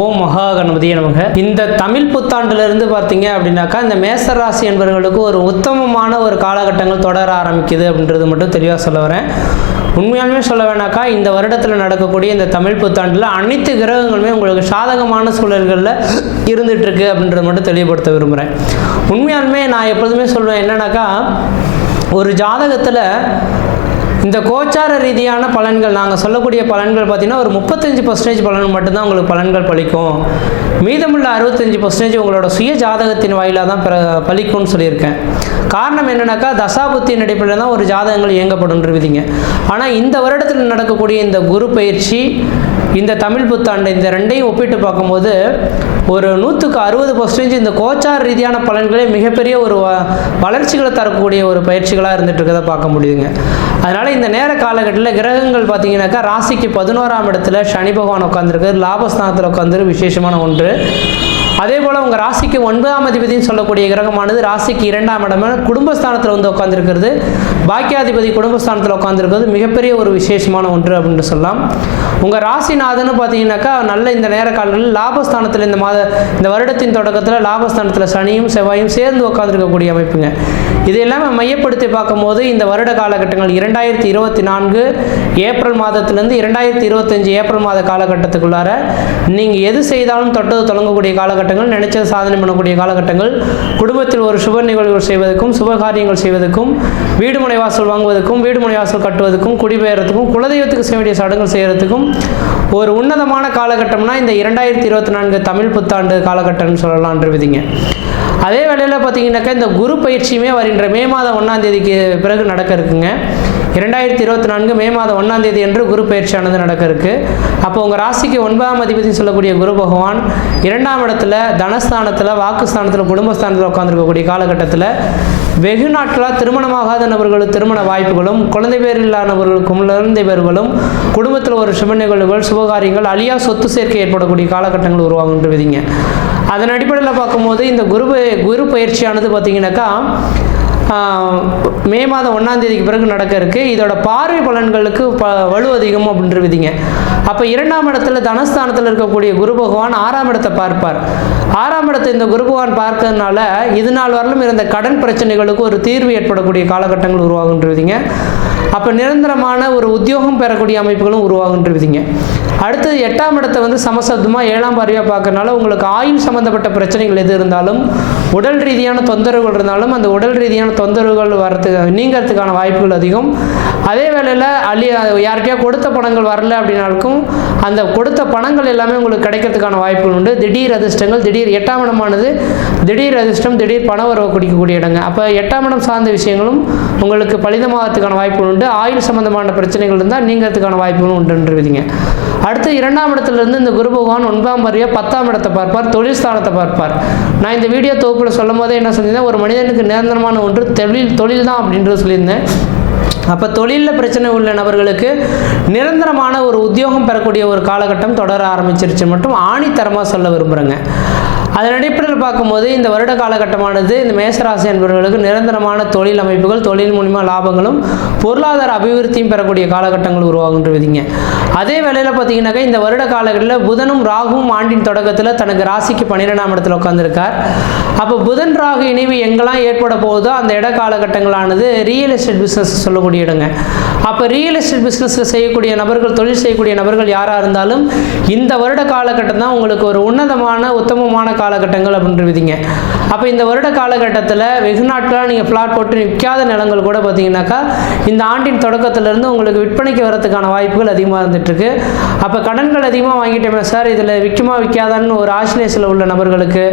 ஓம் மகா கணபதியே நமக. இந்த தமிழ் புத்தாண்டிலிருந்து பார்த்தீங்க அப்படின்னாக்கா இந்த மேசராசி என்பவர்களுக்கு ஒரு உத்தமமான ஒரு காலகட்டங்கள் தொடர ஆரம்பிக்குது அப்படின்றது மட்டும் தெளிவாக சொல்ல வரேன். உண்மையாலுமே சொல்ல வேணாக்கா இந்த வருடத்தில் நடக்கக்கூடிய இந்த தமிழ் புத்தாண்டில் அனைத்து கிரகங்களுமே உங்களுக்கு சாதகமான சூழல்களில் இருந்துகிட்ருக்கு அப்படின்றத மட்டும் தெளிவுபடுத்த விரும்புகிறேன். உண்மையாலுமே நான் எப்பொழுதுமே சொல்லுவேன் என்னன்னாக்கா, ஒரு ஜாதகத்தில் இந்த கோச்சார ரீதியான பலன்கள் நாங்கள் சொல்லக்கூடிய பலன்கள் பார்த்திங்கன்னா ஒரு 35% பலன் மட்டும்தான் உங்களுக்கு பலன்கள் பலிக்கும். மீதமுள்ள 65% உங்களோட சுய ஜாதகத்தின் வாயிலாக தான் பலிக்கும்னு சொல்லியிருக்கேன். காரணம் என்னென்னாக்கா, தசாபுத்தியின் அடிப்படையில் தான் ஒரு ஜாதகங்கள் இயங்கப்படும்ன்றீங்க. ஆனால் இந்த வருடத்தில் நடக்கக்கூடிய இந்த குரு பயிற்சி, இந்த தமிழ் புத்தாண்டு, இந்த ரெண்டையும் ஒப்பிட்டு பார்க்கும்போது ஒரு 160% இந்த கோச்சார ரீதியான பலன்களே மிகப்பெரிய ஒரு வளர்ச்சிகளை தரக்கூடிய ஒரு பயிற்சிகளாக இருந்துட்டு இருக்கதை பார்க்க முடியுங்க. அதனால் இந்த நேர காலகட்டத்தில் கிரகங்கள் பார்த்தீங்கன்னாக்கா ராசிக்கு 11ஆம் இடத்துல சனி பகவான் உட்காந்துருக்கு, லாபஸ்தானத்தில் உட்காந்துரு விசேஷமான ஒன்று. அதே போல் உங்கள் ராசிக்கு 9ஆம் அதிபதினு சொல்லக்கூடிய கிரகமானது ராசிக்கு 2ஆம் இடமான குடும்பஸ்தானத்தில் வந்து உட்காந்துருக்கிறது, பாக்கியாதிபதி குடும்பஸ்தானத்தில் உட்காந்துருக்கிறது மிகப்பெரிய ஒரு விசேஷமான ஒன்று அப்படின்னு சொல்லலாம். உங்கள் ராசிநாதன்னு பார்த்தீங்கன்னாக்கா நல்ல இந்த நேர காலங்களில் லாபஸ்தானத்தில் இந்த வருடத்தின் தொடக்கத்தில் லாபஸ்தானத்தில் சனியும் செவ்வாயும் சேர்ந்து உட்காந்துருக்கக்கூடிய அமைப்புங்க. இது எல்லாமே மையப்படுத்தி பார்க்கும்போது இந்த வருட காலகட்டங்கள் 2024 ஏப்ரல் மாதத்திலேருந்து 2025 ஏப்ரல் மாத காலகட்டத்துக்குள்ளார நீங்கள் எது செய்தாலும் தொட்டது தொடங்கக்கூடிய காலகட்டங்கள், நினைச்சது சாதனை பண்ணக்கூடிய காலகட்டங்கள், குடும்பத்தில் ஒரு சுப நிகழ்வுகள் செய்வதற்கும் சுபகாரியங்கள் செய்வதற்கும், வீடு மனை வாசல் வாங்குவதற்கும் வீடு மனை வாசல் கட்டுவதற்கும் குடிபெயர்றதுக்கும் குலதெய்வத்துக்கு செய்ய வேண்டிய சடங்குகள் செய்கிறதுக்கும் ஒரு உன்னதமான காலகட்டம்னா இந்த 2024 தமிழ் புத்தாண்டு காலகட்டம்னு சொல்லலாம்ன்றவிதிங்க. அதே வேளையில் பார்த்தீங்கன்னாக்கா இந்த குரு பயிற்சியுமே வருகின்ற மே மாதம் 1ஆம் தேதிக்கு பிறகு நடக்க இருக்குங்க. 2024 மே மாதம் 1ஆம் தேதி என்று குரு பயிற்சியானது நடக்க இருக்கு. அப்போ உங்கள் ராசிக்கு 9ஆம் அதிபதினு சொல்லக்கூடிய குரு பகவான் 2ஆம் இடத்துல தனஸ்தானத்தில், வாக்குஸ்தானத்தில், குடும்பஸ்தானத்தில் உட்காந்துருக்கக்கூடிய காலகட்டத்தில் வெகு நாட்களாக திருமணமாகாத நபர்களுக்கு திருமண வாய்ப்புகளும், குழந்தை பேர் இல்லாதவர்களுக்கும் குழந்தை பேர்களும், குடும்பத்தில் ஒரு சுப நிகழ்வுகள் சுபகாரியங்கள், அழியா சொத்து சேர்க்கை ஏற்படக்கூடிய காலகட்டங்கள் உருவாகுன்றவிதிங்க. அதன் அடிப்படையில் பார்க்கும்போது இந்த குரு பயிற்சியானது பார்த்தீங்கன்னாக்கா மே மாதம் 1ஆம் தேதிக்கு பிறகு நடக்க இருக்குது. இதோட பார்வை பலன்களுக்கு வலு அதிகம் அப்படின்றவிதிங்க. அப்போ 2ஆம் இடத்துல தனஸ்தானத்தில் இருக்கக்கூடிய குரு பகவான் 6ஆம் இடத்தை பார்ப்பார். 6ஆம் இடத்தை இந்த குரு பகவான் பார்க்கறதுனால இது நாள் வரலும் இருந்த கடன் பிரச்சனைகளுக்கு ஒரு தீர்வு ஏற்படக்கூடிய காலகட்டங்கள் உருவாகுன்றவிதிங்க. அப்போ நிரந்தரமான ஒரு உத்தியோகம் பெறக்கூடிய அமைப்புகளும் உருவாகுன்றவிதிங்க. அடுத்தது 8ஆம் இடத்தை வந்து சமசப்தமாக 7ஆம் பார்வையாக பார்க்கறதுனால உங்களுக்கு ஆயுள் சம்மந்தப்பட்ட பிரச்சனைகள் எது இருந்தாலும், உடல் ரீதியான தொந்தரவுகள் இருந்தாலும் அந்த உடல் ரீதியான தொந்தரவுகள் நீங்கிறதுக்கான வாய்ப்புகள் அதிகம். அதே வேளையில் யார்கிட்டயா கொடுத்த பணங்கள் வரல அப்படின்னாலும் அந்த கொடுத்த பணங்கள் எல்லாமே உங்களுக்கு கிடைக்கிறதுக்கான வாய்ப்புகள் உண்டு. திடீர் அதிர்ஷ்டங்கள், 8ஆம் இடமானது திடீர் அதிர்ஷ்டம், திடீர் பண வரவு குடிக்கக்கூடிய இடங்க. அப்போ 8ஆம் இடம் சார்ந்த விஷயங்களும் உங்களுக்கு பலிதமாகறதுக்கான வாய்ப்புகள் உண்டு. ஆயுள் சம்பந்தமான பிரச்சனைகள் இருந்தால் நீங்கிறதுக்கான வாய்ப்புகளும் உண்டுன்றவிதிங்க. அடுத்து 2ஆம் இடத்துலேருந்து இந்த குரு பகவான் 9ஆம் பார்வையாக 10ஆம் இடத்தை பார்ப்பார், தொழில் ஸ்தானத்தை பார்ப்பார். நான் இந்த வீடியோ தொகுப்பில் சொல்லும் போதே என்ன சொல்லியிருந்தேன், ஒரு மனிதனுக்கு நிரந்தரமான ஒன்று தொழில் தான் அப்படின்றது சொல்லியிருந்தேன். அப்போ தொழிலில் பிரச்சனை உள்ள நபர்களுக்கு நிரந்தரமான ஒரு உத்தியோகம் பெறக்கூடிய ஒரு காலகட்டம் தொடர ஆரம்பிச்சிருச்சு மட்டும் ஆணித்தரமாக சொல்ல விரும்புகிறேங்க. அதன் அடிப்படையில் பார்க்கும்போது இந்த வருட காலகட்டமானது இந்த மேசராசி என்பவர்களுக்கு நிரந்தரமான தொழில் அமைப்புகள், தொழில் மூலிமா லாபங்களும் பொருளாதார அபிவிருத்தியும் பெறக்கூடிய காலகட்டங்கள் உருவாகுன்றவிதிங்க. அதே வேளையில் பார்த்தீங்கன்னாக்கா இந்த வருட காலகட்டத்தில் புதனும் ராகுவும் ஆண்டின் தொடக்கத்தில் தனக்கு ராசிக்கு 12ஆம் இடத்துல உட்காந்துருக்கார். அப்போ புதன் ராகு இணைவு எங்கெல்லாம் ஏற்பட போகுதோ அந்த இட காலகட்டங்களானது ரியல் எஸ்டேட் பிஸ்னஸ் சொல்லக்கூடிய இடங்க. அப்போ ரியல் எஸ்டேட் பிஸ்னஸில் செய்யக்கூடிய நபர்கள், தொழில் செய்யக்கூடிய நபர்கள் யாராக இருந்தாலும் இந்த வருட காலகட்டம் தான் உங்களுக்கு ஒரு உன்னதமான உத்தமமான காலகட்டங்கள் அப்படின்றவிதிங்க. அப்போ இந்த வருட காலகட்டத்தில் வெகு நாட்களாக நீங்கள் ஃப்ளாட் போட்டு விற்காத நிலங்கள் கூட பார்த்தீங்கன்னாக்கா இந்த ஆண்டின் தொடக்கத்திலிருந்து உங்களுக்கு விற்பனைக்கு வரதுக்கான வாய்ப்புகள் அதிகமாக இருந்துகிட்ருக்கு. அப்போ கடன்கள் அதிகமாக வாங்கிட்டோமே சார், இதில் விற்குமா விற்காதான்னு ஒரு ஆசிலேஷனில் உள்ள நபர்களுக்கு,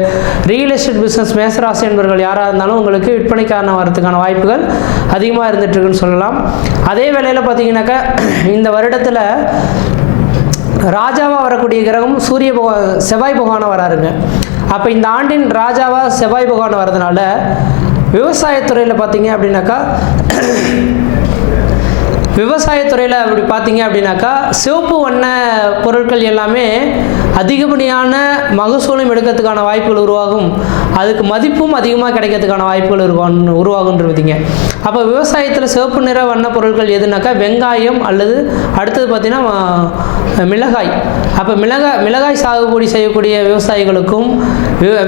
ரியல் எஸ்டேட் பிஸ்னஸ் மேசராசி என்பவர்கள் யாராக இருந்தாலும் உங்களுக்கு விற்பனைக்கான வரதுக்கான வாய்ப்புகள் அதிகமாக இருந்துகிட்ருக்குன்னு சொல்லலாம். அதே வேளையில் பார்த்தீங்கன்னாக்கா இந்த வருடத்தில் ராஜாவாக வரக்கூடிய கிரகம் செவ்வாய் பகவானாக வராருங்க. அப்போ இந்த ஆண்டின் ராஜாவாக செவ்வாய் பகவான் வரதுனால விவசாயத்துறையில் பார்த்தீங்க அப்படின்னாக்கா விவசாயத்துறையில் அப்படி பார்த்தீங்க அப்படின்னாக்கா சிவப்பு வண்ண பொருட்கள் எல்லாமே அதிகப்படியான மகசூலும் எடுக்கிறதுக்கான வாய்ப்புகள் உருவாகும், அதுக்கு மதிப்பும் அதிகமாக கிடைக்கிறதுக்கான வாய்ப்புகள் உருவாகுன்றதுங்க. அப்போ விவசாயத்தில் சிவப்பு நிற வண்ண பொருட்கள் எதுனாக்கா வெங்காயம் அல்லது அடுத்தது பார்த்திங்கன்னா மிளகாய். அப்போ மிளகாய் சாகுபடி செய்யக்கூடிய விவசாயிகளுக்கும்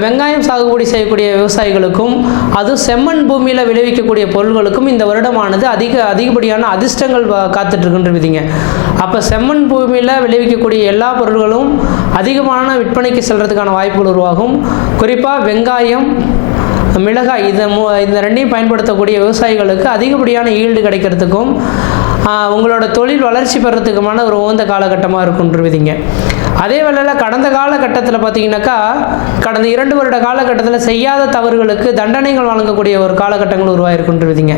வெங்காயம் சாகுபடி செய்யக்கூடிய விவசாயிகளுக்கும் அதுவும் செம்மண் பூமியில் விளைவிக்கக்கூடிய பொருட்களுக்கும் இந்த வருடமானது அதிகப்படியான அதிர்ஷ்டங்கள் காத்துட்ருக்குன்றதுங்க. அப்போ செம்மண் பூமியில் விளைவிக்கக்கூடிய எல்லா பொருட்களும் அதிகமான விற்பனைக்கு செல்றதுக்கான வாய்ப்புகள் உருவாகும். குறிப்பாக வெங்காயம், மிளகாய் இந்த ரெண்டையும் பயன்படுத்தக்கூடிய விவசாயிகளுக்கு அதிகப்படியான ஈல்டு கிடைக்கிறதுக்கும் உங்களோட தொழில் வளர்ச்சி பெறத்துக்குமான ஒரு உகந்த காலகட்டமாக இருக்குன்றதுங்க. அதே வேளையில் கடந்த காலகட்டத்தில் பார்த்தீங்கன்னாக்கா கடந்த 2 வருட காலகட்டத்தில் செய்யாத தவறுகளுக்கு தண்டனைகள் வழங்கக்கூடிய ஒரு காலகட்டங்கள் உருவாயிருக்குன்றதுங்க.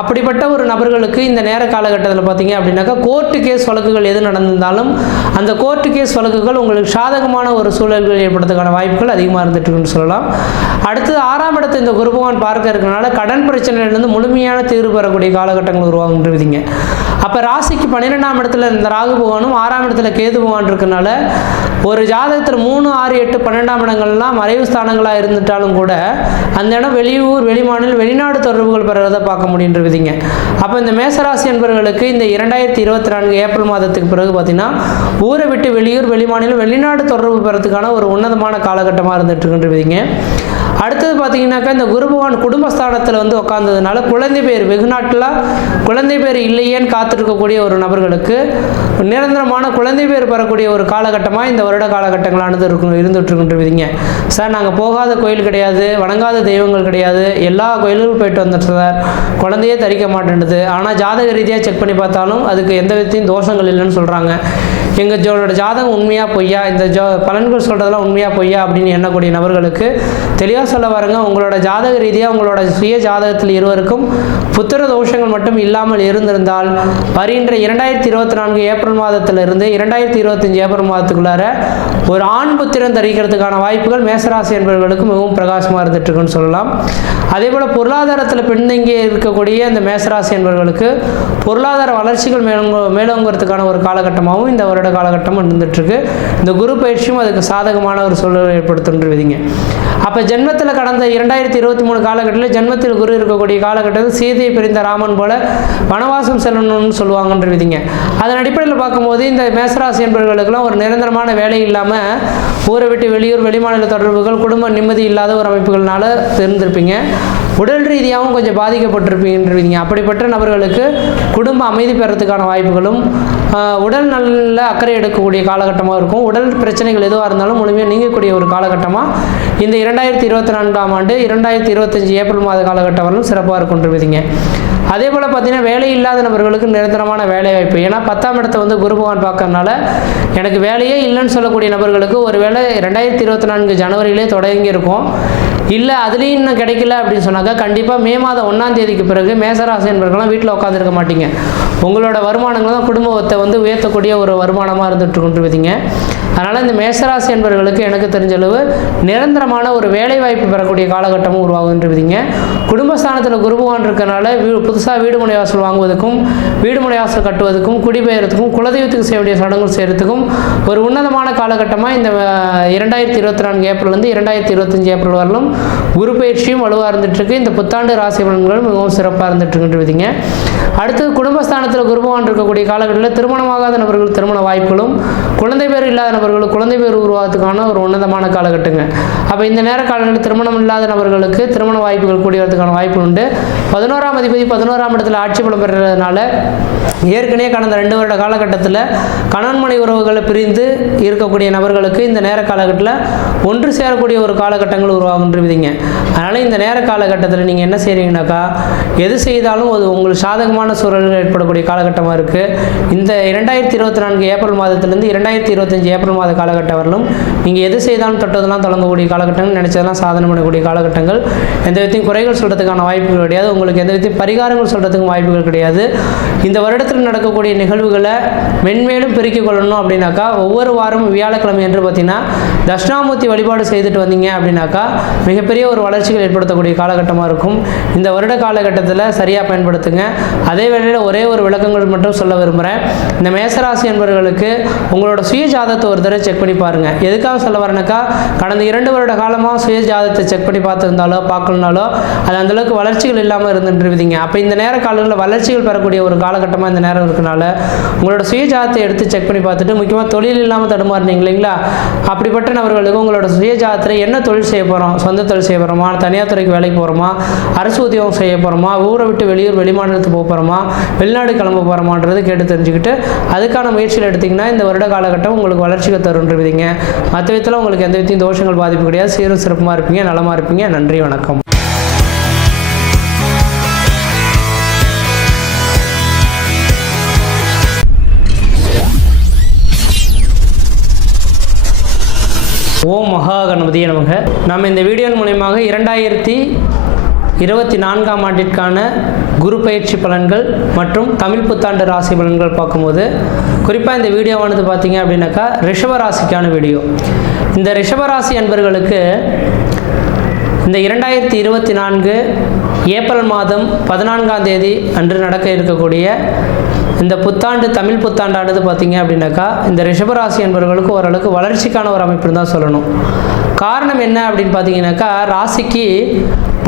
அப்படிப்பட்ட ஒரு நபர்களுக்கு இந்த நேர காலகட்டத்தில் பார்த்தீங்க அப்படின்னாக்கா கோர்ட்டு கேஸ் வழக்குகள் எது நடந்திருந்தாலும் அந்த கோர்ட்டு கேஸ் வழக்குகள் உங்களுக்கு சாதகமான ஒரு சூழல்கள் ஏற்படுறதுக்கான வாய்ப்புகள் அதிகமாக இருந்துட்டுருக்குன்னு சொல்லலாம். அடுத்தது 6ஆம் இடத்தை இந்த குரு பகவான் பார்க்க இருக்கனால கடன் பிரச்சனையிலிருந்து முழுமையான தீர்வு பெறக்கூடிய காலகட்டங்கள் உருவாகுன்றதுங்க. அப்போ ராசிக்கு 12ஆம் இடத்துல இந்த ராகு பகவானும் 6ஆம் இடத்துல கேது பகவான் இருக்கனால ஒரு ஜாதகத்தில் 3, 6, 8, 12ஆம் இடங்கள்லாம் மறைவு ஸ்தானங்களாக இருந்துட்டாலும் கூட அந்த இடம் வெளியூர், வெளிமாநிலம், வெளிநாடு தொடர்புகள் பெறுவதை பார்க்க முடியுன்றதுங்க. அப்போ இந்த மேசராசி என்பவர்களுக்கு இந்த 2024 ஏப்ரல் மாதத்துக்கு பிறகு பார்த்தீங்கன்னா ஊரை விட்டு வெளியூர், வெளிமாநிலம், வெளிநாடு தொடர்பு பெறத்துக்கான ஒரு உன்னதமான காலகட்டமாக இருந்துட்டு இருக்குன்றதுங்க. அடுத்தது பார்த்தீங்கன்னாக்கா இந்த குரு பகவான் குடும்பஸ்தானத்தில் வந்து உட்கார்ந்ததுனால குழந்தை பேர் வெகு நாட்டில் குழந்தை பேர் இல்லையேன்னு காத்திருக்கக்கூடிய ஒரு நபர்களுக்கு நிரந்தரமான குழந்தை பேர் பெறக்கூடிய ஒரு காலகட்டமாக இந்த வருட காலகட்டங்களானது இருந்துகிட்ருக்குன்றதுங்க. சார் நாங்கள் போகாத கோயில் கிடையாது, வணங்காத தெய்வங்கள் கிடையாது, எல்லா கோயிலுக்கும் போயிட்டு வந்துட்டு சார், குழந்தையே தரிக்க மாட்டேன்னுது, ஆனால் ஜாதக ரீதியாக செக் பண்ணி பார்த்தாலும் அதுக்கு எந்த விதத்தையும் தோஷங்கள் இல்லைன்னு சொல்கிறாங்க. எங்களோட ஜாதகம் உண்மையாக பொய்யா, இந்த பலன்கள் சொல்கிறதெல்லாம் உண்மையாக பொய்யா அப்படின்னு எண்ணக்கூடிய நபர்களுக்கு தெளிவாக சொல்ல பாருங்க. உங்களோட ஜாதக ரீதியாக உங்களோட சுய ஜாதகத்தில் இருவருக்கும் புத்திர தோஷங்கள் மட்டும் இல்லாமல் இருந்திருந்தால் வருகின்ற 2024 ஏப்ரல் மாதத்திலிருந்து 2025 ஏப்ரல் மாதத்துக்குள்ளார ஒரு ஆண் புத்திரம் தரிக்கிறதுக்கான வாய்ப்புகள் மேசராசி என்பவர்களுக்கு மிகவும் பிரகாசமாக இருந்துட்டு இருக்குன்னு சொல்லலாம். அதே போல் பொருளாதாரத்தில் பின்தங்கி இருக்கக்கூடிய இந்த மேசராசி என்பவர்களுக்கு பொருளாதார வளர்ச்சிகள் மேலோங்கிறதுக்கான ஒரு காலகட்டமாகவும் இந்த வருட காலகட்டம் இருந்துகிட்ருக்கு. இந்த குரு பயிற்சியும் அதுக்கு சாதகமான ஒரு சூழலை ஏற்படுத்துன்றதுங்க. அப்போ ஜென்மத்தில் கடந்த 2023 காலகட்டத்தில் ஜென்மத்தில் குரு இருக்கக்கூடிய காலகட்டத்தில் சீதையை பிரிந்த ராமன் போல வனவாசம் செல்லணும்னு சொல்லுவாங்கன்றதுங்க. அதன் அடிப்படையில் பார்க்கும்போது இந்த மேசராசி என்பவர்களுக்கெல்லாம் ஒரு நிரந்தரமான வேலை இல்லாமல் ஊரை விட்டு வெளியூர், வெளிமாநில தொடர்புகள், குடும்ப நிம்மதி இல்லாத ஒரு அமைப்புகள்னால இருந்திருப்பீங்க. உடல் ரீதியாகவும் கொஞ்சம் பாதிக்கப்பட்டிருப்பீங்கன்றீங்க. அப்படிப்பட்ட நபர்களுக்கு குடும்ப அமைதி பெறத்துக்கான வாய்ப்புகளும் உடல் நல்ல அக்கறை எடுக்கக்கூடிய காலகட்டமாக இருக்கும். உடல் பிரச்சனைகள் எதுவாக இருந்தாலும் முழுமையாக நீங்கக்கூடிய ஒரு காலகட்டமாக இந்த 2024ஆம் ஆண்டு 2025 ஏப்ரல் மாத காலகட்டம் வரலும் சிறப்பாக இருக்குன்றதுங்க. அதே போல் பார்த்தீங்கன்னா வேலை இல்லாத நபர்களுக்கு நிரந்தரமான வேலை வாய்ப்பு. ஏன்னா 10ஆம் இடத்தை வந்து குரு பகவான் பார்க்கறதுனால எனக்கு வேலையே இல்லைன்னு சொல்லக்கூடிய நபர்களுக்கு ஒரு வேலை 2024 ஜனவரியிலே தொடங்கி இருக்கும். இல்லை அதுலேயும் இன்னும் கிடைக்கல அப்படின்னு சொன்னாக்கா கண்டிப்பாக மே மாதம் 1ஆம் தேதிக்கு பிறகு மேசராசி என்பவர்கள்லாம் வீட்டில் உட்காந்துருக்க மாட்டீங்க. உங்களோட வருமானங்கள் தான் குடும்பத்தை வந்து உயர்த்தக்கூடிய ஒரு வருமானமாக இருந்துட்டு கொண்டுருவீங்க. அதனால் இந்த மேசராசி என்பவர்களுக்கு எனக்கு தெரிஞ்சளவு நிரந்தரமான ஒரு வேலை வாய்ப்பு பெறக்கூடிய காலகட்டமும் உருவாகுன்றீங்க. குடும்பஸ்தானத்தில் குரு பகவான் இருக்கிறனால புதுசாக வீடு மனை வாசல் வாங்குவதற்கும், வீடு மனை வாசல் கட்டுவதற்கும், குடிபெயர்றதுக்கும், குலதெய்வத்துக்கு செய்ய வேண்டிய சடங்குகள் செய்கிறதுக்கும் ஒரு உன்னதமான காலகட்டமாக இந்த 2024 ஏப்ரல்லேருந்து 2025 ஏப்ரல் வரலும் குரு பயிற்சியும் வலுவாக இருந்துகிட்ருக்கு. இந்த புத்தாண்டு ராசி பலன்களும் மிகவும் சிறப்பாக இருந்துகிட்ருக்குன்றீங்க. அடுத்தது குடும்பஸ்தானத்தில் குரு பகவான் இருக்கக்கூடிய காலகட்டத்தில் திருமணமாகாத நபர்கள் திருமண வாய்ப்புகளும், குழந்தை பேர் இல்லாத நபர்களுக்கு குழந்தை பேர் உருவாகிறதுக்கான ஒரு உன்னதமான காலகட்டங்க. அப்போ இந்த நேர காலங்களில் திருமணம் இல்லாத நபர்களுக்கு திருமண வாய்ப்புகள் கூடி வரதுக்கான வாய்ப்பு உண்டு. 11ஆம் அதிபதி 11ஆம் இடத்துல ஆட்சி பலம் பெறுறதுனால ஏற்கனவே கடந்த 2 வருட காலகட்டத்தில் கணவன் மனை உறவுகளை பிரிந்து இருக்கக்கூடிய நபர்களுக்கு இந்த நேர காலகட்டத்தில் ஒன்று சேரக்கூடிய ஒரு காலகட்டங்கள் உருவாகுன்றீங்க. அதனால் இந்த நேர காலகட்டத்தில் நீங்கள் என்ன செய்கிறீங்கனாக்கா எது செய்தாலும் அது உங்களுக்கு சாதகமான சூழல்கள் ஏற்படக்கூடிய காலகட்டமாக இருக்குது. இந்த 2024 ஏப்ரல் மாதத்திலிருந்து 2025 ஏப்ரல் மாத காலகட்டம் வரலும் நீங்கள் எது செய்தாலும் தொட்டதெல்லாம் தொடங்கக்கூடிய காலகட்டங்கள், நினைச்சதெல்லாம் சாதனை பண்ணக்கூடிய காலகட்டங்கள். எந்த விதத்தையும் குறைகள் சொல்கிறதுக்கான வாய்ப்புகள் கிடையாது. உங்களுக்கு எந்த விதத்தையும் பரிகாரங்கள் சொல்கிறதுக்கும் வாய்ப்புகள் கிடையாது. இந்த வருடத்தில் நடக்கக்கூடிய நிகழ்வுகளை மென்மேலும் பெருக்கிக் கொள்ளணும் அப்படின்னாக்கா ஒவ்வொரு வாரமும் வியாழக்கிழமை என்று பார்த்தீங்கன்னா தட்சிணாமூர்த்தி வழிபாடு செய்துட்டு வந்தீங்க அப்படின்னாக்கா மிகப்பெரிய ஒரு வளர்ச்சிகள் ஏற்படுத்தக்கூடிய காலகட்டமாக இருக்கும். இந்த வருட காலகட்டத்தில் சரியாக பயன்படுத்துங்க. அதே வேளையில் ஒரே ஒரு விளக்கங்கள் மட்டும் சொல்ல விரும்புகிறேன். இந்த மேசராசி என்பவர்களுக்கு உங்களோட சுய ஜாதகத்தை ஒரு தடவை செக் பண்ணி பாருங்கள். எதுக்காக சொல்ல வரேனாக்கா, கடந்த 2 வருட காலமாக சுய ஜாதகத்தை செக் பண்ணி பார்த்துருந்தாலோ பார்க்கலனாலோ அது அந்தளவுக்கு வளர்ச்சிகள் இல்லாமல் இருந்துட்டுருவீங்க. அப்போ இந்த நேர காலங்களில் வளர்ச்சிகள் பெறக்கூடிய ஒரு காலகட்டமாக இந்த நேரம் இருக்கனால உங்களோட சுய ஜாதகத்தை எடுத்து செக் பண்ணி பார்த்துட்டு, முக்கியமாக தொழில் இல்லாமல் தடுமாறினீங்க இல்லைங்களா, அப்படிப்பட்ட நபர்களுக்கு உங்களோட சுய ஜாதகத்தில் என்ன தொழில் செய்ய போகிறோம், சொந்த தொழில் செய்ய போகிறோமா, தனியார் துறைக்கு வேலைக்கு போகிறோமா, அரசு உத்தியோகம் செய்ய போகிறோமா, ஊரை விட்டு வெளியூர் வெளிமாநிலத்துக்கு போக போகிறோமா, வெளிநாடு கிளம்ப போகிறோமான்றது கேட்டு தெரிஞ்சுக்கிட்டு அதுக்கான முயற்சியில் எடுத்திங்கன்னா இந்த வருட காலகட்டம் உங்களுக்கு வளர்ச்சிகள் தருன்றீங்க. மற்ற விதத்தில் உங்களுக்கு எந்த விதத்தையும் தோஷங்கள் பாதிப்பு கிடையாது. சீரும் சிறப்புமாக இருப்பீங்க, நலமாக இருப்பீங்க. நன்றி, வணக்கம். ஓம் மகா கணபதியே நமக. நம்ம இந்த வீடியோ மூலமாக 2024ஆம் ஆண்டிற்கான குரு பயிற்சி பலன்கள் மற்றும் தமிழ் புத்தாண்டு ராசி பலன்கள் பார்க்கும்போது, குறிப்பாக இந்த வீடியோவானது பார்த்தீங்க அப்படின்னாக்கா ரிஷபராசிக்கான வீடியோ. இந்த ரிஷபராசி அன்பர்களுக்கு இந்த 2024 ஏப்ரல் மாதம் 14ஆம் தேதி அன்று நடக்க இருக்கக்கூடிய இந்த புத்தாண்டு தமிழ் புத்தாண்டானது பார்த்தீங்க அப்படின்னாக்கா இந்த ரிஷபராசி என்பவர்களுக்கு ஓரளவுக்கு வளர்ச்சிக்கான ஒரு அமைப்புன்னு தான் சொல்லணும். காரணம் என்ன அப்படின்னு பார்த்தீங்கன்னாக்கா, ராசிக்கு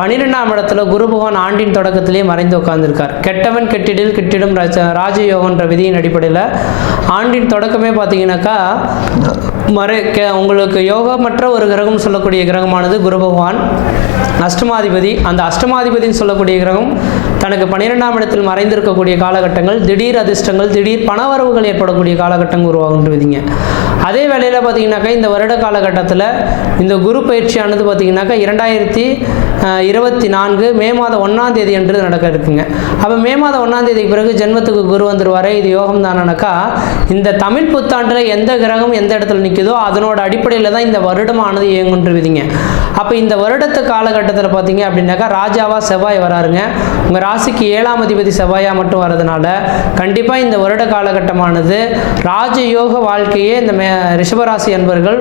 12ஆம் இடத்துல குரு பகவான் ஆண்டின் தொடக்கத்திலேயே மறைந்து உட்கார்ந்துருக்கார். கெட்டவன் கெட்டிடில் கிட்டிடும் ராஜயோகன்ற விதியின் அடிப்படையில் ஆண்டின் தொடக்கமே பார்த்தீங்கன்னாக்கா உங்களுக்கு யோகமற்ற ஒரு கிரகம் சொல்லக்கூடிய கிரகமானது குரு பகவான் அஷ்டமாதிபதி. அந்த அஷ்டமாதிபதினு சொல்லக்கூடிய கிரகம் தனக்கு 12ஆம் இடத்தில் மறைந்திருக்கக்கூடிய காலகட்டங்கள் திடீர் அதிர்ஷ்டங்கள், திடீர் பணவரவுகள் ஏற்படக்கூடிய காலகட்டங்கள் உருவாகுன்றதுங்க. அதே வேளையில் பார்த்தீங்கன்னாக்கா இந்த வருட காலகட்டத்தில் இந்த குரு பயிற்சியானது பார்த்தீங்கன்னாக்கா 2024 மே மாதம் 1ஆம் தேதி என்று நடக்க இருக்குங்க. அப்போ மே மாதம் 1ஆம் தேதிக்கு பிறகு ஜென்மத்துக்கு குரு வந்துடுவார். இது யோகம் தானாக்கா, இந்த தமிழ் புத்தாண்டில் எந்த கிரகம் எந்த இடத்துல நிற்குதோ அதனோட அடிப்படையில் தான் இந்த வருடமானது இயங்குன்றுவிதிங்க. அப்போ இந்த வருடத்து காலகட்டத்தில் பார்த்தீங்க அப்படின்னாக்கா ராஜாவாக செவ்வாய் வராருங்க. உங்கள் ராசிக்கு 7ஆம் அதிபதி செவ்வாயாக மட்டும் வரதுனால கண்டிப்பாக இந்த வருட காலகட்டமானது ராஜயோக வாழ்க்கையே இந்த ரிஷபராசி என்பவர்கள்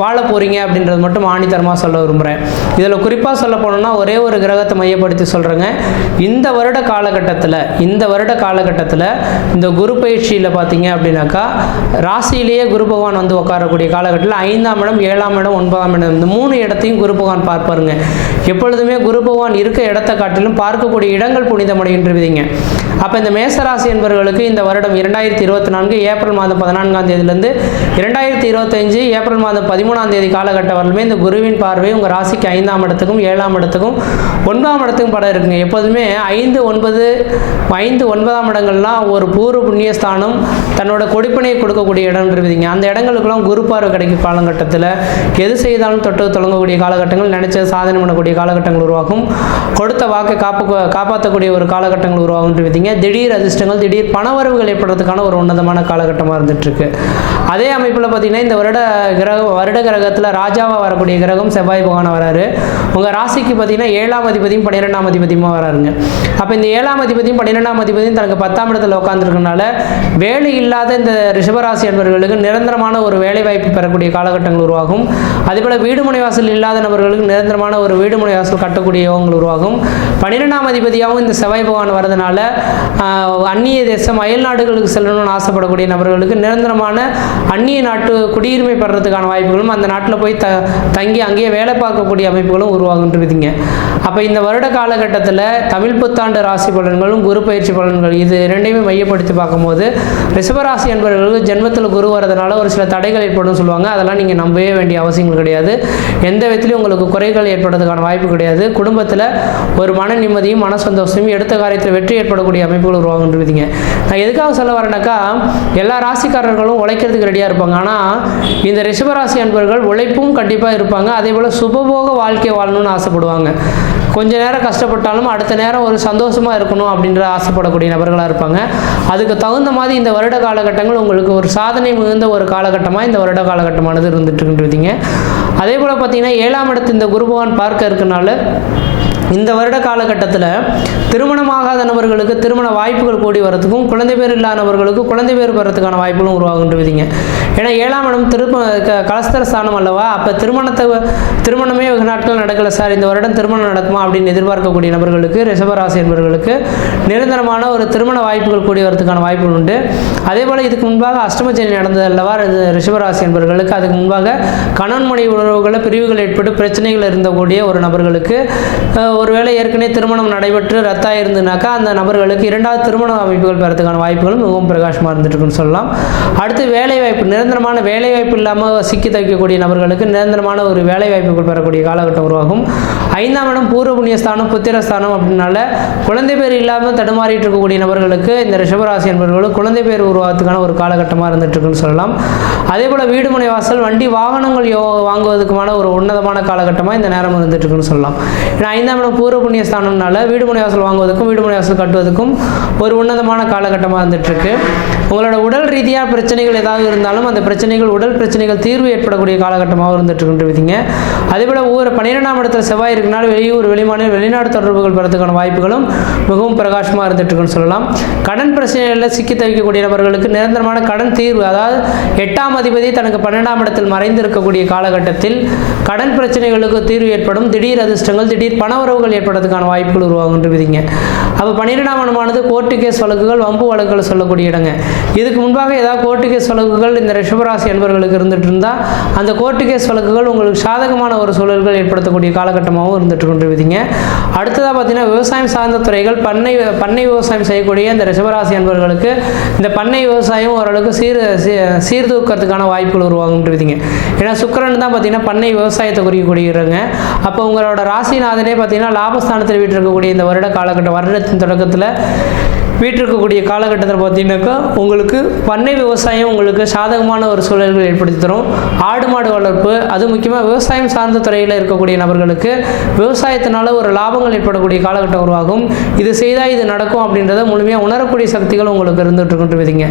வாழ போகிறீங்க அப்படின்றது மட்டும் ஆணித்தரமாக சொல்ல விரும்புகிறேன். இதில் குறிப்பாக சொல்ல போனோம்னா ஒரே ஒரு கிரகத்தை மையப்படுத்தி சொல்கிறேங்க. இந்த வருட காலகட்டத்தில் இந்த குரு பயிற்சியில் பார்த்தீங்க அப்படின்னாக்கா ராசியிலேயே குரு பகவான் வந்து உட்காரக்கூடிய காலகட்டத்தில் 5ஆம் இடம், 7ஆம் இடம், 9ஆம் இடம் இந்த 3 இடத்தையும் குரு பகவான் பார்ப்பாருங்க. எப்பொழுதுமே குரு பகவான் இருக்க இடத்தை காட்டிலும் பார்க்கக்கூடிய இடங்கள் புனிதமடைகின்றவிதிங்க. அப்போ இந்த மேசராசி என்பவர்களுக்கு இந்த வருடம் 2024 ஏப்ரல் மாதம் 14ஆம் தேதியிலிருந்து 2025 ஏப்ரல் மாதம் 13ஆம் தேதி காலகட்டம் வரலுமே இந்த குருவின் பார்வை உங்கள் ராசிக்கு 5ஆம் இடத்துக்கும் 7ஆம் இடத்துக்கும் 9ஆம் இடத்துக்கும் படம் இருக்குங்க. எப்போதுமே 5, 9ஆம் இடங்கள்லாம் ஒரு பூர்வ புண்ணியஸ்தானம், தன்னோட கொடுப்பினையை கொடுக்கக்கூடிய இடம்ன்றதுங்க. அந்த இடங்களுக்கெல்லாம் குரு பார்வை கிடைக்கும் காலகட்டத்தில் எது செய்தாலும் தொட்டு தொடங்கக்கூடிய காலகட்டங்கள், நினைச்ச சாதனை பண்ணக்கூடிய காலகட்டங்கள் உருவாகும். கொடுத்த வாக்கை காப்பாற்றக்கூடிய ஒரு காலகட்டங்கள் உருவாகுன்றதுங்க. திடீர் அதிர்ஷ்டங்கள், திடீர் பணவரவுகள் ஏற்படுறதுக்கான ஒரு உன்னதமான காலகட்டமாக இருந்துட்டுருக்கு. அதே அமைப்பில் பார்த்தீங்கன்னா இந்த வருட கிரகத்தில் ராஜாவாக வரக்கூடிய கிரகம் செவ்வாய் பகவான் வராரு. உங்கள் ராசிக்கு பார்த்தீங்கன்னா 7ஆம் அதிபதியும் 12ஆம் அதிபதியுமா வராருங்க. அப்போ இந்த 7ஆம் அதிபதியும் 12ஆம் அதிபதியும் தனக்கு 10ஆம் இடத்துல உட்காந்துருக்கனால வேலை இல்லாத இந்த ரிஷபராசி என்பவர்களுக்கு நிரந்தரமான ஒரு வேலை வாய்ப்பு பெறக்கூடிய காலகட்டங்கள் உருவாகும். அதேபோல் வீடு முனை வாசல் இல்லாத நபர்களுக்கு நிரந்தரமான ஒரு வீடு முனை வாசல் கட்டக்கூடிய யோகங்கள் உருவாகும். 12ஆம் அதிபதியாகவும் இந்த செவ்வாய் பகவான் வரதுனால அந்நிய தேசம் அயல் நாடுகளுக்கு செல்லணும்னு ஆசைப்படக்கூடிய நபர்களுக்கு நிரந்தரமான அந்நிய நாட்டு குடியுரிமை பெறதுக்கான வாய்ப்புகளும், அந்த நாட்டில் போய் தங்கி அங்கேயே வேலை பார்க்கக்கூடிய அமைப்புகளும் உருவாகுன்றதுங்க. அப்போ இந்த வருட காலகட்டத்தில் தமிழ் புத்தாண்டு ராசி பலன்களும் குரு பயிற்சி பலன்கள் இது இரண்டையுமே மையப்படுத்தி பார்க்கும்போது ரிஷபராசி என்பவர்களுக்கு ஜென்மத்தில் குரு வரதுனால ஒரு சில தடைகள் ஏற்படும் சொல்லுவாங்க. அதெல்லாம் நீங்கள் நம்பவே வேண்டிய அவசியங்கள் கிடையாது. எந்த விதத்திலையும் உங்களுக்கு குறைகள் ஏற்படுறதுக்கான வாய்ப்பு கிடையாது. குடும்பத்தில் ஒரு மன நிம்மதியும் மன சந்தோஷமும், எடுத்த காரியத்தில் வெற்றி ஏற்படக்கூடிய அமைப்புகள் உருவாகுன்றதுங்க. நான் எதுக்காக சொல்ல வரேன்னாக்கா, எல்லா ராசிக்காரர்களும் உழைக்கிறதுக்கு ரெடியாக இருப்பாங்க. ஆனால் இந்த ரிஷபராசி என்பவர்கள் உழைப்பும் கண்டிப்பாக இருப்பாங்க. அதே போல் சுபபோக வாழ்க்கை வாழணும்னு ஆசைப்படுவாங்க. கொஞ்ச நேரம் கஷ்டப்பட்டாலும் அடுத்த நேரம் ஒரு சந்தோஷமாக இருக்கணும் அப்படின்ற ஆசைப்படக்கூடிய நபர்களாக இருப்பாங்க. அதுக்கு தகுந்த மாதிரி இந்த வருட காலகட்டங்கள் உங்களுக்கு ஒரு சாதனை மிகுந்த ஒரு காலகட்டமாக இந்த வருட காலகட்டமானது இருந்துட்டுருக்குன்றீங்க. அதே போல் பார்த்தீங்கன்னா 7ஆம் இடத்து இந்த குரு பகவான் பார்க்க இருக்கனால இந்த வருட காலகட்டத்தில் திருமணமாகாத நபர்களுக்கு திருமண வாய்ப்புகள் கூடி வரதுக்கும், குழந்தை பேர் இல்லாதவர்களுக்கு குழந்தை பேர் பெறத்துக்கான வாய்ப்புகளும் உருவாகுன்றீங்க. ஏன்னா 7ஆம் இடம் கலஸ்தர ஸ்தானம் அல்லவா. அப்போ திருமணமே வெகு நாட்கள் நடக்கலை சார், இந்த வருடம் திருமணம் நடக்குமா அப்படின்னு எதிர்பார்க்கக்கூடிய நபர்களுக்கு, ரிஷபராசி என்பவர்களுக்கு நிரந்தரமான ஒரு திருமண வாய்ப்புகள் கூடி வரதுக்கான வாய்ப்புகள் உண்டு. அதே போல் இதுக்கு முன்பாக அஷ்டமச்சனி நடந்தது அல்லவா ரிஷபராசி என்பவர்களுக்கு, அதுக்கு முன்பாக கணவன் மனைவி உறவுகளில் பிரிவுகள் ஏற்பட்டு பிரச்சனைகள் இருந்தக்கூடிய ஒரு நபர்களுக்கு ஒருவேளை ஏற்கனவே திருமணம் நடைபெற்று ரத்தாக இருந்துனாக்கா அந்த நபர்களுக்கு 2வது திருமண அமைப்புகள் பெறத்துக்கான வாய்ப்புகளும் மிகவும் பிரகாசமாக இருந்துட்டுருக்குன்னு சொல்லலாம். அடுத்து வேலைவாய்ப்பு, நிரந்தரமான வேலைவாய்ப்பு இல்லாமல் சிக்கி தவிக்கக்கூடிய நபர்களுக்கு நிரந்தரமான ஒரு வேலைவாய்ப்புகள் பெறக்கூடிய காலகட்டம் உருவாகும். 5ஆம் இடம் பூர்வ புண்ணியஸ்தானம், புத்திரஸ்தானம் அப்படின்னால குழந்தை பேர் இல்லாமல் தடுமாறிட்டு இருக்கக்கூடிய நபர்களுக்கு இந்த ரிஷபராசி என்பவர்களுக்கு குழந்தை பேர் உருவாகிறதுக்கான ஒரு காலகட்டமாக இருந்துட்டுருக்குன்னு சொல்லலாம். அதே போல் வீடு மனை வாசல் வண்டி வாகனங்கள் வாங்குவதற்குமான ஒரு உன்னதமான காலகட்டமாக இந்த நேரம் இருந்துட்டுருக்குன்னு சொல்லலாம். ஏன்னா 5ஆம் இடம் பூர்வ புண்ணிய ஸ்தானம்னால வீடு மனை வாசல் வாங்குவதற்கும் வீடு மனை வாசல் கட்டுவதற்கும் ஒரு உன்னதமான காலகட்டமாக இருந்துகிட்ருக்கு. உங்களோட உடல் ரீதியாக பிரச்சனைகள் ஏதாவது இருந்தாலும் அந்த பிரச்சனைகள், உடல் பிரச்சனைகள் தீர்வு ஏற்படக்கூடிய காலகட்டமாக இருந்துட்டுருக்குன்றீங்க. அதே போல் 12ஆம் இடத்துல செவ்வாய் இருக்கனால வெளியூர், வெளிமாநில, வெளிநாடு தொடர்புகள் பெறத்துக்கான வாய்ப்புகளும் மிகவும் பிரகாசமாக இருந்துட்டுருக்குன்னு சொல்லலாம். கடன் பிரச்சனைகளில் சிக்கி தவிக்கக்கூடிய நபர்களுக்கு நிரந்தரமான கடன் தீர்வு, அதாவது 8ஆம் அதிபதி தனக்கு 12ஆம் இடத்தில் மறைந்து இருக்கக்கூடிய காலகட்டத்தில் கடன் பிரச்சனைகளுக்கு தீர்வு ஏற்படும். திடீர் அதிர்ஷ்டங்கள், திடீர் பணவரவுகள் ஏற்படுறதுக்கான வாய்ப்புகள் உருவாகுன்றீங்க. அப்போ 12ஆம் இடமானது கோர்ட்டு கேஸ் வழக்குகள், வம்பு வழக்குகள் சொல்லக்கூடிய இடங்க. இதுக்கு முன்பாக ஏதாவது கோர்ட்டு கேஸ் வழக்குகள் இந்த ரிஷபராசி என்பவர்களுக்கு இருந்துட்டு இருந்தால் அந்த கோர்ட்டு கேஸ் வழக்குகள் உங்களுக்கு சாதகமான ஒரு சூழல்கள் ஏற்படுத்தக்கூடிய காலகட்டமாகவும் இருந்துட்டு கொண்டிருப்பீங்க. அடுத்ததாக பார்த்தீங்கன்னா விவசாயம் சார்ந்த துறைகள், பண்ணை விவசாயம் செய்யக்கூடிய இந்த ரிஷபராசி என்பவர்களுக்கு இந்த பண்ணை விவசாயம் ஓரளவுக்கு சீர்தூக்கிறதுக்கான வாய்ப்புகள் உருவாகுன்றீங்க. ஏன்னா சுக்கிரன் தான் பார்த்தீங்கன்னா பண்ணை விவசாயத்தை குறிக்கக்கூடியவங்க. அப்போ உங்களோட ராசிநாதனே பார்த்தீங்கன்னா லாபஸ்தானத்தில் வீட்டிருக்கக்கூடிய இந்த வருடத்தின் தொடக்கத்தில் வீட்டிருக்கக்கூடிய காலகட்டத்தில் பார்த்தீங்கன்னாக்கா உங்களுக்கு பண்ணை விவசாயம் உங்களுக்கு சாதகமான ஒரு சூழல்கள் ஏற்படுத்தி தரும். ஆடு மாடு வளர்ப்பு, அது முக்கியமாக விவசாயம் சார்ந்த துறையில் இருக்கக்கூடிய நபர்களுக்கு விவசாயத்தினால ஒரு லாபங்கள் ஏற்படக்கூடிய காலகட்டம் உருவாகும். இது செய்தால் இது நடக்கும் அப்படின்றத முழுமையாக உணரக்கூடிய சக்திகள் உங்களுக்கு இருந்துகிட்ருக்குன்றீங்க.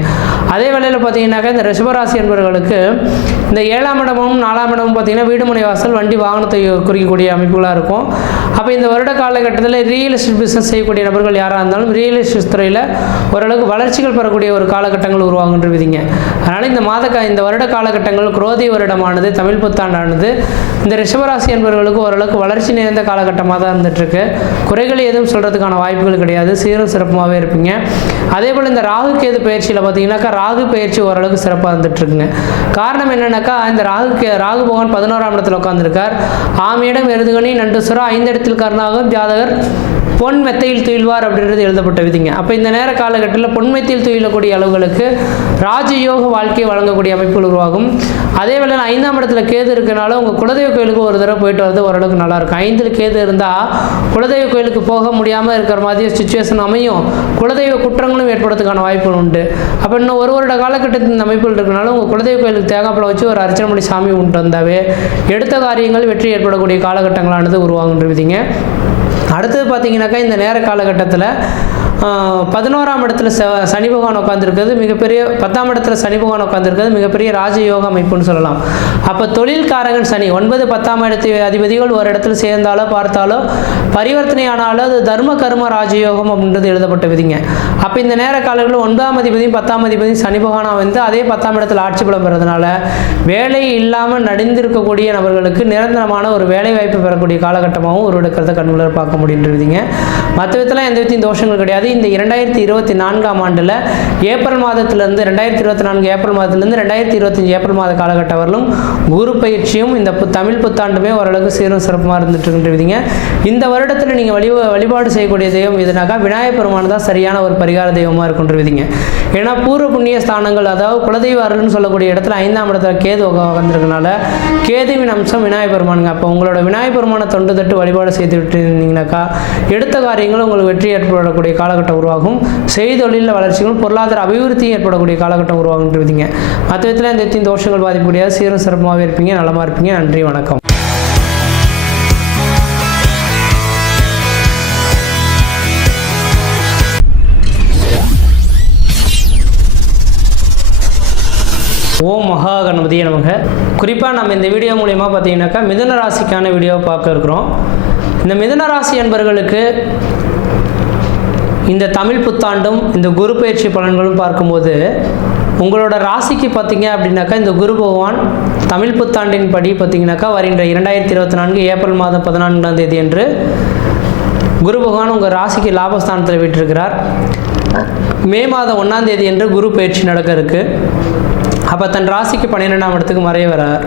அதே வேளையில் பார்த்தீங்கன்னாக்கா இந்த ரிஷபராசி என்பவர்களுக்கு இந்த 7ஆம் இடமும் 4ஆம் இடமும் பார்த்தீங்கன்னா வீடு மனை வாசல் வண்டி வாகனத்தை குறிக்கக்கூடிய அமைப்புகளாக இருக்கும். அப்போ இந்த வருட காலகட்டத்தில் ரியல் எஸ்டேட் பிஸ்னஸ் செய்யக்கூடிய நபர்கள் யாராக இருந்தாலும் ரியல் எஸ்டேட் துறையில் ஓரளவுக்கு வளர்ச்சிகள் பெறக்கூடிய ஒரு காலகட்டங்கள் உருவாகுன்றீங்க. அதனால் இந்த வருட காலகட்டங்கள் குரோதி வருடமானது, தமிழ் புத்தாண்டானது இந்த ரிஷபராசி என்பவர்களுக்கு ஓரளவுக்கு வளர்ச்சி நிறைந்த காலகட்டமாக தான் இருந்துகிட்ருக்கு. குறைகள் எதுவும் சொல்கிறதுக்கான வாய்ப்புகள் கிடையாது, சீரும் சிறப்புமாகவே இருப்பீங்க. அதே போல் இந்த ராகு கேது பயிற்சியில் பார்த்தீங்கன்னாக்கா ராகு பயிற்சி ஓரளவுக்கு சிறப்பாக இருந்துகிட்ருக்குங்க. காரணம் என்னென்னாக்கா இந்த ராகு பகவான் 11ஆம் இடத்துல உட்காந்துருக்கார். ஆமியிடம் எருதுகணி நண்டுசுரா 5 இடத்தில் கர்ணாகும் ஜாதகர் பொன் மெத்தையில் துயில்வார் அப்படின்றது எழுதப்பட்ட விதிங்க. அப்போ இந்த நேர காலகட்டத்தில் பொன்மெத்தையில் துயிலக்கூடிய அளவுகளுக்கு ராஜயோக வாழ்க்கையை வழங்கக்கூடிய அமைப்புகள் உருவாகும். அதே வேளையில் 5ஆம் இடத்துல கேது இருக்கனால உங்கள் குலதெய்வ கோயிலுக்கு ஒரு தடவை போயிட்டு வரது ஓரளவுக்கு நல்லாயிருக்கும். 5ல் கேது இருந்தால் குலதெய்வ கோயிலுக்கு போக முடியாமல் இருக்கிற மாதிரி சுச்சுவேஷன் அமையும். குலதெய்வ குற்றங்களும் ஏற்படுறதுக்கான வாய்ப்புகள் உண்டு. அப்போ இன்னும் ஒரு வருட காலகட்டத்தில் இந்த அமைப்புகள் இருக்கனால உங்கள் குலதெய்வ கோயிலுக்கு தேங்காய்ப்பழம் வச்சு ஒரு அர்ச்சனை பண்ணி சாமி கும்பிட்டு வந்தாவே எடுத்த காரியங்கள் வெற்றி ஏற்படக்கூடிய காலகட்டங்களானது உருவாகுன்றீங்க. அடுத்தது பார்த்தீங்கன்னாக்கா இந்த நேர காலகட்டத்தில் 11ஆம் இடத்துல சனி பகவான் உட்காந்துருக்கிறது மிகப்பெரிய, 10ஆம் இடத்துல சனி பகவான் உட்காந்துருக்கிறது மிகப்பெரிய ராஜயோக அமைப்புன்னு சொல்லலாம். அப்போ தொழில்காரகன் சனி 9, 10ஆம் இடத்து அதிபதிகள் ஒரு இடத்துல சேர்ந்தாலோ பார்த்தாலோ பரிவர்த்தனை ஆனாலும் அது தர்ம கர்ம ராஜயோகம் அப்படின்றது எழுதப்பட்ட விதிங்க. அப்போ இந்த நேர காலங்களில் 9ஆம் அதிபதியும் 10ஆம் அதிபதியும் சனி பகவானாக வந்து அதே 10ஆம் இடத்துல ஆட்சி பலம் பெறதுனால வேலை இல்லாமல் நடிந்திருக்கக்கூடிய நபர்களுக்கு நிரந்தரமான ஒரு வேலை வாய்ப்பு பெறக்கூடிய காலகட்டமாகவும் ஒரு எடுக்கிறத கண்முலர் பார்க்க முடியுன்றீங்க. மற்ற விதத்தில் எந்த விதத்தையும் தோஷங்கள் கிடையாது. இந்த 2024ஆம் ஆண்டில் ஏப்ரல் மாதத்திலிருந்து 2024 ஏப்ரல் மாதத்திலிருந்து 2025 ஏப்ரல் மாத காலகட்டம் வரலும் குரு பயிற்சியும் இந்த தமிழ் புத்தாண்டுமே ஓரளவுக்கு சீரும் சிறப்புமாக இருந்துட்டு இருக்கின்றீங்க. இந்த வருடத்தில் நீங்கள் வழிபாடு செய்யக்கூடிய தெய்வம் எதுனாக்கா விநாயகர் பெருமான் தான் சரியான ஒரு பரிகார தெய்வமாக இருக்குன்றீங்க. ஏன்னா பூர்வ புண்ணிய ஸ்தானங்கள், அதாவது குலதெய்வ அருள்னு சொல்லக்கூடிய இடத்துல 5ஆம் இடத்துல கேது வந்திருக்கனால கேதுவின் அம்சம் விநாயகர் பெருமானுங்க. அப்போ உங்களோட விநாயகர் பெருமானை தொண்டு தட்டு வழிபாடு செய்து விட்டு இருந்தீங்கன்னாக்கா எடுத்த காரியங்கள் உங்களுக்கு வெற்றி ஏற்படக்கூடிய காலகட்டம் உருவாகும். செய்தொழிலில் வளர்ச்சிகளும் பொருளாதார அபிவிருத்தியும் ஏற்படக்கூடிய காலகட்டம் உருவாகுன்றீங்க. மற்ற விதத்தில் இந்த தோஷங்கள் பாதிக்கக்கூடிய சீரும் சிறப்பாகவே இருப்பீங்க, நலமாக இருப்பீங்க. நன்றி, வணக்கம். ஓம் மகா கணபதியே நமக. குறிப்பாக நம்ம இந்த வீடியோ மூலமா பார்த்தீங்கன்னாக்கா மிதுன ராசிக்கான வீடியோவை பார்க்க இருக்கிறோம். இந்த மிதுன ராசி என்பவர்களுக்கு இந்த தமிழ் புத்தாண்டும் இந்த குரு பயிற்சி பலன்களும் பார்க்கும்போது உங்களோட ராசிக்கு பார்த்தீங்க அப்படின்னாக்கா இந்த குரு பகவான் தமிழ் புத்தாண்டின் படி பார்த்தீங்கன்னாக்கா வருகின்ற 2024 ஏப்ரல் மாதம் 14ஆம் தேதி அன்று குரு பகவான் உங்கள் ராசிக்கு லாபஸ்தானத்தில் விட்டிருக்கிறார். மே மாதம் 1ஆம் தேதி அன்று குரு பயிற்சி நடக்க இருக்கு. அப்போ தன் ராசிக்கு 12ஆம் இடத்துக்கு மறைய வரார்.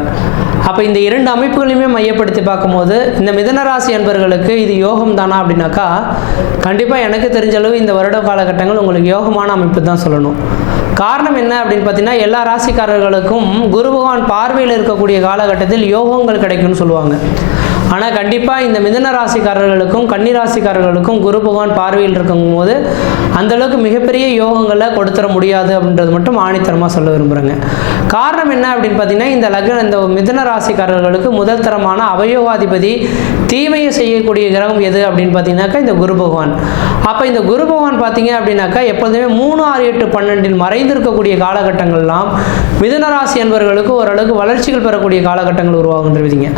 அப்போ இந்த இரண்டு அமைப்புகளையுமே மையப்படுத்தி பார்க்கும்போது இந்த மிதுன ராசி என்பவர்களுக்கு இது யோகம் தானா அப்படின்னாக்கா கண்டிப்பாக எனக்கு தெரிஞ்ச அளவு இந்த வருட காலகட்டங்கள் உங்களுக்கு யோகமான அமைப்பு தான் சொல்லணும். காரணம் என்ன அப்படின்னு பார்த்தீங்கன்னா எல்லா ராசிக்காரர்களுக்கும் குரு பகவான் பார்வையில் இருக்கக்கூடிய காலகட்டத்தில் யோகங்கள் கிடைக்கும்னு சொல்லுவாங்க. ஆனால் கண்டிப்பாக இந்த மிதுன ராசிக்காரர்களுக்கும் கன்னி ராசிக்காரர்களுக்கும் குரு பகவான் பார்வையில் இருக்கும்போது அந்தளவுக்கு மிகப்பெரிய யோகங்களை கொடுத்துட முடியாது அப்படின்றது மட்டும் ஆணித்தரமாக சொல்ல விரும்புகிறேங்க. காரணம் என்ன அப்படின்னு பார்த்தீங்கன்னா இந்த மிதுன ராசிக்காரர்களுக்கு முதல் தரமான அவயோகாதிபதி தீமையை செய்யக்கூடிய கிரகம் எது அப்படின்னு பார்த்தீங்கன்னாக்கா இந்த குரு பகவான். அப்போ இந்த குரு பகவான் பார்த்தீங்க அப்படின்னாக்கா எப்போதுமே 3, 6, 8, 12 மறைந்திருக்கக்கூடிய காலகட்டங்கள்லாம் மிதுன ராசி என்பவர்களுக்கு ஓரளவுக்கு வளர்ச்சிகள் பெறக்கூடிய காலகட்டங்கள் உருவாகுன்றவிதிங்க.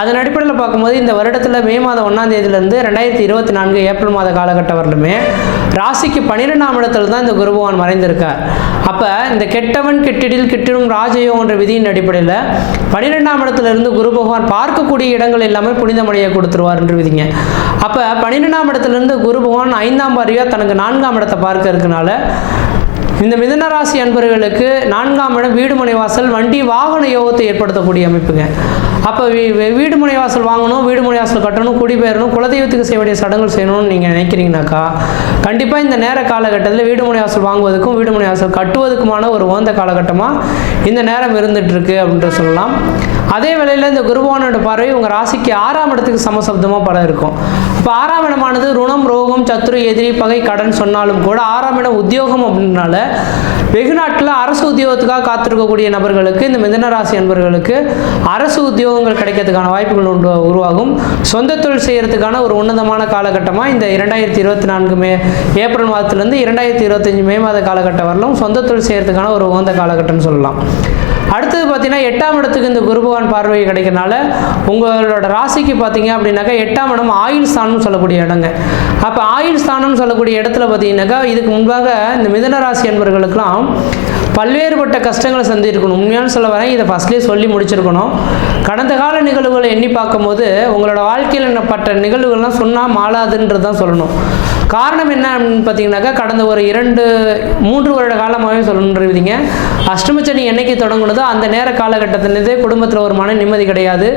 அதன் அடிப்படையில் பார்க்கும்போது இந்த வருடத்தில் மே மாதம் 1ஆம் தேதியிலிருந்து 2024 ஏப்ரல் மாத காலகட்டம் வரலுமே ராசிக்கு 12ஆம் இடத்துல தான் இந்த குரு பகவான் மறைந்திருக்கார். அப்போ இந்த கெட்டவன் கெட்டிடில் கிட்டிடும் ராஜயோகம் என்ற விதியின் அடிப்படையில் 12ஆம் இடத்துல இருந்து குரு பகவான் பார்க்கக்கூடிய இடங்கள் எல்லாமே புனிதமடைய கொடுத்துருவார் என்று விதிங்க. அப்போ 12ஆம் இடத்துலேருந்து குரு பகவான் 5ஆம் பார்வையாக தனக்கு 4ஆம் இடத்தை பார்க்க இருக்கனால இந்த மிதுன ராசி அன்பர்களுக்கு 4ஆம் இடம் வீடு மனை வாசல் வண்டி வாகன யோகத்தை ஏற்படுத்தக்கூடிய அமைப்புங்க. அப்போ வீடு மனை வாசல் வாங்கணும், வீடு மனை வாசல் கட்டணும், குடிபெயரணும், குலதெய்வத்துக்கு செய்ய வேண்டிய சடங்குகள் செய்யணும்னு நீங்கள் நினைக்கிறீங்கனாக்கா கண்டிப்பாக இந்த நேர காலகட்டத்தில் வீடு மனை வாசல் வாங்குவதற்கும் வீடு மனை வாசல் கட்டுவதற்குமான ஒரு உகந்த காலகட்டமாக இந்த நேரம் இருந்துகிட்ருக்கு அப்படின்ற சொல்லலாம். அதே வேளையில் இந்த குருபகவானோட பார்வை உங்கள் ராசிக்கு 6ஆம் இடத்துக்கு சமசப்தமாக படம் இருக்கும். இப்போ 6ஆம் இடமானது ருணம், ரோகம், சத்துரு, எதிரி, பகை, கடன் சொன்னாலும் கூட 6ஆம் இடம் உத்தியோகம் அப்படின்றனால வெகு நாட்டில் அரசு உத்தியோகத்துக்காக காத்திருக்கக்கூடிய நபர்களுக்கு இந்த மிதுன ராசி என்பவர்களுக்கு அரசு உத்தியோகங்கள் கிடைக்கிறதுக்கான வாய்ப்புகள் உருவாகும். சொந்த தொழில் செய்கிறதுக்கான ஒரு உன்னதமான காலகட்டமாக இந்த 2024 ஏப்ரல் மாதத்துலேருந்து 2025 மே மாத காலகட்டம் வரலும் சொந்த தொழில் செய்கிறதுக்கான ஒரு உகந்த காலகட்டம்னு சொல்லலாம். அடுத்தது பார்த்தீங்கன்னா 8ஆம் இடத்துக்கு இந்த குரு பகவான் பார்வை கிடைக்கிறனால உங்களோட ராசிக்கு பார்த்தீங்க அப்படின்னாக்கா 8ஆம் இடம் ஆயுள் ஸ்தானம் சொல்லக்கூடிய இடங்க. அப்போ ஆயுள் ஸ்தானம் சொல்லக்கூடிய இடத்துல பார்த்தீங்கன்னாக்கா இதுக்கு முன்பாக இந்த மிதுன ராசி என்பவர்களுக்கெல்லாம் பல்வேறுபட்ட கஷ்டங்களை சந்திருக்கணும். உண்மையான சொல்ல வரேன், இதை ஃபஸ்ட்லேயே சொல்லி முடிச்சிருக்கணும். கடந்த கால நிகழ்வுகளை எண்ணி பார்க்கும்போது உங்களோட வாழ்க்கையில் என்னப்பட்ட நிகழ்வுகள்லாம் சொன்னால் மாளாதுன்றது தான் சொல்லணும். காரணம் என்ன அப்படின்னு பார்த்தீங்கன்னாக்கா கடந்த ஒரு 2-3 வருட காலமாகவே சொல்லணுன்றீங்க. அஷ்டமச்சனி என்னைக்கு தொடங்குனதோ அந்த நேர காலகட்டத்திலேருந்தே குடும்பத்தில் ஒரு மன நிம்மதி கிடையாது,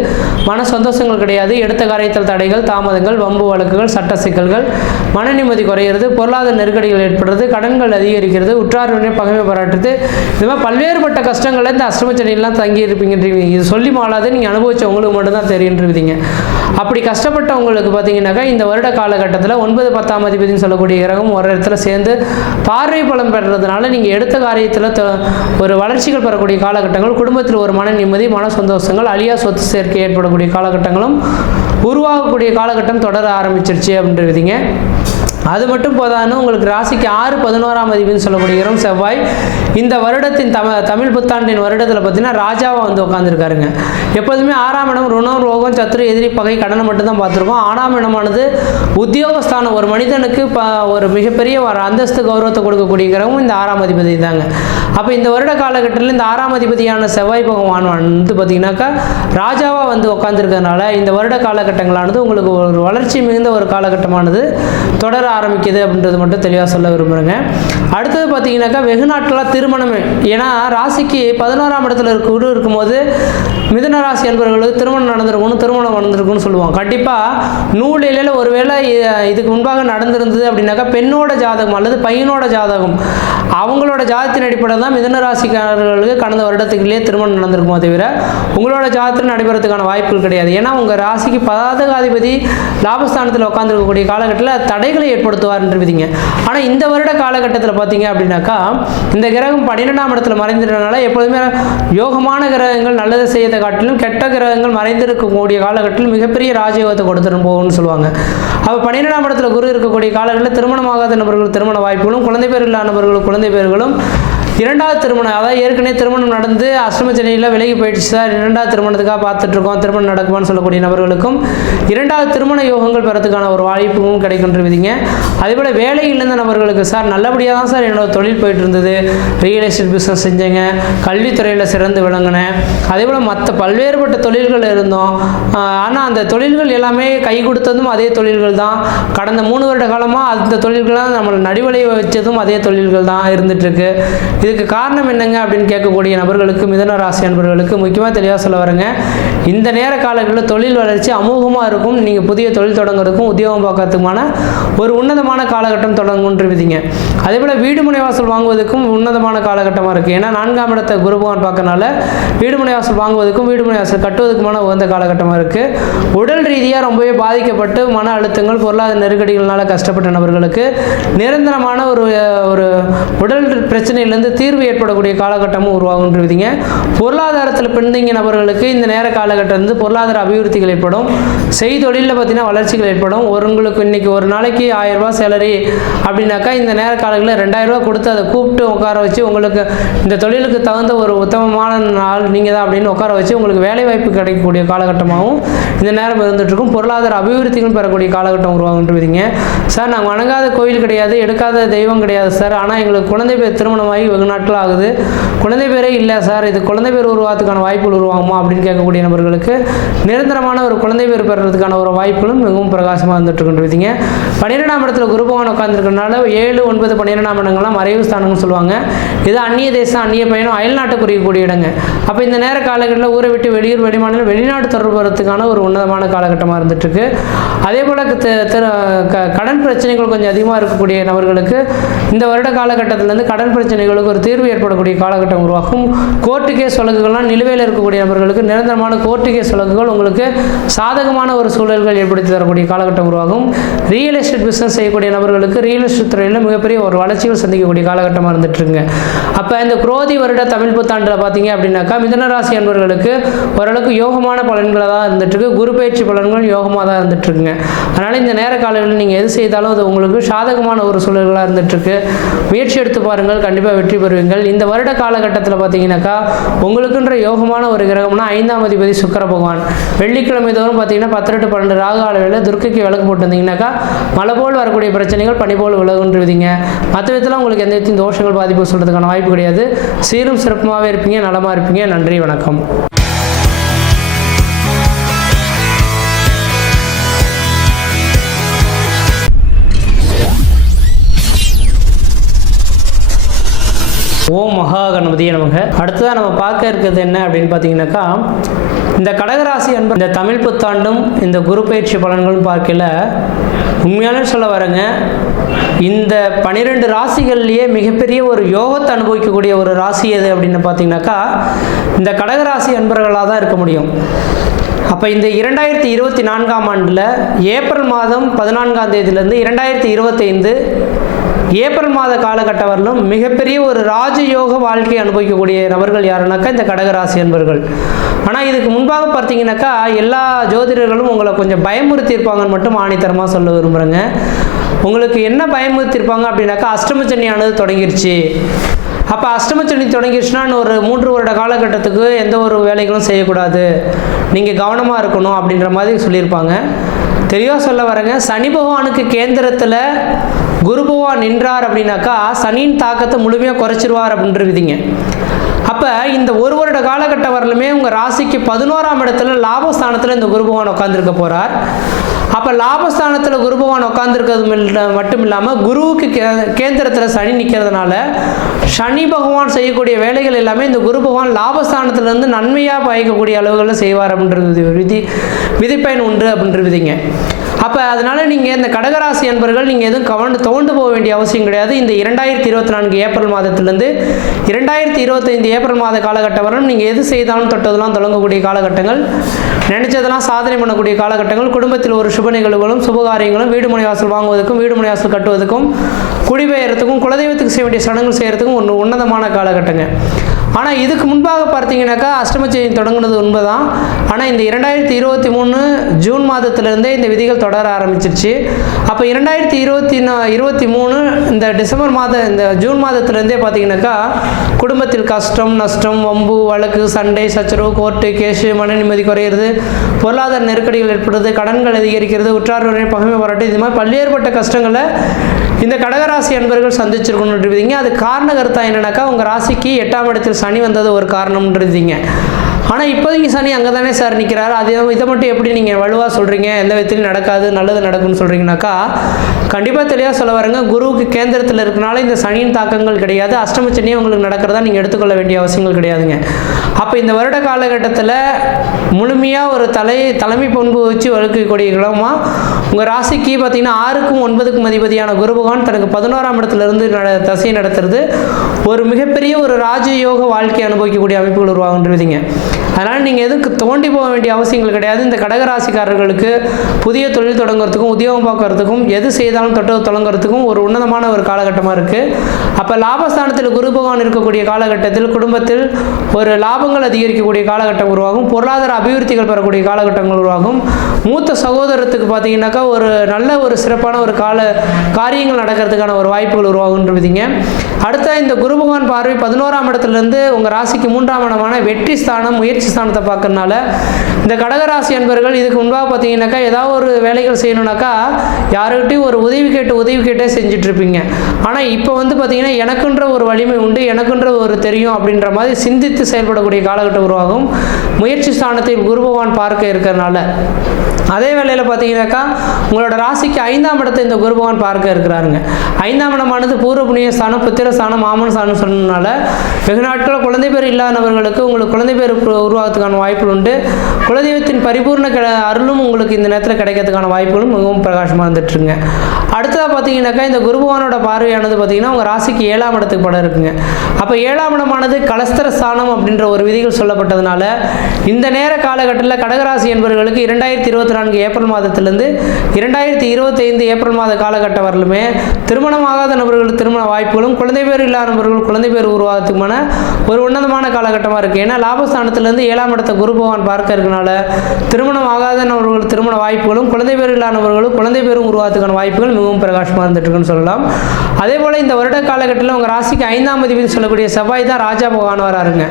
மன சந்தோஷங்கள் கிடையாது, எடுத்த காரியத்தில் தடைகள், தாமதங்கள், வம்பு வழக்குகள், சட்ட சிக்கல்கள், மன நிம்மதி குறையிறது, பொருளாதார நெருக்கடிகள் ஏற்படுறது, கடன்கள் அதிகரிக்கிறது, உற்றாருடனே பகைமை பாராட்டுறது, இது மாதிரி பல்வேறுபட்ட கஷ்டங்களை இந்த அஷ்டமச்சனியெல்லாம் தங்கி இருப்பீங்கன்றீங்க. இது சொல்லி மாளாது, நீங்கள் அனுபவிச்சவங்களுக்கு மட்டும்தான் தெரியுன்றீங்க. அப்படி கஷ்டப்பட்டவங்களுக்கு பார்த்தீங்கன்னாக்கா இந்த வருட காலகட்டத்தில் 9, 10ஆம் அதிபதினு சொல்லக்கூடிய கிரகம் ஒரு இடத்துல சேர்ந்து பார்வை பலம் பெறுறதுனால நீங்கள் எடுத்த காரியத்தில் ஒரு வளர்ச்சிகள் பெறக்கூடிய காலகட்டங்கள், குடும்பத்தில் ஒரு மன நிம்மதி, மன சந்தோஷங்கள், அழியா சொத்து சேர்க்கை ஏற்படக்கூடிய காலகட்டங்களும் உருவாகக்கூடிய காலகட்டம் தொடர ஆரம்பிச்சிருச்சு அப்படின்றீங்க. அது மட்டும் போதான்னு உங்களுக்கு ராசிக்கு 6, 11ஆம் அதிபதினு சொல்லக்கூடிய இடம் செவ்வாய் இந்த வருடத்தின் தமிழ் புத்தாண்டின் வருடத்தில் பார்த்தீங்கன்னா ராஜாவாக வந்து உட்காந்துருக்காருங்க. எப்போதுமே 6ஆம் இடம் ருணம், ரோகம், சத்துரு, எதிரி, பகை, கடனை மட்டும்தான் பார்த்துருக்கோம். 6ஆம் இடமானது உத்தியோகஸ்தானம், ஒரு மனிதனுக்கு ஒரு மிகப்பெரிய ஒரு அந்தஸ்து கௌரவத்தை கொடுக்கக்கூடிய கிரகம் இந்த 6ஆம் அதிபதி தாங்க. அப்போ இந்த வருட காலகட்டத்தில் இந்த 6ஆம் அதிபதியான செவ்வாய் பகவான் வந்து பார்த்தீங்கன்னாக்கா ராஜாவாக வந்து உட்காந்துருக்கிறதுனால இந்த வருட காலகட்டங்களானது உங்களுக்கு ஒரு வளர்ச்சி மிகுந்த ஒரு காலகட்டமானது தொடர ஆரம்பிக்குது அப்படின்றது மட்டும் தெளிவாக சொல்ல விரும்புகிறேங்க. அடுத்தது பார்த்தீங்கன்னாக்கா வெகு நாட்களாக திருமணமே, ஏன்னா ராசிக்கு 11ஆம் இடத்துல இருக்கும்போது மிதுன ராசி என்பவர்களுக்கு திருமணம் நடந்திருக்கும்னு சொல்லுவோம். கண்டிப்பாக நூலில் ஒருவேளை இதுக்கு முன்பாக நடந்திருந்தது அப்படின்னாக்கா பெண்ணோட ஜாதகம் அல்லது பையனோட ஜாதகம் அவங்களோட ஜாதகத்தின் அடிப்படையில் தான் மிதுன ராசிக்காரர்களுக்கு கடந்த வருடத்துக்குள்ளேயே திருமணம் நடந்திருக்குமோ தவிர உங்களோட ஜாதகத்தில் நடைபெறதுக்கான வாய்ப்புகள் கிடையாது. ஏன்னா உங்கள் ராசிக்கு பாதகாதிபதி லாபஸ்தானத்தில் உட்காந்துருக்கக்கூடிய காலகட்டத்தில் தடைகளை ஏற்படுத்துவார் என்று விதிங்க. ஆனால் இந்த வருட காலகட்டத்தில் பார்த்தீங்க அப்படின்னாக்கா இந்த கிரகம் 12ஆம் இடத்துல மறைந்திருந்தனால எப்பொழுதுமே யோகமான கிரகங்கள் நல்லதை செய்யறதை காட்டிலும் கெட்ட கிரகங்கள் மறைந்திருக்கக்கூடிய காலகட்டத்தில் மிகப்பெரிய ராஜயோகத்தை கொடுத்துட்டு போகும்னு சொல்லுவாங்க. அப்போ 12ஆம் இடத்துல குரு இருக்கக்கூடிய காலகட்டத்தில் திருமணமாகாத நபர்கள் திருமண வாய்ப்புகளும், குழந்தை பேர் இல்லாத நபர்களுக்கு குழந்தை பேர்களும், இரண்டாவது திருமணம், அதாவது ஏற்கனவே திருமணம் நடந்து அஷ்டமச்சனியில் விலகி போயிடுச்சு சார், இரண்டாவது திருமணத்துக்காக பார்த்துட்ருக்கோம், திருமணம் நடக்குமான்னு சொல்லக்கூடிய நபர்களுக்கும் இரண்டாவது திருமண யோகங்கள் பெறத்துக்கான ஒரு வாய்ப்பும் கிடைக்கின்றவிதிங்க. அதேபோல் வேலையில் இருந்த நபர்களுக்கு சார் நல்லபடியாக தான் சார் என்னோட தொழில் போயிட்டு இருந்தது, ரியல் எஸ்டேட் பிஸ்னஸ் செஞ்சேங்க, கல்வித்துறையில் சிறந்து விளங்கினேன், அதேபோல் மற்ற பல்வேறுபட்ட தொழில்கள் இருந்தோம். ஆனால் அந்த தொழில்கள் எல்லாமே கை கொடுத்ததும் அதே தொழில்கள் தான். கடந்த 3 வருட காலமாக அந்த தொழில்களாக நம்மளை நடிவலை வச்சதும் அதே தொழில்கள் தான் இருந்துகிட்ருக்கு. இதுக்கு காரணம் என்னங்க அப்படின்னு கேட்கக்கூடிய நபர்களுக்கு, மிதுன ராசி அன்பர்களுக்கு முக்கியமாக தெளிவாக சொல்ல வரேங்க, இந்த நேர காலங்களில் தொழில் வளர்ச்சி அமோகமாக இருக்கும். நீங்கள் புதிய தொழில் தொடங்குறதுக்கும் உத்தியோகம் பார்க்கறதுக்குமான ஒரு உன்னதமான காலகட்டம் தொடங்குன்றிருவீங்க. அதே போல் வீடு முனைவாசல் வாங்குவதற்கும் உன்னதமான காலகட்டமாக இருக்குது. ஏன்னா 4ஆம் இடத்தை குரு பகவான் பார்க்கறனால வீடு முனைவாசல் வாங்குவதற்கும் வீடு முனைவாசல் கட்டுவதற்குமான உகந்த காலகட்டமாக இருக்குது. உடல் ரீதியாக ரொம்பவே பாதிக்கப்பட்டு மன அழுத்தங்கள் பொருளாதார நெருக்கடிகளால் கஷ்டப்பட்ட நபர்களுக்கு நிரந்தரமான ஒரு உடல் பிரச்சனையிலேருந்து தீர்வு ஏற்படக்கூடிய காலகட்டமும் உருவாகுன்றிருவீங்க. பொருளாதாரத்தில் பின்தங்கிய நபர்களுக்கு இந்த நேர காலகட்டம் பொருளாதார அபிவிருத்திகள் ஏற்படும். செய்தொழிலில் பார்த்தீங்கன்னா வளர்ச்சிகள் ஏற்படும். உங்களுக்கு இன்றைக்கி ஒரு நாளைக்கு 1000 ரூபா சேலரி அப்படின்னாக்கா இந்த நேர காலங்களில் 2000 ரூபா கொடுத்து அதை கூப்பிட்டு உட்கார வச்சு உங்களுக்கு இந்த தொழிலுக்கு தகுந்த ஒரு உத்தமமான நாள் நீங்கள் தான் அப்படின்னு உட்கார வச்சு உங்களுக்கு வேலை வாய்ப்பு கிடைக்கக்கூடிய காலகட்டமாகவும் இந்த நேரம் இருந்துகிட்ருக்கும். பொருளாதார அபிவிருத்திகளும் பெறக்கூடிய காலகட்டம் உருவாகுன்றீங்க. சார் நாங்கள் வணங்காத கோயில் கிடையாது, எடுக்காத தெய்வம் கிடையாது சார், ஆனால் எங்களுக்கு குழந்தை பேர் திருமணமாகி வெகு நாட்கள் ஆகுது, குழந்தை பேரே இல்லை சார், இது குழந்தை பேர் உருவாகிறதுக்கான வாய்ப்புகள் உருவாகுமா அப்படின்னு கேட்கக்கூடிய நபர்களுக்கு நிரந்தரமான ஒரு குழந்தை பேர் பெறுறதுக்கான ஒரு வாய்ப்புகளும் மிகவும் பிரகாசமாக இருந்துட்டு இருக்கின்றீங்க. 12ஆம் இடத்துல குரு பகவான் உட்காந்துருக்கனால 7, 9, 12ஆம் இடங்கள்லாம் மறைவு ஸ்தானம்னு சொல்லுவாங்க. இது அந்நிய தேசம், அந்நிய பயணம், அயல்நாட்டை குறிக்கக்கூடிய இடங்க. அப்போ இந்த நேர காலகட்டத்தில் ஊரை விட்டு வெளியூர், வெளிமாநிலம், வெளிநாடு தொடர்பு வரதுக்கான ஒரு உன்னதமான காலகட்டமாக இருந்துட்டுருக்கு. அதே போல் கடன் பிரச்சனைகள் கொஞ்சம் அதிகமாக இருக்கக்கூடிய நபர்களுக்கு இந்த வருட காலகட்டத்திலேருந்து கடன் பிரச்சனைகளுக்கு ஒரு தீர்வு ஏற்படக்கூடிய காலகட்டம் உருவாகும். கோர்ட்டு கேஸ் வழக்குகள்லாம் நிலுவையில் இருக்கக்கூடிய நபர்களுக்கு நிரந்தரமான கோர்ட்டு கேஸ் வழக்குகள் உங்களுக்கு சாதகமான ஒரு சூழல்கள் ஏற்படுத்தி தரக்கூடிய காலகட்டம் உருவாகும். ரியல் எஸ்டேட் பிஸ்னஸ் செய்யக்கூடிய நபர்களுக்கு ரியல் எஸ்டேட் துறையில் மிகப்பெரிய ஒரு வளர்ச்சிகள் சந்திக்கக்கூடிய காலகட்டமாக இருந்துட்டுருங்க. அப்போ இந்த குரோதி வருட தமிழ் புத்தாண்டில் பார்த்தீங்க அப்படின்னாக்கா மிதுனராசி அன்பர்களுக்கு ஓரளவுக்கு யோகமான பலன்களை தான் இருந்துட்டுருக்கு. குரு பயிற்சி பலன்கள் யோகமாக தான் இருந்துட்டுருக்குங்க. அதனால் இந்த நேர காலங்களில் நீங்கள் எது செய்தாலும் அது உங்களுக்கு சாதகமான ஒரு சூழல்களாக இருந்துகிட்ருக்கு. முயற்சி எடுத்து பாருங்கள், கண்டிப்பாக வெற்றி பெறுவீங்கள். இந்த வருட காலகட்டத்தில் பார்த்தீங்கன்னாக்கா உங்களுக்குன்ற யோகமான ஒரு கிரகம்னா 5ஆம் அதிபதி சுக்கிர பகவான். வெள்ளிக்கிழமை தோறும் பார்த்தீங்கன்னா 10 to 12 ராகு அளவில் துர்க்கைக்கு விளக்கு போட்டு வந்தீங்கன்னாக்கா மழை போல் வரக்கூடிய பிரச்சனைகள் பனி போல் விலகுன்றுவீங்க. மற்ற விதத்தில் உங்களுக்கு எந்த விதத்தையும் தோஷங்கள் பாதிப்பு சொல்கிறதுக்கான வாய்ப்பு கிடையாது. சீரும் சிறப்புமாகவே இருப்பீங்க, நலமாக இருப்பீங்க. நன்றி, வணக்கம். ஓம் மகா கணபதியே நமக. அடுத்ததாக நம்ம பார்க்க இருக்கிறது என்ன அப்படின்னு பார்த்தீங்கன்னாக்கா, இந்த கடகராசி அன்பர் இந்த தமிழ் புத்தாண்டும் இந்த குரு பயிற்சி பலன்களும் பார்க்கல உண்மையாலே சொல்ல வரேங்க, இந்த 12 ராசிகள்லேயே மிகப்பெரிய ஒரு யோகத்தை அனுபவிக்கக்கூடிய ஒரு ராசி எது அப்படின்னு பார்த்தீங்கன்னாக்கா இந்த கடகராசி அன்பர்களாக தான் இருக்க முடியும். அப்போ இந்த 2024ஆம் ஆண்டில் ஏப்ரல் மாதம் 14ஆம் தேதியிலேருந்து 2025 ஏப்ரல் மாத காலகட்டம் வரலும் மிகப்பெரிய ஒரு ராஜயோக வாழ்க்கையை அனுபவிக்கக்கூடிய நபர்கள் யாருன்னாக்கா இந்த கடகராசி அன்பர்கள். ஆனால் இதுக்கு முன்பாக பார்த்தீங்கன்னாக்கா எல்லா ஜோதிடர்களும் உங்களை கொஞ்சம் பயமுறுத்தியிருப்பாங்கன்னு மட்டும் ஆணித்தரமாக சொல்ல விரும்புகிறேங்க. உங்களுக்கு என்ன பயமுறுத்தியிருப்பாங்க அப்படின்னாக்கா அஷ்டமச்சனியானது தொடங்கிருச்சு. அப்போ அஷ்டமச்சனி தொடங்கிருச்சுன்னா ஒரு 3 வருட காலகட்டத்துக்கு எந்த ஒரு வேலைகளும் செய்யக்கூடாது, நீங்கள் கவனமாக இருக்கணும் அப்படின்ற மாதிரி சொல்லியிருப்பாங்க. தெளிவாக சொல்ல வரேங்க, சனி பகவானுக்கு கேந்திரத்தில் குரு பகவான் நின்றார் அப்படின்னாக்கா சனியின் தாக்கத்தை முழுமையாக குறைச்சிருவார் அப்படின்றவிதிங்க. அப்போ இந்த 1 வருட காலகட்டம் வரலுமே உங்கள் ராசிக்கு 11ஆம் இடத்துல லாபஸ்தானத்தில் இந்த குரு பகவான் உட்காந்துருக்க போகிறார். அப்போ லாபஸ்தானத்தில் குரு பகவான் உட்காந்துருக்கிறது மட்டும் இல்லாமல் குருவுக்கு கேந்திரத்தில் சனி நிற்கிறதுனால சனி பகவான் செய்யக்கூடிய வேலைகள் எல்லாமே இந்த குரு பகவான் லாபஸ்தானத்திலேருந்து நன்மையாக பயக்கக்கூடிய அளவுகளில் செய்வார் அப்படின்றது விதிப்பயன் உண்டு அப்படின்றவிதிங்க. அப்போ அதனால் நீங்கள் இந்த கடகராசி அன்பர்கள் நீங்கள் எதுவும் தோண்டு போக வேண்டிய அவசியம் கிடையாது. இந்த 2024 ஏப்ரல் மாதத்திலேருந்து 2025 ஏப்ரல் மாத காலகட்டம் வரும் நீங்கள் எது செய்தாலும் தொட்டதெல்லாம் தொடங்கக்கூடிய காலகட்டங்கள், நினைச்சதெல்லாம் சாதனை பண்ணக்கூடிய காலகட்டங்கள், குடும்பத்தில் ஒரு சுப நிகழ்வுகளும் சுபகாரியங்களும், வீடு முனை வாசல் வாங்குவதற்கும் வீடு முனை வாசல் கட்டுவதற்கும் குடிபெயர்றதுக்கும் குலதெய்வத்துக்கு செய்ய வேண்டிய சடங்குகள் செய்கிறதுக்கும் ஒரு உன்னதமான காலகட்டங்க. ஆனால் இதுக்கு முன்பாக பார்த்தீங்கன்னாக்கா அஷ்டமச்செய்தி தொடங்குனது உண்மைதான். ஆனால் இந்த 2023 ஜூன் மாதத்திலேருந்தே இந்த விதிகள் தொடர ஆரம்பிச்சிருச்சு. அப்போ 2023 இந்த டிசம்பர் மாதம் இந்த ஜூன் மாதத்திலேருந்தே பார்த்தீங்கன்னாக்கா குடும்பத்தில் கஷ்டம், நஷ்டம், வம்பு, வழக்கு, சண்டை, சச்சரவு, கோர்ட்டு கேஸு, மன நிம்மதி குறையிறது, பொருளாதார நெருக்கடிகள் ஏற்படுறது, கடன்கள் அதிகரிக்கிறது, உற்றார் பகைமை பாராட்டு, இது மாதிரி பல்வேறுபட்ட கஷ்டங்களை இந்த கடகராசி அன்பர்கள் சந்திச்சிருக்கணுன்றீங்க. அது காரண கருத்தா என்னன்னாக்கா உங்கள் ராசிக்கு 8ஆம் இடத்தில் சனி வந்தது ஒரு காரணம்ன்றீங்க. ஆனால் இப்போதைக்கு சனி அங்கே தானே சார் நிற்கிறாரு, அது இதை மட்டும் எப்படி நீங்கள் வலுவாக சொல்கிறீங்க, எந்த விதத்திலும் நடக்காது நல்லது நடக்கும்னு சொல்கிறீங்கனாக்கா கண்டிப்பாக தெளிவாக சொல்ல வரங்க. குருவுக்கு கேந்திரத்தில் இருக்கனால இந்த சனியின் தாக்கங்கள் கிடையாது. அஷ்டம சனியே உங்களுக்கு நடக்கிறதா நீங்கள் எடுத்துக்கொள்ள வேண்டிய அவசியங்கள் கிடையாதுங்க. அப்போ இந்த வருட காலகட்டத்தில் முழுமையாக ஒரு தலைமை பண்பு வச்சு வளர்க்கக்கூடிய கிழமாக உங்கள் ராசிக்கு பார்த்தீங்கன்னா 6க்கும் 9க்கும் அதிபதியான குரு பகவான் தனக்கு 11ஆம் இடத்துலேருந்து தசை நடத்துறது ஒரு மிகப்பெரிய ஒரு ராஜயோக வாழ்க்கை அனுபவிக்கக்கூடிய அமைப்புகள் உருவாகுன்றீங்க. அதனால் நீங்கள் எதுக்கு தோண்டி போக வேண்டிய அவசியங்கள் கிடையாது. இந்த கடகராசிக்காரர்களுக்கு புதிய தொழில் தொடங்குறதுக்கும் உத்தியோகம் பார்க்கறதுக்கும் எது செய்தாலும் தொட்டு தொடங்குறதுக்கும் ஒரு உன்னதமான ஒரு காலகட்டமாக இருக்குது. அப்போ லாபஸ்தானத்தில் குரு பகவான் இருக்கக்கூடிய காலகட்டத்தில் குடும்பத்தில் ஒரு லாபங்கள் அதிகரிக்கக்கூடிய காலகட்டம் உருவாகும். பொருளாதார அபிவிருத்திகள் பெறக்கூடிய காலகட்டங்கள் உருவாகும். மூத்த சகோதரத்துக்கு பார்த்தீங்கன்னாக்கா ஒரு நல்ல ஒரு சிறப்பான ஒரு காரியங்கள் நடக்கிறதுக்கான ஒரு வாய்ப்புகள் உருவாகுன்றீங்க. அடுத்த இந்த குரு பகவான் பார்வை 11ஆம் இடத்துலேருந்து உங்கள் ராசிக்கு 3ஆம் இடமான வெற்றி ஸ்தானம், முயற்சி ஸ்தானத்தை பார்க்கறதுனால இந்த கடகராசி அன்பர்கள் இதுக்கு முன்பாக பார்த்தீங்கன்னாக்கா ஏதாவது ஒரு வேலைகள் செய்யணும்னாக்கா யாருக்கிட்டையும் ஒரு உதவி கேட்டே செஞ்சுட்டு இருப்பீங்க. ஆனால் இப்போ வந்து பார்த்தீங்கன்னா எனக்குன்ற ஒரு வலிமை உண்டு, எனக்குன்ற ஒரு தெரியும் அப்படின்ற மாதிரி சிந்தித்து செயல்படக்கூடிய காலகட்டம் உருவாகும். முயற்சி ஸ்தானத்தில் குரு பகவான் பார்க்க இருக்கிறனால அதே வேளையில் பார்த்தீங்கன்னாக்கா உங்களோட ராசிக்கு 5ஆம் இடத்தை இந்த குரு பகவான் பார்க்க இருக்கிறாருங்க. 5ஆம் இடமானது பூர்வ புண்ணிய ஸ்தானம், புத்திர ஸ்தானம், மாமன் ஸ்தானம் சொன்னதுனால வெகு நாட்களில் குழந்தை பேர் இல்லாதவர்களுக்கு உங்களுக்கு குழந்தை பேர் உருவாகிறதுக்கான வாய்ப்புகள் உண்டு. குலதெய்வத்தின் பரிபூர்ண அருளும் உங்களுக்கு இந்த நேரத்தில் கிடைக்கிறதுக்கான வாய்ப்புகளும் மிகவும் பிரகாசமாக இருந்துட்டுருங்க. அடுத்ததாக பார்த்தீங்கன்னாக்கா இந்த குரு பகவானோட பார்வையானது பார்த்தீங்கன்னா உங்கள் ராசிக்கு 7ஆம் இடத்துக்கு படம் இருக்குங்க. அப்போ 7ஆம் இடமானது கலஸ்தர ஸ்தானம் அப்படின்ற ஒரு விதிகள் சொல்லப்பட்டதுனால இந்த நேர காலகட்டத்தில் கடகராசி என்பவர்களுக்கு 2024 ஏப்ரல் மாதத்திலிருந்து 2025 ஏப்ரல் மாத காலகட்டம் வரலுமே திருமணமாகாத நபர்கள் திருமண வாய்ப்புகளும், குழந்தை பேர் இல்லாத நபர்கள் குழந்தை பேர் உருவாகிறதுக்குமான ஒரு உன்னதமான காலகட்டமாக இருக்குது. ஏன்னா லாபஸ்தானத்திலிருந்து 7ஆம் இடத்தை குரு பகவான் பார்க்க இருக்கனால திருமணம் ஆகாத நபர்கள் திருமண வாய்ப்புகளும், குழந்தை பேர் இல்லாத நபர்களும் குழந்தை பேரும் உருவாகிறதுக்கான வாய்ப்புகள் மிகவும் பிரகாசமாக இருந்துட்டுருக்குன்னு சொல்லலாம். அதே போல் இந்த வருட காலகட்டத்தில் உங்கள் ராசிக்கு 5ஆம் அதிபதி சொல்லக்கூடிய செவ்வாய் தான் ராஜா பகவான் வராருங்க.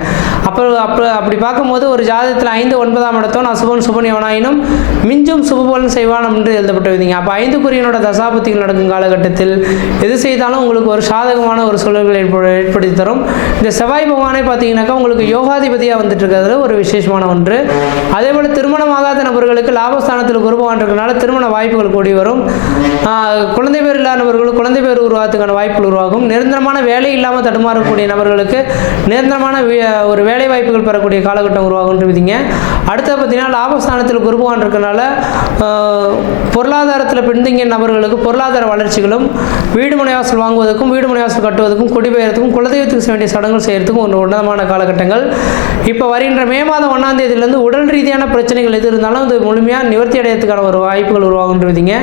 அப்படி பார்க்கும்போது ஒரு ஜாதகத்தில் 5, 9ஆம் இடத்தோன் அசுபன் சுபனியவனாயினும் மிஞ்சும் சுபபலன் செய்வான் என்று எழுதப்பட்டு விதிங்க. அப்போ 5 தசாபத்திகள் நடக்கும் காலகட்டத்தில் எது செய்தாலும் உங்களுக்கு ஒரு சாதகமான ஒரு சூழல்களை ஏற்படுத்தி தரும். இந்த செவ்வாய் பகவானை பார்த்தீங்கன்னாக்கா உங்களுக்கு யோகாதிபதியாக வந்துட்டு இருக்கிறது ஒரு விசேஷமான ஒன்று. அதே போல் திருமணமாகாத நபர்களுக்கு லாபஸ்தானத்தில் குரு பகவான் இருக்கிறனால திருமண வாய்ப்புகள் கூடி வரும். குழந்தை பேர் இல்லாத நபர்களுக்கு குழந்தை பேர் உருவாகிறதுக்கான வாய்ப்புகள் உருவாகும். நிரந்தரமான வேலை இல்லாமல் தடுமாறக்கூடிய நபர்களுக்கு நிரந்தரமான ஒரு வேலை வாய்ப்புகள் பெறக்கூடிய காலகட்டம் உருவாகும் விதிங்க. அடுத்து பார்த்தீங்கன்னா லாபஸ்தானத்தில் குரு பகவான் இருக்கிறனால பொருளாதாரத்தில் பின்தங்கிய நபர்களுக்கு பொருளாதார வளர்ச்சிகளும், வீடு மனைவாசல் வாங்குவதற்கும் வீடு மனைவாசல் கட்டுவதற்கும் குடிபெயர்த்துக்கும் குலதெய்வத்துக்கு வேண்டிய சடங்குகள் செய்யறதுக்கும் ஒரு உன்னதமான காலகட்டங்கள். இப்போ வருகின்ற மே மாதம் 1ஆம் தேதியிலிருந்து உடல் ரீதியான பிரச்சனைகள் எது இருந்தாலும் அது முழுமையாக நிவர்த்தி அடையறதுக்கான ஒரு வாய்ப்புகள் உருவாகுன்றீங்க.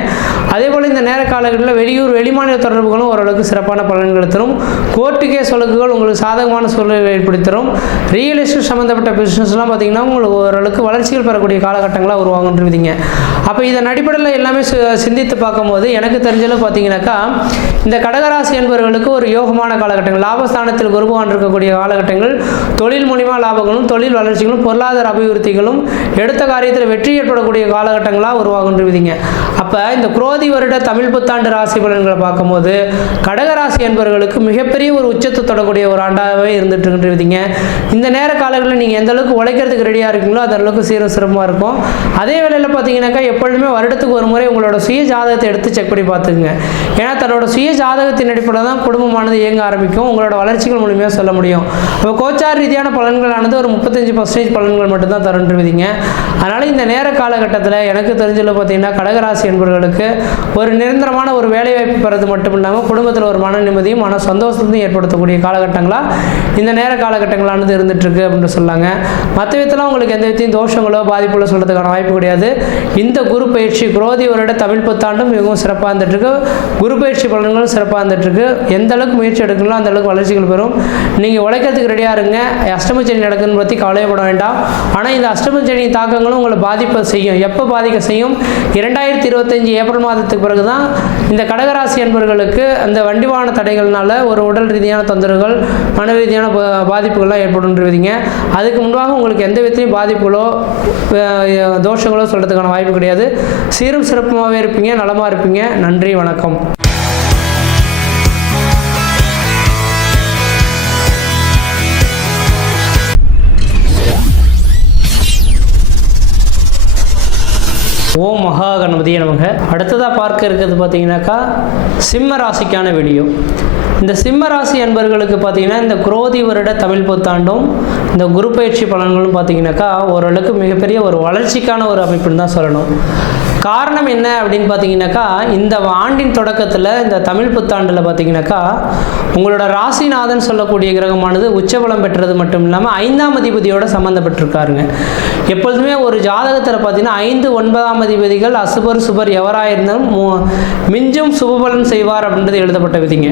அதே போல் இந்த நேர காலகட்டத்தில் வெளியூர் வெளிமாநில தொடர்புகளும் ஓரளவுக்கு சிறப்பான பலன்களை தரும். கோர்ட்டு கேஸ் வழக்குகள் உங்களுக்கு சாதகமான சூழலை ஏற்படுத்தி தரும். ரியல் எஸ்டேட் சம்மந்தப்பட்ட பிஸ்னஸ்லாம் பார்த்தீங்கன்னா உங்களுக்கு ஓரளவுக்கு வளர்ச்சிகள் பெறக்கூடிய காலகட்டங்களாக உருவாகுன்றீங்க. அப்போ இதன் அடிப்படையில் எல்லாமே சிந்தித்து பார்க்கும்போது எனக்கு தெரிஞ்சளவு பார்த்தீங்கன்னாக்கா இந்த கடகராசி என்பவர்களுக்கு ஒரு யோகமான காலகட்டங்கள், லாபஸ்தானத்தில் குரு பகவான் இருக்கக்கூடிய காலகட்டங்கள் தொழில் மூலியமாக லாபங்களும், தொழில் வளர்ச்சிகளும், பொருளாதார அபிவிருத்திகளும், எடுத்த காரியத்தில் வெற்றி ஏற்படக்கூடிய காலகட்டங்களாக உருவாகுன்றீங்க. அப்போ இந்த குரோதி வருட தமிழ் புத்தாண்டு ராசி பலன்களை பார்க்கும்போது கடகராசி என்பவர்களுக்கு மிகப்பெரிய ஒரு உச்சத்தை தொடக்கூடிய ஒரு ஆண்டாகவே இருந்துட்டு இருக்குன்றீங்க. இந்த நேர காலங்களில் நீங்கள் எந்த அளவுக்கு உழைக்கிறதுக்கு ரெடியாக இருக்கீங்களோ அந்த அளவுக்கு சீரும் சிறப்பாக இருக்கும். அதே வேளையில் பார்த்தீங்கன்னாக்கா எப்பொழுதுமே வருடத்துக்கு ஒரு முறை உங்களோட சுய ஜாதகத்தை எடுத்து செக் பண்ணி பார்த்துக்குங்க. ஏன்னா தன்னோட சுய ஜாதகத்தின் அடிப்படையில் தான் குடும்பமானது இயங்க ஆரம்பிக்கும், உங்களோட வளர்ச்சிகள் மூலியமாக சொல்ல முடியும். இப்போ கோச்சார் ரீதியான பலன்களானது ஒரு 35% 50% பலன்கள் மட்டும்தான் தருன்றுவீங்க. அதனால் இந்த நேர காலகட்டத்தில் எனக்கு தெரிஞ்சல பார்த்தீங்கன்னா கடகராசி என்பவர்களுக்கு ஒரு நிரந்தரமான ஒரு வேலைவாய்ப்பு பெறது மட்டும் இல்லாமல் குடும்பத்தில் ஒரு மன நிம்மதியும் மன சந்தோஷத்தையும் ஏற்படுத்தக்கூடிய காலகட்டங்களாக இந்த நேர காலகட்டங்களானது இருந்துகிட்ருக்கு அப்படின்னு சொல்லாங்க. மற்ற விதத்தில் உங்களுக்கு எந்த விதத்தையும் தோஷங்களோ பாதிப்புகளோ சொல்கிறதுக்கான வாய்ப்பு கிடையாது. இந்த குரு பயிற்சி குரோதி வருட தமிழ் புத்தாண்டும் மிகவும் சிறப்பாக இருந்துகிட்ருக்கு. குரு பயிற்சி பலன்களும் சிறப்பாக இருந்துகிட்ருக்கு. எந்த அளவுக்கு முயற்சி எடுக்கலாம் அந்த அளவுக்கு வளர்ச்சிகள் பெறும். நீங்கள் உழைக்கிறதுக்கு ரெடியாக இருங்க. அஷ்டமச்சனி நடக்குதுன்னு பற்றி கவலைப்பட வேண்டாம். ஆனால் இந்த அஷ்டமச்சனி தாக்கங்களும் உங்களை பாதிப்பை செய்யும். எப்போ பாதிக்க செய்யும்? 2025 ஏப்ரல் மாதத்துக்கு பிறகு தான் இந்த கடகராசி என்பவர்களுக்கு அந்த வண்டிவான தடைகள்னால ஒரு உடல் ரீதியான தொந்தரவுகள் மன ரீதியான பாதிப்புகள்லாம் ஏற்படுன்றீங்க. அதுக்கு முன்பாக உங்களுக்கு எந்த விதத்திலையும் பாதிப்புகளோ தோஷங்களோ சொல்கிறதுக்கான வாய்ப்பு கிடையாது. சீரும் சிறப்புமாகவே இருப்பீங்க, நலமாக இருப்பீங்க. நன்றி, வணக்கம். ஓம் மகா கணபதியே நமக. அடுத்ததாக பார்க்க இருக்கிறது பார்த்தீங்கன்னாக்கா சிம்ம ராசிக்கான வீடியோ. இந்த சிம்ம ராசி அன்பர்களுக்கு பார்த்தீங்கன்னா இந்த குரோதி வருட தமிழ் புத்தாண்டும் இந்த குரு பயிற்சி பலன்களும் பார்த்தீங்கன்னாக்கா ஓரளவுக்கு மிகப்பெரிய ஒரு வளர்ச்சிக்கான ஒரு அமைப்புன்னு தான் சொல்லணும். காரணம் என்ன அப்படின்னு பார்த்தீங்கன்னாக்கா இந்த ஆண்டின் தொடக்கத்தில் இந்த தமிழ் புத்தாண்டில் பார்த்தீங்கன்னாக்கா உங்களோட ராசிநாதன் சொல்லக்கூடிய கிரகமானது உச்சபலம் பெற்றது மட்டும் இல்லாமல் 5ஆம் அதிபதியோடு சம்மந்தப்பட்டிருக்காருங்க. எப்பொழுதுமே ஒரு ஜாதகத்தில் பார்த்தீங்கன்னா 5, 9ஆம் அதிபதிகள் அசுபர் சுபர் எவராக இருந்தாலும் மிஞ்சும் சுபபலன் செய்வார் அப்படின்றது எழுதப்பட்ட விதிங்க.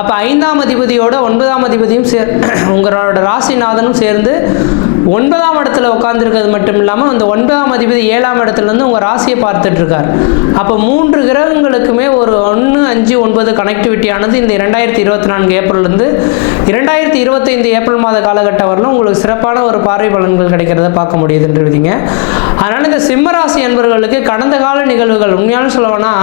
அப்போ 5ஆம் அதிபதியோட 9ஆம் அதிபதியும் உங்களோட ராசிநாதனும் சேர்ந்து 9ஆம் இடத்துல உட்காந்துருக்கிறது மட்டும் இல்லாமல் அந்த 9ஆம் அதிபதி 7ஆம் இடத்துலேருந்து உங்கள் ராசியை பார்த்துட்டு இருக்கார். அப்போ 3 கிரகங்களுக்குமே ஒரு 1, 5, 9 கனெக்டிவிட்டியானது இந்த 2024 ஏப்ரல்லேருந்து 2025 ஏப்ரல் மாத காலகட்டம் வரலாம் உங்களுக்கு சிறப்பான ஒரு பார்வை பலன்கள் கிடைக்கிறத பார்க்க முடியுதுன்றீங்க. அதனால் இந்த சிம்மராசி என்பவர்களுக்கு கடந்த கால நிகழ்வுகள் உண்மையான சொல்லணும்னா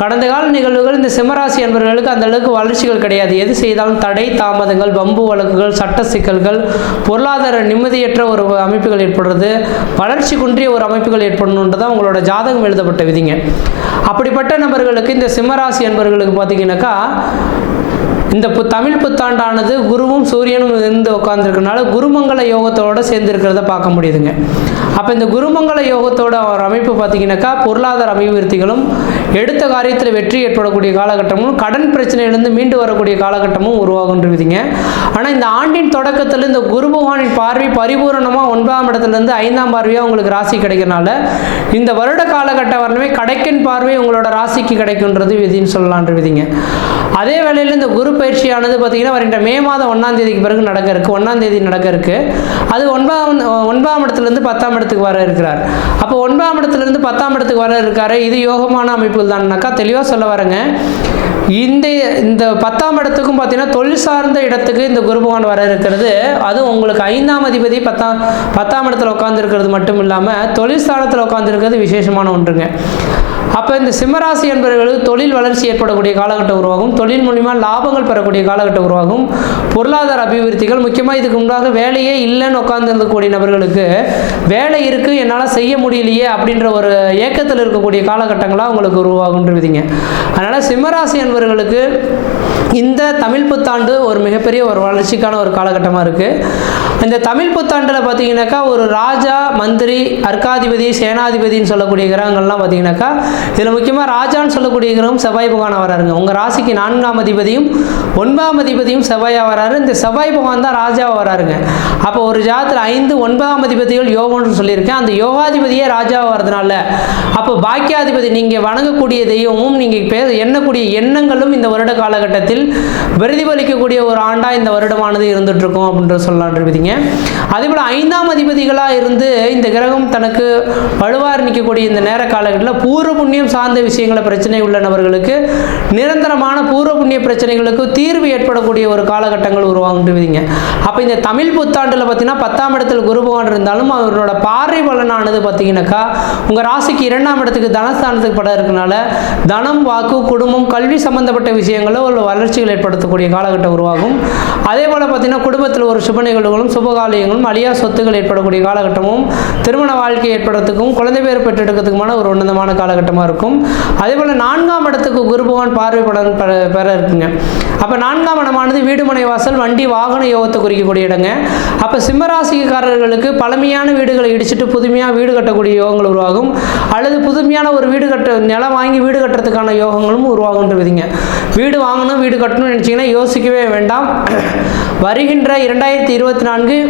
கடந்த கால நிகழ்வுகள் இந்த சிம்மராசி என்பவர்களுக்கு அந்த அளவுக்கு வளர்ச்சிகள் கிடையாது. எது செய்தாலும் தடை தாமதங்கள், வம்பு வழக்குகள், சட்ட சிக்கல்கள், பொருளாதார நிம்மதியற்ற ஒரு அமைப்புகள் ஏற்படுறது, வளர்ச்சி குன்றிய ஒரு அமைப்புகள் ஏற்படணுன்றதான் உங்களோட ஜாதகம் எழுதப்பட்ட விதிங்க. அப்படிப்பட்ட நபர்களுக்கு இந்த சிம்மராசி என்பவர்களுக்கு பார்த்தீங்கன்னாக்கா இந்த தமிழ் புத்தாண்டானது குருவும் சூரியனும் இருந்து உட்காந்துருக்கனால குருமங்கல யோகத்தோடு சேர்ந்துருக்கிறத பார்க்க முடியுதுங்க. அப்போ இந்த குருமங்கல யோகத்தோட ஒரு அமைப்பு பார்த்தீங்கன்னாக்கா பொருளாதார அபிவிருத்திகளும் எடுத்த காரியத்தில் வெற்றி ஏற்படக்கூடிய காலகட்டமும் கடன் பிரச்சனையிலிருந்து மீண்டு வரக்கூடிய காலகட்டமும் உருவாகுன்றீங்க. ஆனால் இந்த ஆண்டின் தொடக்கத்தில் இந்த குரு பகவானின் பார்வை பரிபூரணமாக 9ஆம் இடத்துலேருந்து 5ஆம் பார்வையாக உங்களுக்கு ராசி கிடைக்கிறனால இந்த வருட காலகட்டம் வரணுமே கடைக்கன் பார்வை உங்களோட ராசிக்கு கிடைக்குன்றது விதின்னு சொல்லலான்ற விதிங்க. அதே வேளையில் இந்த குரு பயிற்சியானது பார்த்தீங்கன்னா வருகின்ற மே மாதம் 1ஆம் தேதிக்கு பிறகு நடக்க இருக்குது. 1ஆம் தேதி நடக்க இருக்குது. அது 9ஆம் இடத்துலேருந்து 10ஆம் இடத்துக்கு வர இருக்கிறார். அப்போ 9ஆம் இடத்துலேருந்து 10ஆம் இடத்துக்கு வர இருக்காரு. இது யோகமான அமைப்புகள் தான்னாக்கா தெளிவாக சொல்ல வரேங்க. இந்த 10ஆம் இடத்துக்கும் பார்த்தீங்கன்னா தொழில் சார்ந்த இடத்துக்கு இந்த குரு பகவான் வர இருக்கிறது. அதுவும் உங்களுக்கு 5ஆம் அதிபதி 10ஆம் இடத்துல உட்காந்துருக்கிறது மட்டும் இல்லாமல் தொழில் ஸ்தானத்தில் உட்காந்துருக்கிறது விசேஷமான ஒன்றுங்க. அப்போ இந்த சிம்மராசி என்பவர்களுக்கு தொழில் வளர்ச்சி ஏற்படக்கூடிய காலகட்டம் உருவாகும். தொழில் மூலிமா லாபங்கள் பெறக்கூடிய காலகட்டம் உருவாகும். பொருளாதார அபிவிருத்திகள் முக்கியமாக இதுக்கு முன்பாக வேலையே இல்லைன்னு உட்கார்ந்துருக்கக்கூடிய நபர்களுக்கு வேலை இருக்குது என்னால் செய்ய முடியலையே அப்படின்ற ஒரு ஏக்கத்தில் இருக்கக்கூடிய காலகட்டங்களாக உங்களுக்கு உருவாகுன்றீங்க. அதனால் சிம்மராசி என்பவர்களுக்கு இந்த தமிழ் புத்தாண்டு ஒரு மிகப்பெரிய ஒரு வளர்ச்சிக்கான ஒரு காலகட்டமாக இருக்குது. இந்த தமிழ் புத்தாண்டில் பார்த்தீங்கன்னாக்கா ஒரு ராஜா, மந்திரி, அர்க்காதிபதி, சேனாதிபதினு சொல்லக்கூடிய கிரகங்கள்லாம் பார்த்தீங்கன்னாக்கா இதில் முக்கியமாக ராஜான்னு சொல்லக்கூடிய கிரகம் செவ்வாய் பகவான் வராருங்க. உங்கள் ராசிக்கு 4ஆம் அதிபதியும் 9ஆம் அதிபதியும் செவ்வாயாக வராரு. இந்த செவ்வாய் பகவான் தான் ராஜாவாக வராருங்க. அப்போ ஒரு ஜாதத்தில் 5, 9ஆம் அதிபதிகள் யோகம்னு சொல்லியிருக்கேன். அந்த யோகாதிபதியே ராஜாவாக வரதுனால அப்போ பாக்கியாதிபதி நீங்கள் வணங்கக்கூடிய தெய்வமும் நீங்கள் எண்ணக்கூடிய எண்ணங்களும் இந்த வருட காலகட்டத்தில் பிரதிபலிக்கக்கூடிய ஒரு ஆண்டாக இந்த வருடமானது இருந்துட்டு இருக்கும் அப்படின்ற சொல்லலான்றீங்க. அதேபோல் 5ஆம் அதிபதிகளாக இருந்து இந்த கிரகம் தனக்கு வலுவாக நிற்கக்கூடிய இந்த நேர காலகட்டத்தில் பூர்வ புண்ணியம் சார்ந்த விஷயங்களை பிரச்சனை உள்ள நபர்களுக்கு நிரந்தரமான பூர்வ புண்ணிய பிரச்சனைகளுக்கு தீர்வு ஏற்படக்கூடிய ஒரு காலகட்டங்கள் உருவாகுன்றீங்க. அப்போ இந்த தமிழ் புத்தாண்டில் பார்த்தீங்கன்னா 10ஆம் இடத்தில் குரு பகவான் இருந்தாலும் அவரோட பார்வை பலனானது பார்த்தீங்கன்னாக்கா உங்கள் ராசிக்கு 2ஆம் இடத்துக்கு தனஸ்தானத்துக்கு பட இருக்கனால தனம், வாக்கு, குடும்பம், கல்வி சம்பந்தப்பட்ட விஷயங்களும் ஒரு வளர்ச்சிகள் ஏற்படுத்தக்கூடிய காலகட்டம் உருவாகும். அதே போல் பார்த்தீங்கன்னா குடும்பத்தில் ஒரு சுப நிகழ்வுகளும் சுபகாலியங்களும் அழியா சொத்துக்கள் ஏற்படக்கூடிய காலகட்டமும் திருமண வாழ்க்கை ஏற்படுறதுக்கும் குழந்தை பேர் பெற்றெடுக்கிறதுக்குமான ஒரு உன்னதமான காலகட்டம் காலகட்டமாக இருக்கும். அதே போல் 4ஆம் இடத்துக்கு குரு பகவான் பார்வை பெற இருக்குங்க. அப்போ 4ஆம் இடமானது வீடு மனை வாசல் வண்டி வாகன யோகத்தை குறிக்கக்கூடிய இடங்க. அப்போ சிம்மராசிக்காரர்களுக்கு பழமையான வீடுகளை இடிச்சிட்டு புதுமையாக வீடு கட்டக்கூடிய யோகங்கள் உருவாகும், அல்லது புதுமையான ஒரு வீடு நிலம் வாங்கி வீடு கட்டுறதுக்கான யோகங்களும் உருவாகுன்றதுங்க. வீடு வாங்கணும் வீடு கட்டணும்னு நினச்சிங்கன்னா யோசிக்கவே வேண்டாம். வருகின்ற 2024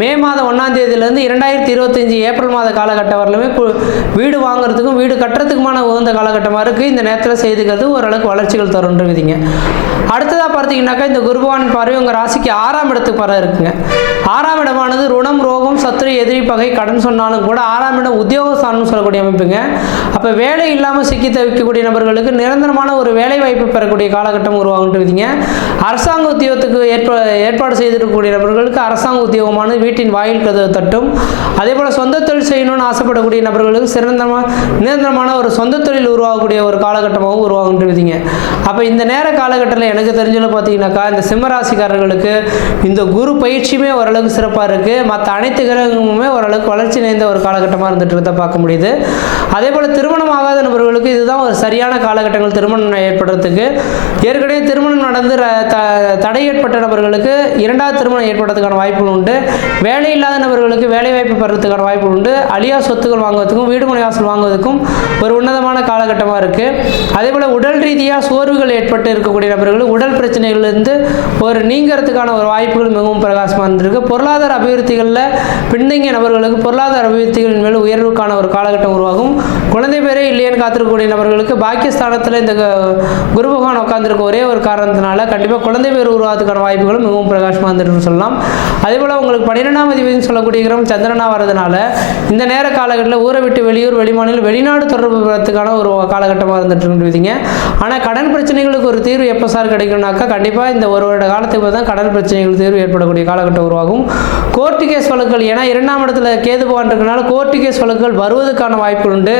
மே மாதம் 1ஆம் தேதியிலேருந்து 2025 ஏப்ரல் மாத காலகட்டம் வரலுமே வீடு வாங்குறதுக்கும் வீடு கட்டுறதுக்குமான உகந்த காலகட்டமாக இருக்குது. இந்த நேரத்தில் செய்துக்கிறது ஓரளவுக்கு வளர்ச்சிகள் தருன்றதுங்க. அடுத்ததாக பார்த்தீங்கன்னாக்கா இந்த குருபவானின் பார்வை உங்கள் ராசிக்கு 6ஆம் இடத்துக்கு பர இருக்குங்க. 6ஆம் இடமானது ருணம் ரோகம் சத்துரு எதிரி பகை கடன் சொன்னாலும் கூட 6ஆம் இடம் உத்தியோகஸ்தானம் சொல்லக்கூடிய அமைப்புங்க. அப்போ வேலை இல்லாமல் சிக்கி தவிக்கக்கூடிய நபர்களுக்கு நிரந்தரமான ஒரு வேலை வாய்ப்பு பெறக்கூடிய காலகட்டம் உருவாகுன்றதுங்க. அரசாங்க உத்தியோகத்துக்கு ஏற்பாடு செய்திருக்கக்கூடிய நபர்களுக்கு அரசாங்க உத்தியோகமானது வீட்டின் வாயில் கதவு தட்டும். அதே போல் சொந்த தொழில் செய்யணும்னு ஆசைப்படக்கூடிய நபர்களுக்கு நிரந்தரமான ஒரு சொந்த தொழில் உருவாகக்கூடிய ஒரு காலகட்டமாகவும் உருவாகுன்றதுங்க. அப்போ இந்த நேர காலகட்டத்தில் எனக்கு தெரிஞ்சது பார்த்தீங்கன்னாக்கா இந்த சிம்மராசிக்காரர்களுக்கு இந்த குரு பயிற்சியுமே ஓரளவுக்கு சிறப்பாக இருக்குது. மற்ற அனைத்து கிரகமுமே ஓரளவுக்கு வளர்ச்சி நிறைந்த ஒரு காலகட்டமாக இருந்துட்டு பார்க்க முடியுது. அதே போல் திருமணம் ஆகாத நபர்களுக்கு இதுதான் ஒரு சரியான காலகட்டங்கள் திருமணம் ஏற்படுறதுக்கு. ஏற்கனவே திருமணம் நடந்து தடை ஏற்பட்ட நபர்களுக்கு 2வது திருமணம் ஏற்படுறதுக்கான வாய்ப்புகள் உண்டு. வேலை இல்லாத நபர்களுக்கு வேலை வாய்ப்பு பெறதுக்கான வாய்ப்புகள் உண்டு. அழியா சொத்துக்கள் வாங்குவதற்கும் வீடு மனை வாசல் வாங்குவதற்கும் ஒரு உன்னதமான காலகட்டமாக இருக்குது. அதே போல் உடல் ரீதியாக சோர்வுகள் ஏற்பட்டு இருக்கக்கூடிய நபர்கள் உடல் பிரச்சனைகள்லேருந்து ஒரு நீங்கிறதுக்கான ஒரு வாய்ப்புகள் மிகவும் பிரகாசமாக இருந்திருக்கு. பொருளாதார அபிவிருத்திகளில் பின்தங்கிய நபர்களுக்கு பொருளாதார அபிவிருத்திகளின் மேல் உயர்வுக்கான ஒரு காலகட்டம் உருவாகும். குழந்தை பேரே இல்லையேன்னு காத்திருக்கக்கூடிய நபர்களுக்கு பாக்கியஸ்தானத்தில் இந்த குரு பகவான் உட்காந்துருக்க ஒரே ஒரு காரணத்தினால கண்டிப்பாக குழந்தை பேர் உருவாகிறதுக்கான வாய்ப்புகளும் மிகவும் பிரகாசமாக இருந்துட்டு சொல்லலாம். அதே போல் உங்களுக்கு 12ஆம் அதிபதினு சொல்லக்கூடிய கிரகம் சந்திரனா வரதுனால இந்த நேர காலகட்டத்தில் ஊரை விட்டு வெளியூர் வெளிமாநிலம் வெளிநாடு தொடர்பு பெறத்துக்கான ஒரு காலகட்டமாக இருந்துட்டு இருக்குதுங்க. ஆனால் கடன் பிரச்சனைகளுக்கு ஒரு தீர்வு எப்போ சார் கிடைக்கும்னாக்கா கண்டிப்பாக இந்த ஒரு வருட காலத்துக்கு தான் கடன் பிரச்சனைகள் தீர்வு ஏற்படக்கூடிய காலகட்டம் உருவாகும். கோர்ட்டு கேஸ் வழக்குகள் ஏன்னா 2ஆம் இடத்துல கேது பகவான் இருக்கனால கோர்ட்டு கேஸ் வழக்குகள் வருவதற்கான வாய்ப்புகள் உண்டு.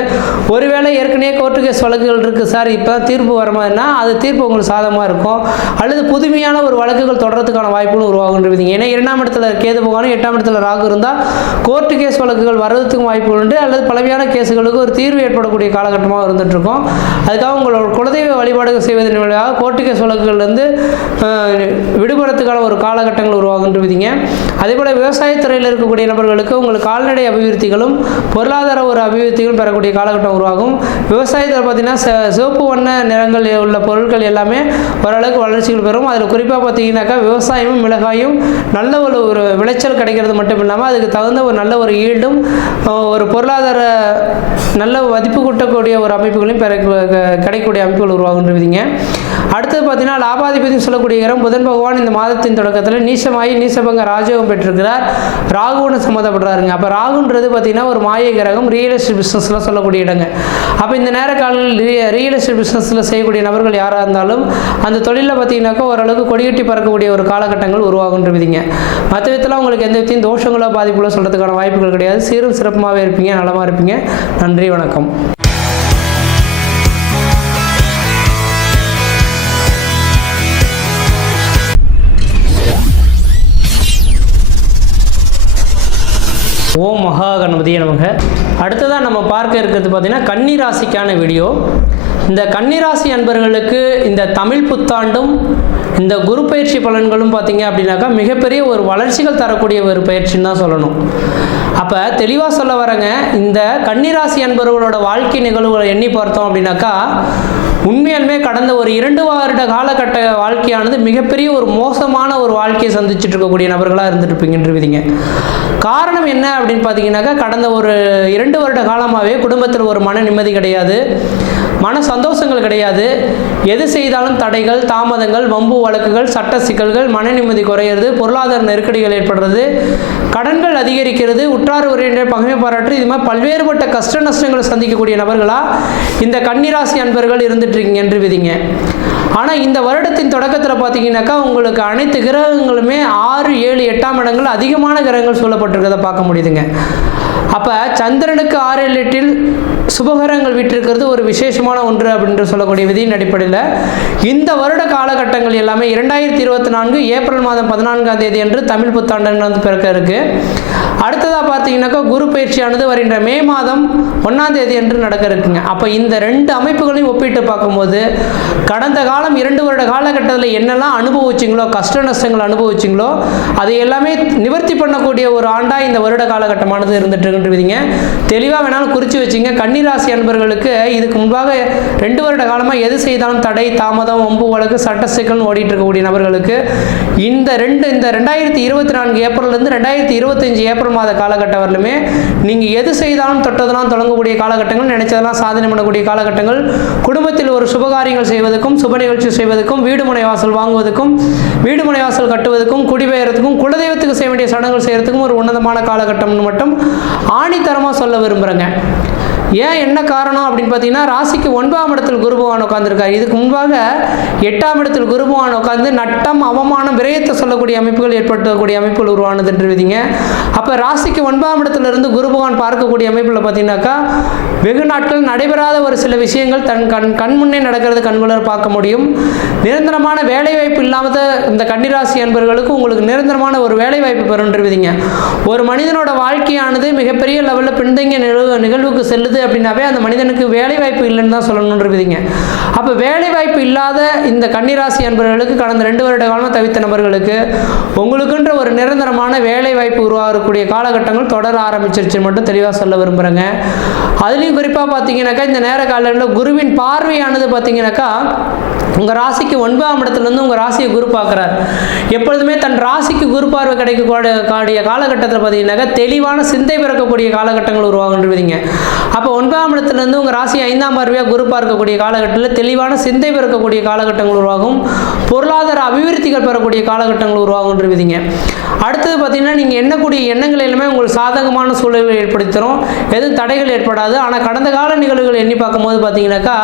ஒருவேளை ஏற்கனவே கோர்ட்டு கேஸ் வழக்குகள் இருக்குது சார் இப்போ தான் தீர்ப்பு வரமாதிரினா அது தீர்ப்பு உங்களுக்கு சாதகமாக இருக்கும், அல்லது புதுமையான ஒரு வழக்குகள் தொடர்றதுக்கான வாய்ப்புகளும் உருவாகுன்றது. ஏன்னா 2ஆம் இடத்துல கேது பகவானும் 8ஆம் இடத்துல ராகு இருந்தால் கோர்ட்டு கேஸ் வழக்குகள் வர்றதுக்கும் வாய்ப்புகள் உண்டு, அல்லது பலவையான கேஸுகளுக்கு ஒரு தீர்வு ஏற்படக்கூடிய காலகட்டமாக இருந்துட்டு இருக்கும். அதுக்காக உங்களோட குலதெய்வ வழிபாடுகள் செய்வதன் வழியாக கோர்ட்டு கேஸ் வழக்குகள்லேருந்து விடுபடுறதுக்கான ஒரு காலகட்டங்கள் உருவாகுன்றதுங்க. அதே போல் விவசாயத்துறையில் இருக்கக்கூடிய நபர்களுக்கு உங்களுக்கு கால்நடை அபிவிருத்திகளும் பொருளாதார ஒரு அபிவிருத்திகளும் பெறக்கூடிய காலகட்டம் உருவாகும். விவசாயத்தில் பார்த்தீங்கன்னா சிவப்பு வண்ண நிறங்கள் உள்ள பொருட்கள் எல்லாமே ஓரளவுக்கு வளர்ச்சிகள் பெறும். அதில் குறிப்பாக பார்த்தீங்கன்னாக்கா விவசாயமும் மிளகாயும் நல்ல ஒரு விளைச்சல் கிடைக்கிறது மட்டும் இல்லாமல் அதுக்கு தகுந்த ஒரு நல்ல ஒரு ஈல்டும் ஒரு பொருளாதார நல்ல மதிப்பு கூட்டக்கூடிய ஒரு அமைப்புகளையும் கிடைக்கக்கூடிய அமைப்புகள் உருவாகுன்றதுங்க. அடுத்தது பார்த்தீங்கன்னா லாபாதிபதினு சொல்லக்கூடிய கிரகம் புதன் பகவான் இந்த மாதத்தின் தொடக்கத்தில் நீசமாகி நீசபங்க ராஜயோகம் பெற்றிருக்கிறார். ராகுன்னு சம்மந்தப்படுறாருங்க. அப்போ ராகுன்றது பார்த்தீங்கன்னா ஒரு மாயை கிரகம், ரியல் எஸ்டேட் பிஸ்னஸில் சொல்லக்கூடிய இடங்க. அப்போ இந்த நேர காலங்களில் ரியல் எஸ்டேட் பிஸ்னஸில் செய்யக்கூடிய நபர்கள் யாராக இருந்தாலும் அந்த தொழிலில் பார்த்தீங்கன்னாக்கா ஓரளவுக்கு கொடிகட்டி பறக்கக்கூடிய ஒரு காலகட்டங்கள் உருவாகுன்றதுங்க. மற்ற விதத்தில் உங்களுக்கு எந்த விதத்தையும் தோஷங்களோ பாதிப்புகளோ சொல்கிறதுக்கான வாய்ப்புகள் கிடையாது. சீரும் சிறப்புமாகவே இருப்பீங்க, நலமாக இருப்பீங்க. நன்றி, வணக்கம். ஓம் மகா கணபதியே நமக. அடுத்ததாக நம்ம பார்க்க இருக்கிறது பார்த்தீங்கன்னா கன்னிராசிக்கான வீடியோ. இந்த கன்னிராசி அன்பர்களுக்கு இந்த தமிழ் புத்தாண்டும் இந்த குரு பயிற்சி பலன்களும் பார்த்தீங்க அப்படின்னாக்கா மிகப்பெரிய ஒரு வளர்ச்சிகள் தரக்கூடிய ஒரு பயிற்சின்னு தான் சொல்லணும். அப்போ தெளிவாக சொல்ல வரேங்க, இந்த கன்னிராசி அன்பர்களோட வாழ்க்கை நிகழ்வுகளை எண்ணி பார்த்தோம் அப்படின்னாக்கா உண்மையாலுமே கடந்த ஒரு 2 வருட காலகட்ட வாழ்க்கையானது மிகப்பெரிய ஒரு மோசமான ஒரு வாழ்க்கையை சந்திச்சுட்டு இருக்கக்கூடிய நபர்களாக இருந்துருப்பீங்கன்றீங்க. காரணம் என்ன அப்படின்னு பார்த்தீங்கன்னாக்கா கடந்த ஒரு 2 வருட காலமாகவே குடும்பத்தில் ஒரு மன நிம்மதி கிடையாது, மன சந்தோஷங்கள் கிடையாது. எது செய்தாலும் தடைகள், தாமதங்கள், வம்பு வழக்குகள், சட்ட சிக்கல்கள், மன நிம்மதி குறையிறது, பொருளாதார நெருக்கடிகள் ஏற்படுறது, கடன்கள் அதிகரிக்கிறது, உற்றார் உறவினர் பகைமை பாராட்டு, இது மாதிரி பல்வேறுபட்ட கஷ்ட நஷ்டங்களை சந்திக்கக்கூடிய நபர்களாக இந்த கன்னிராசி அன்பர்கள் இருந்துட்டுருக்கீங்கன்றீங்க. ஆனால் இந்த வருடத்தின் தொடக்கத்தில் பார்த்தீங்கன்னாக்கா உங்களுக்கு அனைத்து கிரகங்களுமே 6, 7, 8ஆம் இடங்கள் அதிகமான கிரகங்கள் சொல்லப்பட்டிருக்கிறத பார்க்க முடியுதுங்க. அப்போ சந்திரனுக்கு 6, 7, 8 சுபகரங்கள் வீட்டிருக்கிறது ஒரு விசேஷமான ஒன்று அப்படின்ற சொல்லக்கூடிய விதியின் அடிப்படையில் இந்த வருட காலகட்டங்கள் எல்லாமே 2024 ஏப்ரல் மாதம் 14ஆம் தேதி அன்று தமிழ் புத்தாண்டு வந்து பிறக்க இருக்கு. அடுத்ததாக பார்த்தீங்கன்னாக்கா குரு பயிற்சியானது வருகின்ற மே மாதம் 1ஆம் தேதி அன்று நடக்க இருக்குங்க. அப்போ இந்த 2 அமைப்புகளையும் ஒப்பிட்டு பார்க்கும்போது கடந்த காலம் 2 வருட காலகட்டத்தில் என்னெல்லாம் அனுபவிச்சிங்களோ, கஷ்ட நஷ்டங்கள் அனுபவிச்சிங்களோ அதை எல்லாமே நிவர்த்தி பண்ணக்கூடிய ஒரு ஆண்டாக இந்த வருட காலகட்டமானது இருந்துட்டு இருக்குன்றீங்க. தெளிவாக வேணாலும் குறித்து வச்சுங்க. கன்னிராசி அன்பர்களுக்கு இதுக்கு முன்பாக 2 வருட காலமாக எது செய்தாலும் தடை, தாமதம், ஒம்பு வழக்கு, சட்ட சிக்கல் ஓடிட்டு இருக்கக்கூடிய நபர்களுக்கு இந்த 2024 ஏப்ரல்லேருந்து 2025 ஏப்ரல் மாத காலகட்டம் வரலுமே நீங்கள் எது செய்தாலும் தொட்டதெல்லாம் தொடங்கக்கூடிய காலகட்டங்கள், நினைச்சதெல்லாம் சாதனை பண்ணக்கூடிய காலகட்டங்கள், குடும்பத்தில் ஒரு சுபகாரியங்கள் செய்வதற்கும், சுப நிகழ்ச்சி செய்வதற்கும், வீடு முனை வாசல் வாங்குவதற்கும், வீடு முனை வாசல் கட்டுவதற்கும், குடிபெயர்றதுக்கும், குலதெய்வத்துக்கு செய்ய வேண்டிய சடங்குகள் செய்யறதுக்கும் ஒரு உன்னதமான காலகட்டம்னு மட்டும் ஆணித்தரமாக சொல்ல விரும்புகிறேங்க. ஏன் என்ன காரணம் அப்படின்னு பார்த்தீங்கன்னா, ராசிக்கு 9ஆம் இடத்தில் குரு பகவான் உட்காந்துருக்காரு. இதுக்கு முன்பாக 8ஆம் இடத்தில் குரு பகவான் உட்காந்து நட்டம், அவமானம், விரயத்தை சொல்லக்கூடிய அமைப்புகள் ஏற்படுத்தக்கூடிய அமைப்புகள் உருவானதுன்றீங்க. அப்போ ராசிக்கு 9ஆம் இடத்திலிருந்து குரு பகவான் பார்க்கக்கூடிய அமைப்பில் பார்த்தீங்கன்னாக்கா வெகு நாட்கள் நடைபெறாத ஒரு சில விஷயங்கள் கண் முன்னே நடக்கிறது கண்குளர் பார்க்க முடியும். நிரந்தரமான வேலை வாய்ப்பு இல்லாத இந்த கன்னிராசி அன்பர்களுக்கு உங்களுக்கு நிரந்தரமான ஒரு வேலை வாய்ப்பு பெறுன்றீங்க. ஒரு மனிதனோட வாழ்க்கையானது மிகப்பெரிய லெவலில் பின்தங்கிய நிகழ்வுக்கு செல்லுது அப்படின்னாவே அந்த மனிதனுக்கு வேலை வாய்ப்பு இல்லைன்னு தான் சொல்லணுன்றீங்க. அப்போ வேலை வாய்ப்பு இல்லாத இந்த கன்னிராசி அன்பர்களுக்கு கடந்த 2 வருட காலமாக தவித்த நபர்களுக்கு உங்களுக்குன்ற ஒரு நிரந்தரமான வேலை வாய்ப்பு உருவாகக்கூடிய காலகட்டங்கள் தொடர ஆரம்பிச்சிருச்சு மட்டும் தெளிவாக சொல்ல விரும்புகிறேங்க. அதுலேயும் குறிப்பாக பார்த்தீங்கன்னாக்கா இந்த நேர காலங்களில் குருவின் பார்வையானது பார்த்தீங்கன்னாக்கா உங்கள் ராசிக்கு 9ஆம் இடத்துலேருந்து உங்கள் ராசியை குரு பார்க்குறார். எப்பொழுதுமே தன் ராசிக்கு குரு பார்வை கிடைக்கக்கூடிய காலகட்டத்தில் பார்த்தீங்கன்னாக்கா தெளிவான சிந்தை பிறக்கக்கூடிய காலகட்டங்கள் உருவாகுன்றீங்க. அப்போ 9ஆம் இடத்துலேருந்து உங்கள் ராசி 5ஆம் பார்வையாக குரு பார்க்கக்கூடிய காலகட்டத்தில் தெளிவான சிந்தை பிறக்கக்கூடிய காலகட்டங்கள் உருவாகும். பொருளாதார அபிவிருத்திகள் பெறக்கூடிய காலகட்டங்கள் உருவாகுன்றீங்க. அடுத்தது பார்த்தீங்கன்னா நீங்கள் எண்ணக்கூடிய எண்ணங்கள் எல்லாமே உங்களுக்கு சாதகமான சூழல்களை ஏற்படுத்துகிறோம், எதுவும் தடைகள் ஏற்படாது. ஆனால் கடந்த கால நிகழ்வுகள் எண்ணி பார்க்கும்போது பார்த்தீங்கன்னாக்கா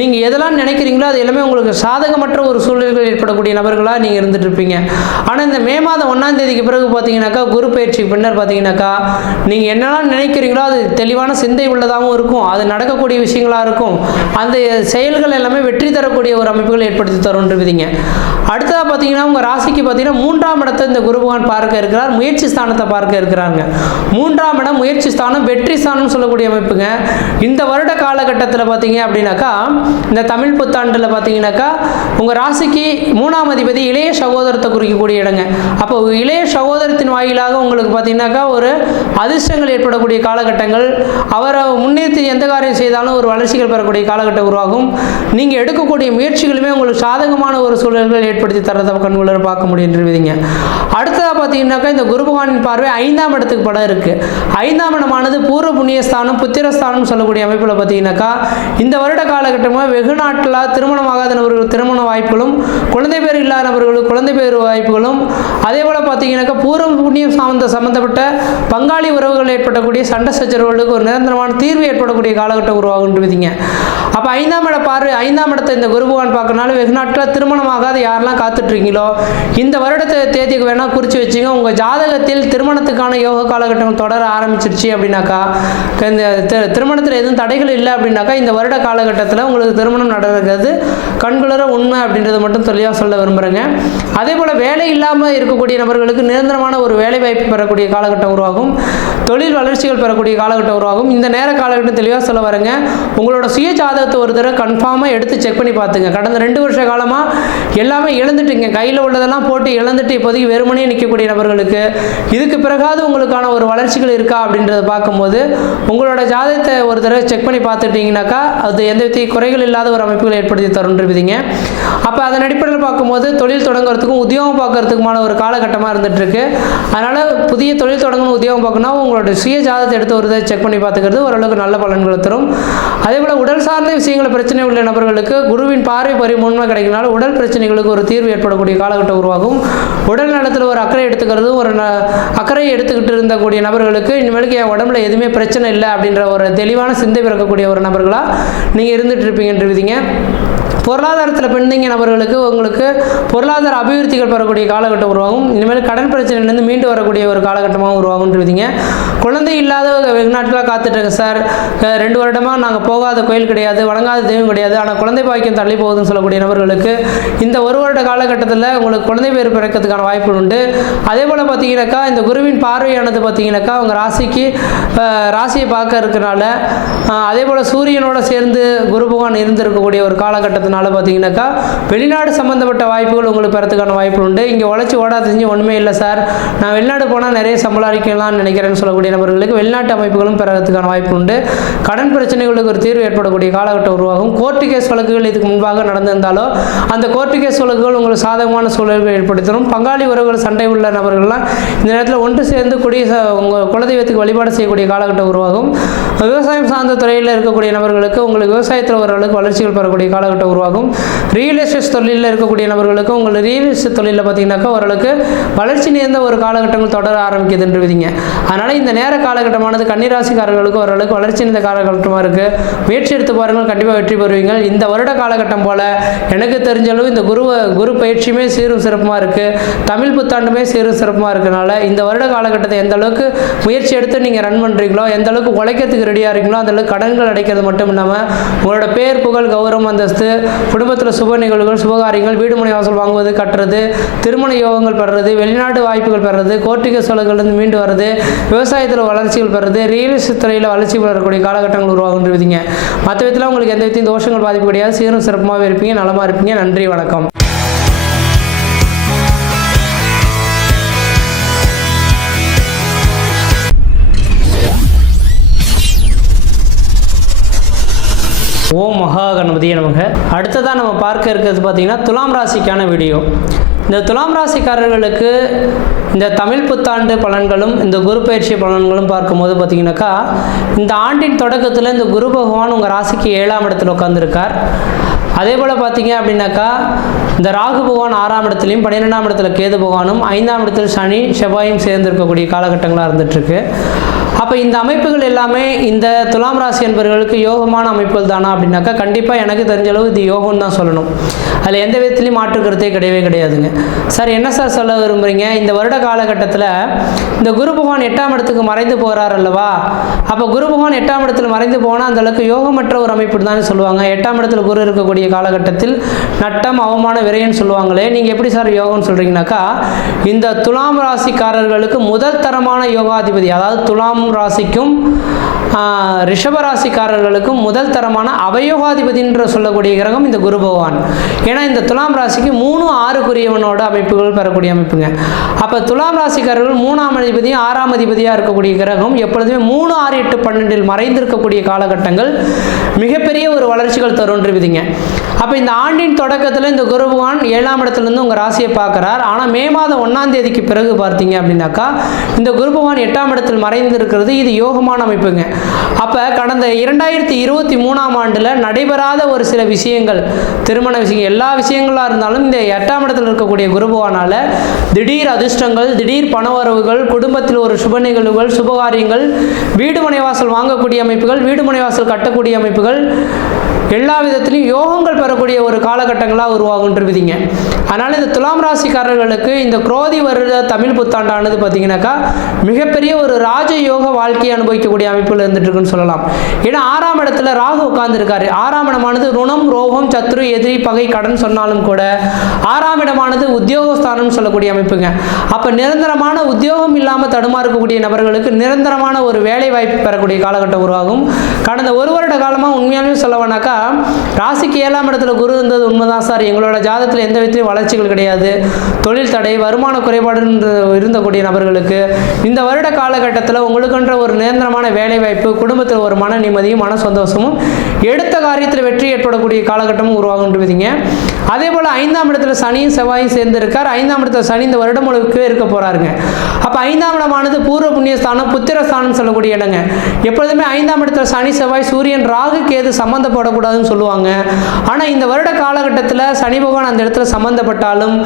நீங்கள் எதெல்லாம் நினைக்கிறீங்களோ அது எல்லாமே உங்களுக்கு சாதகமற்ற ஒரு சூழல்கள் ஏற்படக்கூடிய நபர்களாக நீங்கள் இருந்துட்டு இருப்பீங்க. ஆனால் இந்த மே மாதம் 1ஆம் தேதிக்கு பிறகு பார்த்தீங்கன்னாக்கா குரு பயிற்சிக்கு பின்னர் பார்த்தீங்கன்னாக்கா நீங்கள் என்னெல்லாம் நினைக்கிறீங்களோ அது தெளிவான சிந்தை உள்ளதாகவும் இருக்கும், அது நடக்கக்கூடிய விஷயங்களாக இருக்கும், அந்த செயல்கள் எல்லாமே வெற்றி தரக்கூடிய ஒரு அமைப்புகள் ஏற்படுத்தி தரும்ன்றீங்க. அடுத்ததாக பார்த்தீங்கன்னா உங்கள் ராசிக்கு பார்த்தீங்கன்னா 3ஆம் இடத்தை இந்த குரு பகவான் பார்க்க இருக்கிறார், முயற்சி ஸ்தானத்தை பார்க்க இருக்கிறாங்க. 3ஆம் இடம் முயற்சி ஸ்தானம், வெற்றி ஸ்தானம் சொல்லக்கூடிய அமைப்புங்க. இந்த வருட காலகட்டத்தில் பார்த்தீங்க அப்படின்னாக்கா இந்த தமிழ் புத்தாண்டில் பார்த்தீங்கன்னாக்கா உங்கள் ராசிக்கு 3ஆம் அதிபதி இளைய சகோதரத்தை குறிக்கக்கூடிய இடங்க. அப்போ இளைய சகோதரத்தின் வாயிலாக உங்களுக்கு பார்த்தீங்கன்னாக்கா ஒரு அதிர்ஷ்டங்கள் ஏற்படக்கூடிய காலகட்டங்கள், அவரை முன்னேற்றி எந்த காரியம் செய்தாலும் ஒரு வளர்ச்சிகள் பெறக்கூடிய காலகட்டம் உருவாகும். நீங்கள் எடுக்கக்கூடிய முயற்சிகளுமே உங்களுக்கு சாதகமான ஒரு சூழல்கள் ஏற்படுத்தி தரதை கண்குளர் பார்க்க முடியுன்றீங்க. அடுத்ததாக பார்த்தீங்கன்னாக்கா இந்த குரு பகவானின் பார்வை 5ஆம் இடத்துக்கு படம் இருக்குது. 5ஆம் இடமானது பூர்வ புண்ணியஸ்தானம், புத்திரஸ்தானம் சொல்லக்கூடிய அமைப்பில் பார்த்தீங்கன்னாக்கா இந்த வருட காலகட்டமாக வெகு நாட்களாக திருமணமாகாத நபர்கள் திருமண வாய்ப்புகளும், குழந்தை பேர் இல்லாத நபர்களுக்கு குழந்தை பேர் வாய்ப்புகளும், அதே போல் பார்த்தீங்கன்னாக்கா பூர்வ புண்ணியம் சம்பந்தப்பட்ட பங்காளி உறவுகள் ஏற்படக்கூடிய சண்டை சச்சரவுகளுக்கு ஒரு நிரந்தரமான தீர்வு ஏற்படக்கூடிய காலகட்டம் உருவாகுன்றீங்க. அப்போ 5ஆம் இட பார்வை 5ஆம் இடத்தை இந்த குரு பகவான் பார்க்கறனால வெகு நாட்களாக திருமணமாகாத யாரெல்லாம் காத்துட்ருக்கீங்களோ இந்த வருடத்தை தேதிக்கு வேணால் குறித்து வச்சுங்க. உங்கள் ஜாதகத்தில் திருமணத்துக்கான யோக காலகட்டங்கள் தொடர ஆரம்பிச்சிருச்சு அப்படின்னாக்கா, இந்த திருமணத்தில் எதுவும் தடைகள் இல்லை அப்படின்னாக்கா இந்த வருட காலகட்டத்தில் உங்களுக்கு திருமணம் நடக்கிறது கண்குளர உண்மை அப்படின்றத மட்டும் தெளிவாக சொல்ல விரும்புகிறேங்க. அதே போல் வேலை இல்லாமல் இருக்கக்கூடிய நபர்களுக்கு நிரந்தரமான ஒரு வேலை வாய்ப்பு பெறக்கூடிய காலகட்டம் உருவாகும், தொழில் வளர்ச்சிகள் பெறக்கூடிய காலகட்டம் உருவாகும். இந்த நேர காலகட்டம் தெளிவாக சொல்ல வரேங்க. உங்களோட சுய ஜாதகத்தை ஒரு தடவை கன்ஃபார்மாக எடுத்து செக் பண்ணி பார்த்துங்க. கடந்த 2 வருஷ காலமாக எல்லாமே இழந்துட்டுங்க, கையில் உள்ளதெல்லாம் போட்டு இழந்துட்டு இப்போதைக்கு வெறுமனே நிற்கக்கூடிய நபர்களுக்கு இதுக்கு பிறகாவது உங்களுக்கான ஒரு வளர்ச்சிகள் இருக்கா அப்படின்றத பார்க்கும்போது உங்களோட ஜாதகத்தை ஒரு தடவை செக் பண்ணி பார்த்துட்டிங்கனாக்கா அது எந்த வித குறைகள் இல்லாத ஒரு அமைப்புகள் ஏற்படுத்தி தருன்றீங்க. அப்போ அதன் அடிப்படையில் பார்க்கும்போது தொழில் தொடங்குறதுக்கும் உத்தியோகம் பார்க்கறதுக்குமான ஒரு காலகட்டமாக இருந்துகிட்ருக்கு. அதனால் புதிய தொழில் தொடங்கணும், உத்தியோகம் பார்க்கணும், உங்களோட சுய ஜாதகத்தை எடுத்து ஒரு இதை செக் பண்ணி பார்த்துக்கிறது ஓரளவுக்கு நல்ல பலன்களை தரும். அதே போல் உடல் சார்ந்த விஷயங்களை பிரச்சனை உள்ள நபர்களுக்கு குருவின் பார்வை பரிமுன்மை கிடைக்கிறனால உடல் பிரச்சனைகளுக்கு ஒரு தீர்வு ஏற்படக்கூடிய காலகட்டம் உருவாகும். உடல் நலத்தில் ஒரு அக்கறை எடுத்துக்கிறது, ஒரு அக்கறை எடுத்துக்கிட்டு இருந்தக்கூடிய நபர்களுக்கு இனிமேலுக்கு என் உடம்புல எதுவுமே பிரச்சனை இல்லை அப்படின்ற ஒரு தெளிவான சிந்தை பிறக்கக்கூடிய ஒரு நபர்களாக நீங்கள் இருந்துகிட்டு இருப்பீங்கன்றீங்க. பொருளாதாரத்தில் பின்தங்கிய நபர்களுக்கு உங்களுக்கு பொருளாதார அபிவிருத்திகள் பெறக்கூடிய காலகட்டம் உருவாகும். இனிமேல் கடன் பிரச்சனையிலேருந்து மீண்டு வரக்கூடிய ஒரு காலகட்டமாக உருவாகுன்றீங்க. குழந்தை இல்லாத வெகு நாட்களாக காத்துட்ருங்க சார், 2 வருடமாக நாங்கள் போகாத கோயில் கிடையாது, வணங்காத தெய்வம் கிடையாது, ஆனால் குழந்தை பாக்கியம் தள்ளி போகுதுன்னு சொல்லக்கூடிய நபர்களுக்கு இந்த 1 வருட காலகட்டத்தில் உங்களுக்கு குழந்தை பேர் பிறக்கிறதுக்கான வாய்ப்புகள் உண்டு. அதே போல் பார்த்தீங்கன்னாக்கா இந்த குருவின் பார்வையானது பார்த்தீங்கன்னாக்கா உங்கள் ராசியை பார்க்க இருக்கிறனால, அதே போல் சூரியனோட சேர்ந்து குரு பகவான் இருந்திருக்கக்கூடிய ஒரு காலகட்டத்தினால பார்த்தீங்கன்னாக்கா வெளிநாடு சம்மந்தப்பட்ட வாய்ப்புகள் உங்களுக்கு பெறத்துக்கான வாய்ப்புகள் உண்டு. இங்கே உழைச்சி ஓடாது செஞ்சு ஒன்றுமே இல்லை சார், நான் வெளிநாடு போனால் நிறைய சம்பாதிக்கலாம்னு நினைக்கிறேன்னு சொல்லக்கூடிய நபர்களுக்கு வெளிநாட்டு அமைப்புகளும் பெறத்துக்கான வாய்ப்பு உண்டு. கடன் பிரச்சனைகளுக்கு ஒரு தீர்வு ஏற்படக்கூடிய காலகட்டம் உருவாகும். கோர்ட்டு கேஸ் வழக்குகள் இதுக்கு முன்பாக நடந்திருந்தாலோ அந்த கோர்ட்டு கேஸ் வழக்குகள் உங்களுக்கு சாதகமான சூழல்கள் ஏற்படுத்தணும். பங்காளி உறவுகள் சண்டை உள்ள நபர்கள்லாம் இந்த நேரத்தில் ஒன்று சேர்ந்து உங்கள் குலதெய்வத்துக்கு வழிபாடு செய்யக்கூடிய காலகட்டம் உருவாகும். விவசாயம் சார்ந்த துறையில் இருக்கக்கூடிய நபர்களுக்கு உங்களுக்கு விவசாயத்தில் ஓரளவுக்கு வளர்ச்சிகள் பெறக்கூடிய காலகட்டம் உருவாகும். ரியல் எஸ்டேட் தொழிலில் இருக்கக்கூடிய நபர்களுக்கு உங்களுக்கு ரியல் எஸ்டேட் தொழிலில் பார்த்தீங்கன்னாக்கா ஓரளவுக்கு வளர்ச்சி நேர்ந்த ஒரு காலகட்டங்கள் தொடர ஆரம்பிக்குதுன்றீங்க. அதனால் இந்த நேர காலகட்டமானது கன்னிராசிக்காரர்களுக்கு ஓரளவுக்கு வளர்ச்சி நேர்ந்த காலகட்டமாக இருக்குது. முயற்சி எடுத்து பாருங்கள், கண்டிப்பாக வெற்றி பெறுவீங்க. இந்த வருட காலகட்டம் போல் எனக்கு தெரிஞ்ச அளவு இந்த குரு பயிற்சியுமே சீரும் சிறப்புமாக இருக்குது, தமிழ் புத்தாண்டுமே சீரும் சிறப்புமாக இருக்கனால இந்த வருட காலகட்டத்தை எந்த அளவுக்கு முயற்சி எடுத்து நீங்கள் ரன் பண்ணுறீங்களோ, எந்த அளவுக்கு உழைக்கிறதுக்கு ரெடியாக இருக்கீங்களோ அந்த அளவுக்கு கடன்கள் அடைக்கிறது மட்டும் இல்லாமல் உங்களோட பேர் புகழ் கௌரவம் அந்தஸ்து, குடும்பத்தில் சுப நிகழ்வுகள் சுபகாரியங்கள், வீடு மனை வாசல் வாங்குவது கட்டுறது, திருமண யோகங்கள் பெறுறது, வெளிநாட்டு வாய்ப்புகள் பெறுறது, கோர்ட்டு கேஸ் வழக்குகளிலிருந்து மீண்டு வர்றது, விவசாயத்தில் வளர்ச்சிகள் பெறுறது, ரியல் எஸ்டேட் துறையில் வளர்ச்சி பெறக்கூடிய காலகட்டங்கள் உருவாகுன்றீங்க. மற்ற விதத்தில் உங்களுக்கு எந்த விதத்தையும் தோஷங்கள் பாதிப்பு கிடையாது, சீரும் சிறப்பாகவே இருப்பீங்க, நலமாக இருப்பீங்க. நன்றி, வணக்கம். ஓம் மகா கணபதியே நமக. அடுத்ததாக நம்ம பார்க்க இருக்கிறது பார்த்தீங்கன்னா துலாம் ராசிக்கான வீடியோ. இந்த துலாம் ராசிக்காரர்களுக்கு இந்த தமிழ் புத்தாண்டு பலன்களும் இந்த குரு பயிற்சி பலன்களும் பார்க்கும்போது பார்த்தீங்கன்னாக்கா இந்த ஆண்டின் தொடக்கத்தில் இந்த குரு பகவான் உங்கள் ராசிக்கு 7ஆம் இடத்துல உட்காந்துருக்கார். அதே போல் பார்த்தீங்க அப்படின்னாக்கா இந்த ராகு பகவான் 6ஆம் இடத்துலையும் 12ஆம் இடத்துல கேது பகவானும் 5ஆம் இடத்துல சனி செவ்வாயும் சேர்ந்திருக்கக்கூடிய காலகட்டங்களாக இருந்துகிட்ருக்கு. அப்போ இந்த அமைப்புகள் எல்லாமே இந்த துலாம் ராசி என்பவர்களுக்கு யோகமான அமைப்புகள் தானா அப்படின்னாக்கா கண்டிப்பாக எனக்கு தெரிஞ்ச அளவு இது யோகம்னு தான் சொல்லணும். அதில் எந்த விதத்துலையும் மாற்றுக்கிறதே கிடையவே கிடையாதுங்க. சார் என்ன சார் சொல்ல விரும்புகிறீங்க? இந்த வருட காலகட்டத்தில் இந்த குரு பகவான் 8ஆம் இடத்துக்கு மறைந்து போகிறார் அல்லவா? அப்போ குரு பகவான் 8ஆம் இடத்துல மறைந்து போனால் அந்த அளவுக்கு யோகமற்ற ஒரு அமைப்பு தான் சொல்லுவாங்க. 8ஆம் இடத்துல குரு இருக்கக்கூடிய காலகட்டத்தில் நட்டம் அவமான விரைன்னு சொல்லுவாங்களே, நீங்கள் எப்படி சார் யோகம்னு சொல்கிறீங்கனாக்கா இந்த துலாம் ராசிக்காரர்களுக்கு முதல் தரமான யோகாதிபதி, அதாவது துலாம் ராசிக்கும் ரிஷப ராசிக்காரர்களுக்கும் முதல் தரமான அவயோகாதிபதின்ற சொல்லக்கூடிய கிரகம் இந்த குரு பகவான். ஏன்னா இந்த துலாம் ராசிக்கு 3, 6 அமைப்புகள் பெறக்கூடிய அமைப்புங்க. அப்போ துலாம் ராசிக்காரர்கள் 3ஆம் அதிபதியும் 6ஆம் அதிபதியாக இருக்கக்கூடிய கிரகம் எப்பொழுதுமே 3, 6, 8, 12 மறைந்திருக்கக்கூடிய காலகட்டங்கள் மிகப்பெரிய ஒரு வளர்ச்சிகள் தருன்றுவிதிங்க. அப்போ இந்த ஆண்டின் தொடக்கத்தில் இந்த குரு பகவான் 7ஆம் இடத்துலேருந்து உங்கள் ராசியை பார்க்குறார். ஆனால் மே மாதம் 1ஆம் தேதிக்கு பிறகு பார்த்தீங்க அப்படின்னாக்கா இந்த குரு பகவான் 8ஆம் இடத்தில் மறைந்து இருக்கிறது. இது யோகமான அமைப்புங்க. அப்போ கடந்த 2023ஆம் ஆண்டில் நடைபெறாத ஒரு சில விஷயங்கள், திருமண விஷயங்கள், எல்லா விஷயங்களாக இருந்தாலும் இந்த 8ஆம் இடத்தில் இருக்கக்கூடிய குரு பகவானால் திடீர் அதிர்ஷ்டங்கள், திடீர் பணவரவுகள், குடும்பத்தில் ஒரு சுப நிகழ்வுகள், சுபகாரியங்கள், வீடு மனை வாசல் வாங்கக்கூடிய அமைப்புகள், வீடு மனை வாசல் கட்டக்கூடிய அமைப்புகள், எல்லா விதத்திலையும் யோகங்கள் பெறக்கூடிய ஒரு காலகட்டங்களாக உருவாகுன்றிருப்பீங்க. அதனால் இந்த துலாம் ராசிக்காரர்களுக்கு இந்த குரோதி வருட தமிழ் புத்தாண்டானது பார்த்தீங்கன்னாக்கா மிகப்பெரிய ஒரு ராஜயோக வாழ்க்கையை அனுபவிக்கக்கூடிய அமைப்பில் இருந்துட்டு இருக்குன்னு சொல்லலாம். ஏன்னா 6ஆம் இடத்துல ராகு உட்கார்ந்துருக்காரு. 6ஆம் இடமானது ருணம், ரோகம், சத்ரு, எதிரி, பகை, கடன் சொன்னாலும் கூட 6ஆம் இடமானது உத்தியோகஸ்தானம் சொல்லக்கூடிய அமைப்புங்க. அப்போ நிரந்தரமான உத்தியோகம் இல்லாமல் தடுமாறக்கூடிய நபர்களுக்கு நிரந்தரமான ஒரு வேலை வாய்ப்பு பெறக்கூடிய காலகட்டம் உருவாகும். கடந்த 1 வருட காலமாக உண்மையாலுமே சொல்லவேனாக்கா ராசிக்கு 7ஆம் இடத்துல குரு இருந்தது உண்மைதான் சார், எங்களோட ஜாதகத்தில் எந்த விதத்திலும் வளர்ச்சிகள் கிடையாது, தொழில் தடை, வருமான குறைபாடு இருந்தக்கூடிய நபர்களுக்கு இந்த வருட காலகட்டத்தில் உங்களுக்குன்ற ஒரு நிரந்தரமான வேலை வாய்ப்பு, குடும்பத்தில் ஒரு மன நிம்மதியும் மன சந்தோஷமும், எடுத்த காரியத்தில் வெற்றி ஏற்படக்கூடிய காலகட்டமும் உருவாகுன்றீங்க. அதே போல் 5ஆம் இடத்துல சனியும் செவ்வாயும் சேர்ந்து இருக்கார். 5ஆம் இடத்துல சனி இந்த வருடம் முழுக்கவே இருக்க போறாருங்க. அப்போ 5ஆம் இடமானது பூர்வ புண்ணியஸ்தானம், புத்திரஸ்தானம் சொல்லக்கூடிய இடங்க. எப்பொழுதுமே 5ஆம் இடத்துல சனி, செவ்வாய், சூரியன், ராகு, கேது சம்பந்தப்படக்கூடாது கூடாதுன்னு சொல்லுவாங்க. ஆனால் இந்த வருட காலகட்டத்தில் சனி பகவான் அந்த இடத்துல சம்மந்தப்பட்டாலும்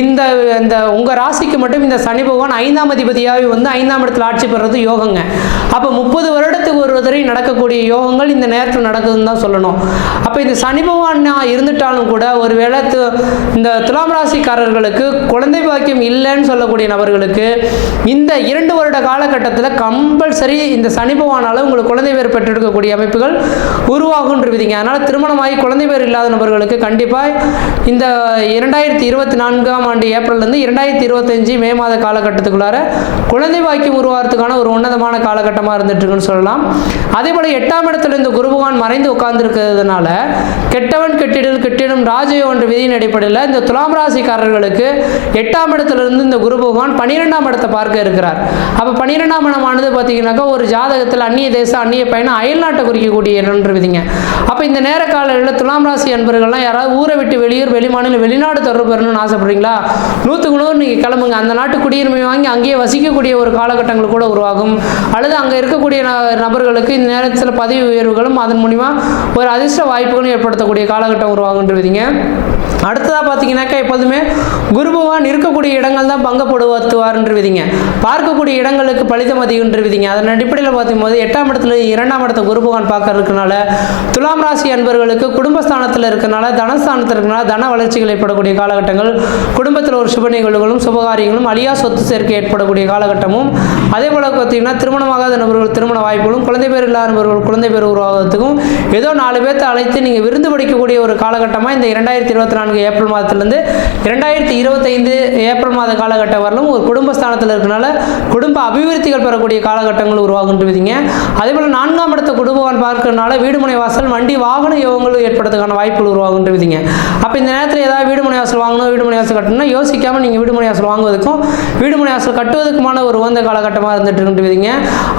இந்த உங்கள் ராசிக்கு மட்டும் இந்த சனி பகவான் 5ஆம் அதிபதியாகவே வந்து 5ஆம் இடத்துல ஆட்சி பெறுறது யோகங்க. அப்போ 30 வருடத்துக்கு ஒரு தடவை நடக்கக்கூடிய யோகங்கள் இந்த நேரத்தில் நடக்குதுன்னு தான் சொல்லணும். அப்போ இந்த சனி பகவான் இருந்துட்டாலும் கூட ஒருவேளை இந்த துலாம் ராசிக்காரர்களுக்கு குழந்தை பாக்கியம் இல்லைன்னு சொல்லக்கூடிய நபர்களுக்கு இந்த 2 வருட காலகட்டத்தில் கம்பல்சரி இந்த சனி பகவானால் உங்களுக்கு குழந்தை பேர் பெற்றெடுக்கக்கூடிய அமைப்புகள் உருவாகுன்றீங்க. அதனால் திருமணமாகி குழந்தை பேர் இல்லாத நபர்களுக்கு கண்டிப்பாக இந்த 2024ஆம் ஆண்டு ஏப்ரல்லேருந்து 2025 மே மாத காலகட்டத்துக்குள்ளார குழந்தை பாக்கியம் உருவாகிறதுக்கான ஒரு உன்னதமான காலகட்டமாக இருந்துட்டு இருக்குன்னு சொல்லலாம். அதே போல் 8ஆம் இடத்துல இந்த குரு பகவான் மறைந்து உட்கார்ந்துருக்கிறதுனால கெட்டவன் கெட்டிடும் ராஜயோகம் என்ற விதியின் அடிப்படையில் இந்த துலாம் ராசிக்காரர்களுக்கு 8ஆம் இடத்திலிருந்து இந்த குரு பகவான் 12ஆம் இடத்தை பார்க்க இருக்கிறார். அப்போ 12ஆம் இடமானது பார்த்தீங்கன்னாக்கா ஒரு ஜாதகத்தில் அந்நிய தேசம் அந்நிய பயணம் அயல்நாட்டை குறிக்கக்கூடிய இடம்ன்ற விதிங்க. அப்போ இந்த நேர காலையில் துலாம் ராசி அன்பர்கள்லாம் யாராவது ஊரை விட்டு வெளிமாநில வெளிநாடு தொடர்பு பெறணும்னு ஆசைப்படுறீங்களா, 100க்கு 100 நீங்கள் கிளம்புங்க. அந்த நாட்டு குடியுரிமை வாங்கி அங்கேயே வசிக்கக்கூடிய ஒரு காலகட்டங்கள் கூட உருவாகும். அல்லது அங்கே இருக்கக்கூடிய நபர்களுக்கு இந்த நேரத்தில் பதவி உயர்வுகளும் அதன் மூலிமா ஒரு அதிர்ஷ்ட வாய்ப்புகளும் ஏற்படுத்தக்கூடிய காலகட்டம் உருவாகுன்றீங்க. அடுத்ததாக பார்த்தீங்கன்னாக்கா எப்போதுமே குரு பகவான் இருக்கக்கூடிய இடங்கள் தான் பங்கப்படுத்துவார்ன்றீங்க. பார்க்கக்கூடிய இடங்களுக்கு பலிதம் அதிகன்றீங்க. அதன் அடிப்படையில் பார்க்கும்போது 8ஆம் இடத்துல 2ஆம் இடத்தை குரு பகவான் பார்க்க இருக்கனால துலாம் ராசி அன்பர்களுக்கு குடும்பஸ்தானத்தில் இருக்கனால தனஸ்தானத்தில் இருக்கனால தன வளர்ச்சிகள் ஏற்படக்கூடிய காலகட்டங்கள், குடும்பத்தில் ஒரு சுப நிகழ்வுகளும் சுபகாரியங்களும் அழியா சொத்து சேர்க்கை ஏற்படக்கூடிய காலகட்டமும், அதே போல் பார்த்தீங்கன்னா திருமணமாகாத நபர்கள் திருமண வாய்ப்புகளும் குழந்தை பேர் இல்லாத நபர்கள் குழந்தை பேர் உருவாகிறதுக்கும் ஏதோ 4 பேர்த்தை அழைத்து நீங்கள் விருந்து படிக்கக்கூடிய ஒரு காலகட்டமாக இந்த 2024 ஏப்ரல் மாதத்திலிருந்து 2025 ஏப்ரல் மாத காலகட்டம் வரலும் ஒரு குடும்பஸ்தானத்தில் இருக்கனால குடும்ப அபிவிருத்திகள் பெறக்கூடிய காலகட்டங்கள் உருவாகுன்றீங்க. அதே போல் 4ஆம் இடத்தை குடும்பவான் பார்க்கறதுனால வீடுமனை வாசல் வண்டி வாகன யோகங்கள் ஏற்படுறதுக்கான வாய்ப்புகள் உருவாகுன்றீங்க. அப்போ இந்த நேரத்தில் ஏதாவது வீடுமனை வாசல் வாங்கணும், வீடுமனை வாசல் கட்டணும்னா யோசிக்காமல் நீங்கள் வீடுமனை வாசல் வாங்குவதற்கும் வீடுமனை வாசல் கட்டுவதற்குமான ஒரு உகந்த காலகட்டமாக இருந்துட்டு இருக்குன்றீங்க.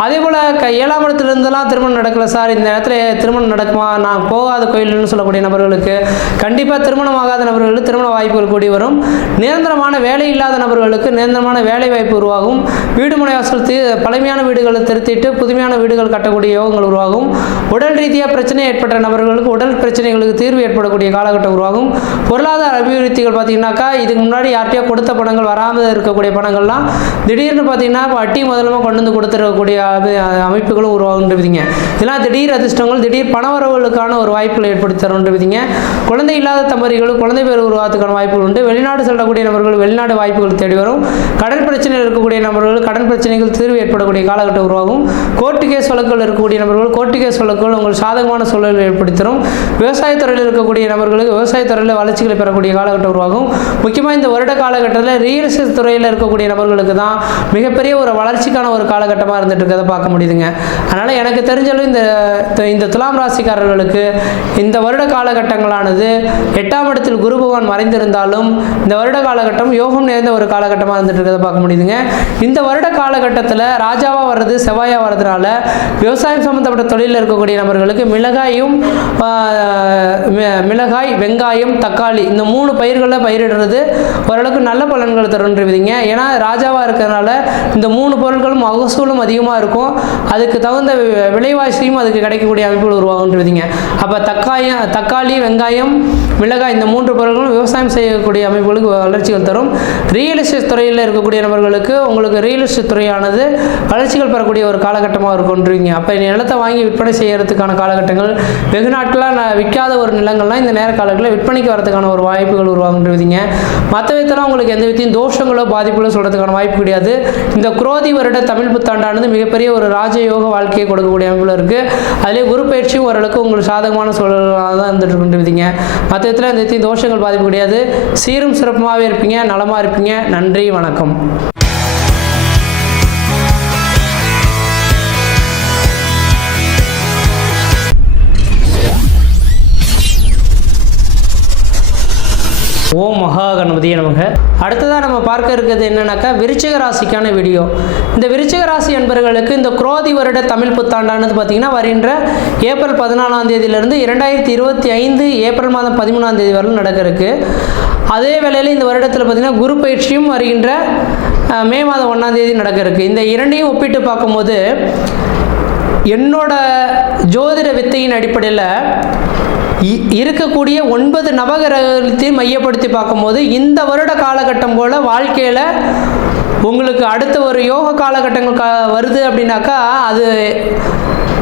அதே போல் 7ஆம் இடத்துலேருந்துலாம் திருமணம் நடக்கல சார், இந்த நேரத்தில் திருமணம் நடக்குமா, நான் போகாத கோயில்னு சொல்லக்கூடிய நபர்களுக்கு கண்டிப்பாக திருமணமாகாத நபர்களுக்கு திருமண வாய்ப்புகள் கூடி வரும். நிரந்தரமான வேலை இல்லாத நபர்களுக்கு நிரந்தரமான வேலை வாய்ப்பு உருவாகும். வீடுமனை வாசல் பழமையான வீடுகளை திருத்திட்டு புதுமையான வீடுகள் கட்டக்கூடிய யோகங்கள் உருவாகும். உடல் ரீதியாக பிரச்சனை ஏற்பட்ட நபர்களுக்கு உடல் பிரச்சனைகளுக்கு தீர்வு ஏற்படக்கூடிய காலகட்டம் உருவாகும். பொருளாதார அபிவிருத்திகள் பார்த்தீங்கன்னாக்கா இதுக்கு முன்னாடி யார்கிட்டயோ கொடுத்த பணங்கள் வராமல் இருக்கக்கூடிய பணங்கள்லாம் திடீர்னு பார்த்தீங்கன்னா வட்டி முதலமாக கொண்டு வந்து கொடுத்துருக்கக்கூடிய அமைப்புகளும் உருவாகுன்றீங்க. இதெல்லாம் திடீர் அதிர்ஷ்டங்கள் திடீர் பணவரவுகளுக்கான ஒரு வாய்ப்புகளை ஏற்படுத்தி தருன்றீங்க. குழந்தை இல்லாத தம்பதிகளுக்கு குழந்தை பேர் உருவாகிறதுக்கான வாய்ப்புகள் உண்டு. வெளிநாடு செல்லக்கூடிய நபர்கள் வெளிநாடு வாய்ப்புகள் தேடி வரும். கடன் பிரச்சனையில் இருக்கக்கூடிய நபர்கள் கடன் பிரச்சனைகள் தீர்வு ஏற்படக்கூடிய காலகட்டம் உருவாகும். கோர்ட்டு கேஸ் வழக்குகள் இருக்கக்கூடிய நபர்கள் கோர்ட்டு கேஸ் வழக்குகள் உங்களுக்கு சாதகமான சூழலை ஏற்படுத்தும். விவசாயத்துறையில் இருக்கக்கூடிய நபர்களுக்கு விவசாயத்துறையில் வளர்ச்சிகளை பெறக்கூடிய காலகட்டம் உருவாகும். முக்கியமாக இந்த வருட காலகட்டத்தில் ரியல் எஸ்டேட் துறையில் இருக்கக்கூடிய நபர்களுக்கு தான் மிகப்பெரிய ஒரு வளர்ச்சிக்கான ஒரு காலகட்டமாக இருந்துட்டு இருக்கிறத பார்க்க முடியுதுங்க. அதனால் எனக்கு தெரிஞ்சாலும் இந்த துலாம் ராசிக்காரர்களுக்கு இந்த வருட காலகட்டங்களானது 8ஆம் இடத்தில் குரு பகவான் மறைந்திருந்தாலும் இந்த வருட காலகட்டம் யோகம் நிறைந்த ஒரு காலகட்டமாக இருந்துட்டு இருக்கிறத பார்க்க முடியுதுங்க. இந்த வருட காலகட்டத்தில் ராஜாவாக வர்றது செவ்வாயாக வர்றதுனால விவசாயம் சம்மந்தப்பட்ட தொழிலில் இருக்கக்கூடிய நபர்களுக்கு மிளகாய் வெங்காயம் தக்காளி இந்த 3 பயிர்களை பயிரிடுறது ஓரளவுக்கு நல்ல பலன்கள் தருன்றீங்க. ஏன்னா ராஜாவாக இருக்கிறதுனால இந்த 3 பொருட்களும் மகசூலும் அதிகமாக இருக்கும். அதுக்கு தகுந்த விலைவாசியும் அதுக்கு கிடைக்கக்கூடிய அமைப்புகள் உருவாகுன்றீங்க. அப்போ தக்காளி வெங்காயம் மிளகாய் இந்த 3 பொருட்களும் விவசாயம் செய்யக்கூடிய அமைப்புகளுக்கு வளர்ச்சிகள் தரும். ரியல் எஸ்டேட் துறையில் இருக்கக்கூடிய நபர்களுக்கு உங்களுக்கு ரியல் எஸ்டேட் துறையானது வளர்ச்சிகள் பெறக்கூடிய ஒரு காலகட்டமாக இருக்குன்றீங்க. அப்போ நிலத்தை வாங்கி விற்பனை செய்யறதுக்கான காலகட்டங்கள் வெகு நாட்களாக விற்காத ஒரு நிலங்கள்லாம் இந்த நேர காலங்களில் விற்பனைக்கு வரதுக்கான ஒரு வாய்ப்புகள் உருவாகுன்றீங்க. மற்ற விதத்தில் உங்களுக்கு எந்த விதத்தையும் தோஷங்களோ பாதிப்புகளோ சொல்கிறதுக்கான வாய்ப்பு கிடையாது. இந்த குரோதி வருட தமிழ் புத்தாண்டானது மிகப்பெரிய ஒரு ராஜயோக வாழ்க்கையை கொடுக்கக்கூடிய அமைப்பில் இருக்குது. அதிலே குரு பயிற்சியும் ஓரளவுக்கு உங்களுக்கு சாதகமான சூழலாக தான் இருந்துட்டு கொண்டுருவீங்க. மற்ற விதத்தில் எந்த விதத்தையும் தோஷங்கள் பாதிப்பு கிடையாது. சீரும் சிறப்புமாகவே இருப்பீங்க, நலமாக இருப்பீங்க. நன்றி, வணக்கம். ஓம் மகா கணபதியே நமக. அடுத்ததாக நம்ம பார்க்க இருக்கிறது என்னன்னாக்கா விருச்சிக ராசிக்கான வீடியோ. இந்த விருச்சிக ராசி என்பவர்களுக்கு இந்த குரோதி வருட தமிழ் புத்தாண்டானது பார்த்தீங்கன்னா வருகின்ற ஏப்ரல் 14ஆம் தேதியிலிருந்து 2025 ஏப்ரல் மாதம் 13ஆம் தேதி வரலும் நடக்க இருக்கு. அதே வேளையில் இந்த வருடத்தில் பார்த்தீங்கன்னா குரு பயிற்சியும் வருகின்ற மே மாதம் 1ஆம் தேதி நடக்க இருக்கு. இந்த இரண்டையும் ஒப்பிட்டு பார்க்கும்போது என்னோட ஜோதிட வித்தையின் அடிப்படையில் இருக்கக்கூடிய 9 நவகிரகத்தையும் மையப்படுத்தி பார்க்கும்போது இந்த வருட காலகட்டம் போல் வாழ்க்கையில் உங்களுக்கு அடுத்த ஒரு யோக காலகட்டங்கள் வருது அப்படின்னாக்கா அது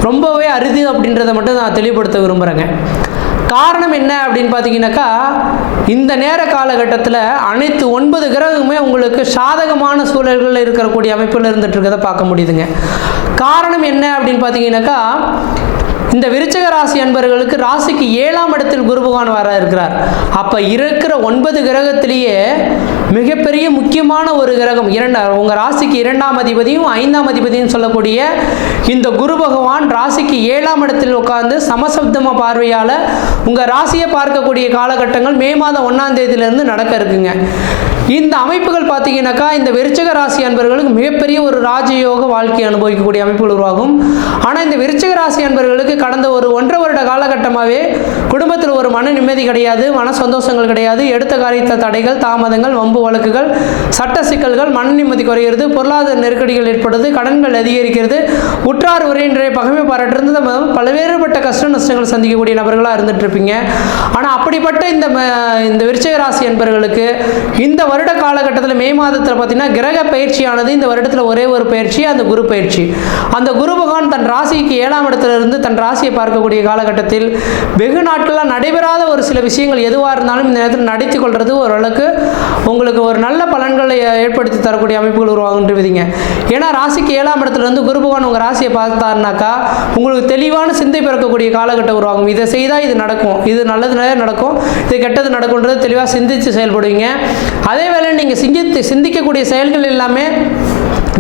ரொம்பவே அரிது அப்படின்றத மட்டும் நான் தெளிவுபடுத்த விரும்புகிறேங்க. காரணம் என்ன அப்படின்னு பார்த்தீங்கன்னாக்கா, இந்த நேர காலகட்டத்தில் அனைத்து 9 கிரகமுமே உங்களுக்கு சாதகமான சூழல்களில் இருக்கக்கூடிய அமைப்பில் இருந்துட்டு இருக்கிறத பார்க்க முடியுதுங்க. காரணம் என்ன அப்படின்னு பார்த்தீங்கன்னாக்கா, இந்த விருச்சிக ராசி அன்பர்களுக்கு ராசிக்கு 7ஆம் இடத்தில் குரு பகவான் வர இருக்கிறார். அப்போ இருக்கிற 9 கிரகத்திலேயே மிகப்பெரிய முக்கியமான ஒரு கிரகம் உங்கள் ராசிக்கு 2ஆம் அதிபதியும் 5ஆம் அதிபதியும் சொல்லக்கூடிய இந்த குரு பகவான் ராசிக்கு 7ஆம் இடத்தில் உட்கார்ந்து சமசப்தம பார்வையால் உங்கள் ராசியை பார்க்கக்கூடிய காலகட்டங்கள் மே மாதம் 1ஆம் தேதியிலிருந்து நடக்க இருக்குங்க. இந்த அமைப்புகள் பார்த்தீங்கன்னாக்கா இந்த விருச்சிக ராசி அன்பர்களுக்கு மிகப்பெரிய ஒரு ராஜயோக வாழ்க்கை அனுபவிக்கக்கூடிய அமைப்புகள் உருவாகும். ஆனால் இந்த விருச்சிக ராசி அன்பர்களுக்கு கடந்த ஒரு 1.5 வருட காலகட்டமாகவே குடும்பத்தில் ஒரு மன நிம்மதி கிடையாது, மன சந்தோஷங்கள் கிடையாது, எடுத்த காரியத்தில் தடைகள், தாமதங்கள், வம்பு வழக்குகள், சட்ட சிக்கல்கள், மன நிம்மதி குறைகிறது, பொருளாதார நெருக்கடிகள் ஏற்படுது, கடன்கள் அதிகரிக்கிறது, உற்றார் உரையின்றைய பகைமை பாராட்டிருந்து பல்வேறுபட்ட கஷ்ட நஷ்டங்கள் சந்திக்கக்கூடிய நபர்களாக இருந்துட்டு இருப்பீங்க. ஆனால் அப்படிப்பட்ட இந்த விருச்சிக ராசி அன்பர்களுக்கு இந்த வருட காலகட்டத்தில் மே மாதத்தில் பார்த்தீங்கன்னா கிரக பயிற்சியானது இந்த வருடத்தில் ஒரே ஒரு பயிற்சி, அந்த குரு பயிற்சி. அந்த குரு பகவான் தன் ராசிக்கு 7ஆம் இடத்திலிருந்து தன் ராசியை பார்க்கக்கூடிய காலகட்டத்தில் வெகு நாட்களாக நடைபெறாத ஒரு சில விஷயங்கள் எதுவாக இருந்தாலும் இந்த நேரத்தில் நடத்தி கொள்வது ஓரளவுக்கு உங்களுக்கு ஒரு நல்ல பலன்களை ஏற்படுத்தி தரக்கூடிய அமைப்புகள் உருவாகுன்றீங்க. ஏன்னா ராசிக்கு 7ஆம் இடத்துலேருந்து குரு பகவான் உங்கள் ராசியை பார்த்தாருனாக்கா உங்களுக்கு தெளிவான சிந்தை பிறக்கக்கூடிய காலகட்டம் உருவாகும். இதை செய்தால் இது நடக்கும், இது நல்லது நடக்கும், இது கெட்டது நடக்கும்ன்றது தெளிவாக சிந்தித்து செயல்படுவீங்க. அதே வேளை நீங்கள் சிந்திக்கக்கூடிய செயல்கள் எல்லாமே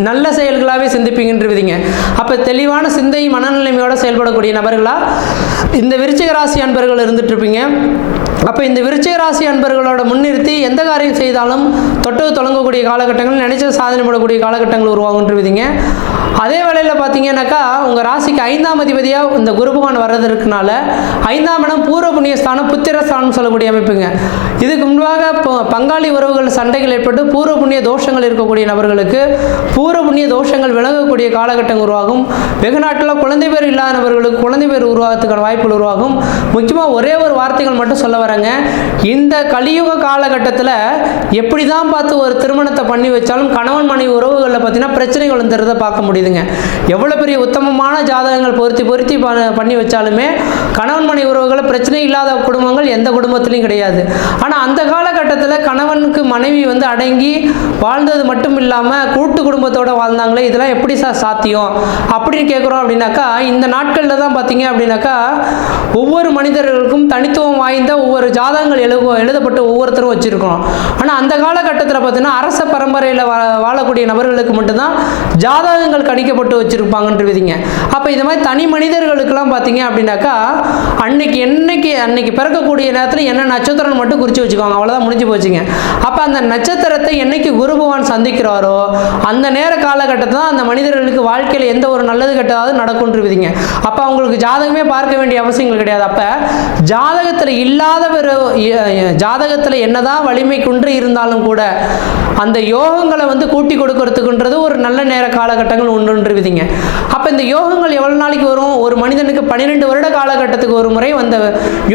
நல்ல செயல்களாகவே சிந்திப்பீங்கன்றீங்க. அப்போ தெளிவான சிந்தை மனநிலைமையோடு செயல்படக்கூடிய நபர்களாக இந்த விருச்சிக ராசி அன்பர்கள் இருந்துட்டு இருப்பீங்க. அப்போ இந்த விருச்சிக ராசி அன்பர்களோட முன்னிறுத்தி எந்த காரியம் செய்தாலும் தொட்டு தொடங்கக்கூடிய காலகட்டங்கள், நினைச்ச சாதனை பண்ணக்கூடிய காலகட்டங்கள் உருவாகுன்றீங்க. அதே வேளையில் பார்த்தீங்கன்னாக்கா உங்கள் ராசிக்கு 5ஆம் அதிபதியாக இந்த குரு பகவான் வர்றது இருக்கனால 5ஆம் இடம் பூர்வ புண்ணியஸ்தானம், புத்திரஸ்தானம் சொல்லக்கூடிய அமைப்புங்க. இதுக்கு முன்பாக பங்காளி உறவுகள் சண்டைகள் ஏற்பட்டு பூர்வ புண்ணிய தோஷங்கள் இருக்கக்கூடிய நபர்களுக்கு பூர்வ புண்ணிய தோஷங்கள் விலகக்கூடிய காலகட்டம் உருவாகும். வெகு நாட்டில் குழந்தை பேர் இல்லாத நபர்களுக்கு குழந்தை பேர் உருவாகிறதுக்கான வாய்ப்புகள் உருவாகும். முக்கியமாக ஒரே ஒரு வார்த்தைகள் மட்டும் சொல்ல வரேங்க. இந்த கலியுக காலகட்டத்தில் எப்படி தான் பார்த்து ஒரு திருமணத்தை பண்ணி வச்சாலும் கணவன் மனைவி உறவுகளில் பார்த்தீங்கன்னா பிரச்சனைகள் வந்துடுறதை பார்க்க முடியுதுங்க. எவ்வளோ பெரிய உத்தமமான ஜாதகங்கள் பொருத்தி பண்ணி வச்சாலுமே கணவன் மனைவி உறவுகளை பிரச்சனை இல்லாத குடும்பங்கள் எந்த குடும்பத்திலையும் கிடையாது. ஆனால் அந்த காலகட்டத்தில் கணவனுக்கு மனைவி அடங்கி வாழ்ந்தது மட்டும் இல்லாமல் கூட்டு குடும்பத்தோடு வாழ்ந்தாங்களே, இதெல்லாம் எப்படி சாத்தியம் அப்படின்னு கேட்குறோம். அப்படின்னாக்கா இந்த நாட்களில் தான் பார்த்தீங்க அப்படின்னாக்கா ஒவ்வொரு மனிதர்களுக்கும் தனித்துவம் வாய்ந்த ஒவ்வொரு ஜாதகங்கள் எழுதப்பட்டு ஒவ்வொருத்தரும் வச்சுருக்கோம். ஆனால் அந்த காலகட்டத்தில் பார்த்தீங்கன்னா அரச பரம்பரையில் வாழக்கூடிய நபர்களுக்கு மட்டும்தான் ஜாதகங்கள் கணிக்கப்பட்டு வச்சுருப்பாங்கன்றீங்க. அப்போ இந்த மாதிரி தனி மனிதர்களுக்கெல்லாம் பார்த்தீங்க அப்படின்னாக்கா அன்னைக்கு பிறக்கக்கூடிய நேரத்தில் என்ன நட்சத்திரம் மட்டும் குறித்து வச்சுக்கோங்க, அவ்வளோதான், முடிஞ்சு போச்சுங்க. அப்போ அந்த நட்சத்திரத்தை என்னைக்கு குரு பகவான் சந்திக்கிறாரோ அந்த நேர காலகட்டத்தில் தான் அந்த மனிதர்களுக்கு வாழ்க்கையில் எந்த ஒரு நல்லது கெட்டதாவது நடக்கும்ன்றீங்க. அப்போ அவங்களுக்கு ஜாதகமே பார்க்க வேண்டிய அவசியங்கள் கிடையாது. அப்போ ஜாதகத்தில் என்னதான் வலிமை குன்று இருந்தாலும் கூட அந்த யோகங்களை கூட்டி கொடுக்கறதுக்குன்றது ஒரு நல்ல நேர காலகட்டங்கள் உண்டுன்றீங்க. அப்போ இந்த யோகங்கள் எவ்வளோ நாளைக்கு வரும்? ஒரு மனிதனுக்கு 12 வருட காலகட்டத்துக்கு ஒரு முறை வந்த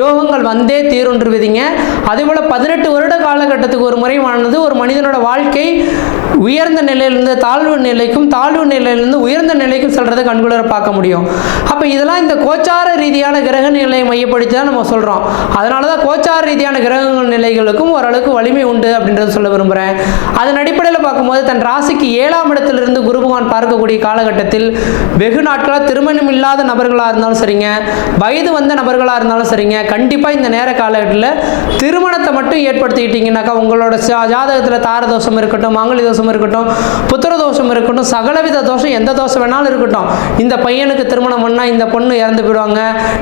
யோகங்கள் வந்தே தீருன்றீங்க. அதே போல் 18 வருட காலகட்டத்துக்கு ஒரு முறை வாழ்ந்தது ஒரு மனிதனோட வாழ்க்கை உயர்ந்த நிலையிலிருந்து தாழ்வு நிலைக்கும், தாழ்வு நிலையிலிருந்து உயர்ந்த நிலைக்கும் செல்றதை கண்குளர பார்க்க முடியும். அப்போ இதெல்லாம் இந்த கோச்சார ரீதியான கிரக நிலையை மையப்படுத்தி தான் நம்ம சொல்கிறோம். அதனால தான் கோச்சார ரீதியான கிரக நிலைகளுக்கும் ஓரளவுக்கு வலிமை உண்டு அப்படின்றத சொல்ல விரும்புகிறேன். அதன் அடிப்படையில் பார்க்கும்போது தன் ராசிக்கு 7ஆம் இடத்திலிருந்து குரு பகவான் பார்க்கக்கூடிய காலகட்டத்தில் வெகு நாட்களாக திருமணம் இல்லாத நபர்களாக இருந்தாலும் சரிங்க, வயது வந்த நபர்களாக இருந்தாலும் சரிங்க, கண்டிப்பாக இந்த நேர காலகட்டத்தில் திருமணத்தை மட்டும் ஏற்படுத்திக்கிட்டீங்கன்னாக்கா உங்களோட ஜாதகத்தில் தார தோஷம் இருக்கட்டும், மாங்கலி தோஷம் இருக்கட்டும், புத்திர தோஷம் இருக்கட்டும், சகலவித தோஷம் எந்த தோஷம் வேணாலும் இருக்கட்டும், இந்த பையனுக்கு திருமணம் பண்ணால் இந்த பொண்ணு இறந்து போயிடுவாங்க,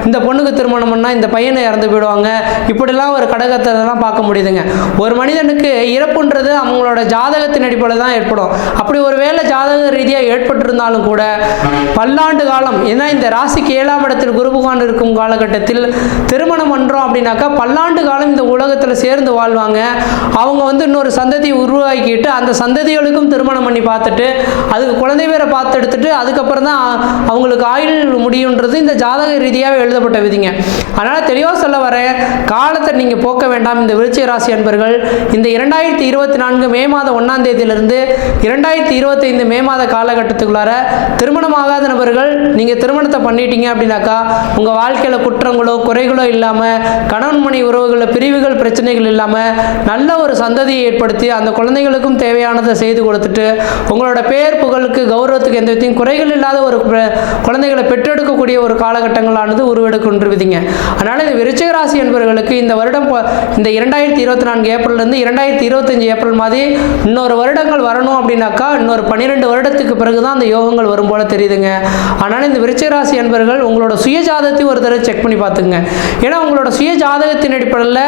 இந்த பொண்ணுக்கு திருமணம் பண்ணால் இந்த பையனை இறந்து போயிடுவாங்க, இப்படிலாம் ஒரு கடகத்தெல்லாம் பார்க்க முடியுதுங்க. ஒரு மனிதனுக்கு இறப்புன்றது அவங்களோட ஜாதகத்தின் அடிப்படையில் தான் ஏற்படும். அப்படி ஒரு வேளை ஜாதக ரீதியாக ஏற்பட்டு ஏற்பட்டிருந்தாலும் கூட பல்லாண்டு காலம், ஏன்னா இந்த ராசிக்கு 7ஆம் இடத்தில் குரு பகவான் இருக்கும் காலகட்டத்தில் திருமணம் பண்ணுறோம் அப்படின்னாக்கா பல்லாண்டு காலம் இந்த உலகத்தில் சேர்ந்து வாழ்வாங்க. அவங்க இன்னொரு சந்ததியை உருவாக்கிட்டு அந்த சந்ததிகளுக்கும் திருமணம் பண்ணி பார்த்துட்டு அதுக்கு குழந்தை பேரை பார்த்து எடுத்துட்டு அதுக்கப்புறம் தான் அவங்களுக்கு ஆயுள் முடியுன்றது இந்த ஜாதக ரீதியாக எழுதப்பட்ட விதிங்க. அதனால் தெளிவாக சொல்ல வர காலத்தை நீங்கள் போக்க வேண்டாம். இந்த விருச்சிக ராசி அன்பர்கள் இந்த 2024 மே மாதம் 1ஆம் தேதியிலிருந்து 2025 மே மாத காலகட்டத்துக்குள்ளார திருமணமாகாத நபர்கள் நீங்கள் திருமணத்தை பண்ணிட்டீங்க அப்படின்னாக்கா உங்கள் வாழ்க்கையில் குற்றங்களோ குறைகளோ இல்லாமல், கணவன் மணி உறவுகளில் பிரிவுகள் பிரச்சனைகள் இல்லாமல் நல்ல ஒரு சந்ததியை ஏற்படுத்தி அந்த குழந்தைகளுக்கும் தேவையானதை செய்து கொடுத்துட்டு உங்களோட பேர் புகழுக்கு கௌரவத்துக்கு எந்த விதத்தையும் குறைகள் இல்லாத ஒரு குழந்தைகளை பெற்றெடுக்கக்கூடிய ஒரு காலகட்டங்களானது உருவெடுக்கின்றுவிதிங்க. அதனால் இந்த விருச்சிக ராசி என்பவர்களுக்கு இந்த வருடம் இந்த 2024 ஏப்ரல்லேருந்து 2025 ஏப்ரல் மாதிரி இன்னொரு வருடங்கள் வரணும் அப்படின்னாக்கா இன்னொரு 12 வருடத்துக்கு பிறகு தான் அந்த யோகங்கள் வரும் போல தெரியுதுங்க. அதனால் இந்த விருச்சிக ராசி என்பவர்கள் உங்களோட சுய ஜாதகத்தையும் ஒரு தடவை செக் பண்ணி பார்த்துங்க. ஏன்னா உங்களோட சுய ஜாதகத்தின் அடிப்படையில்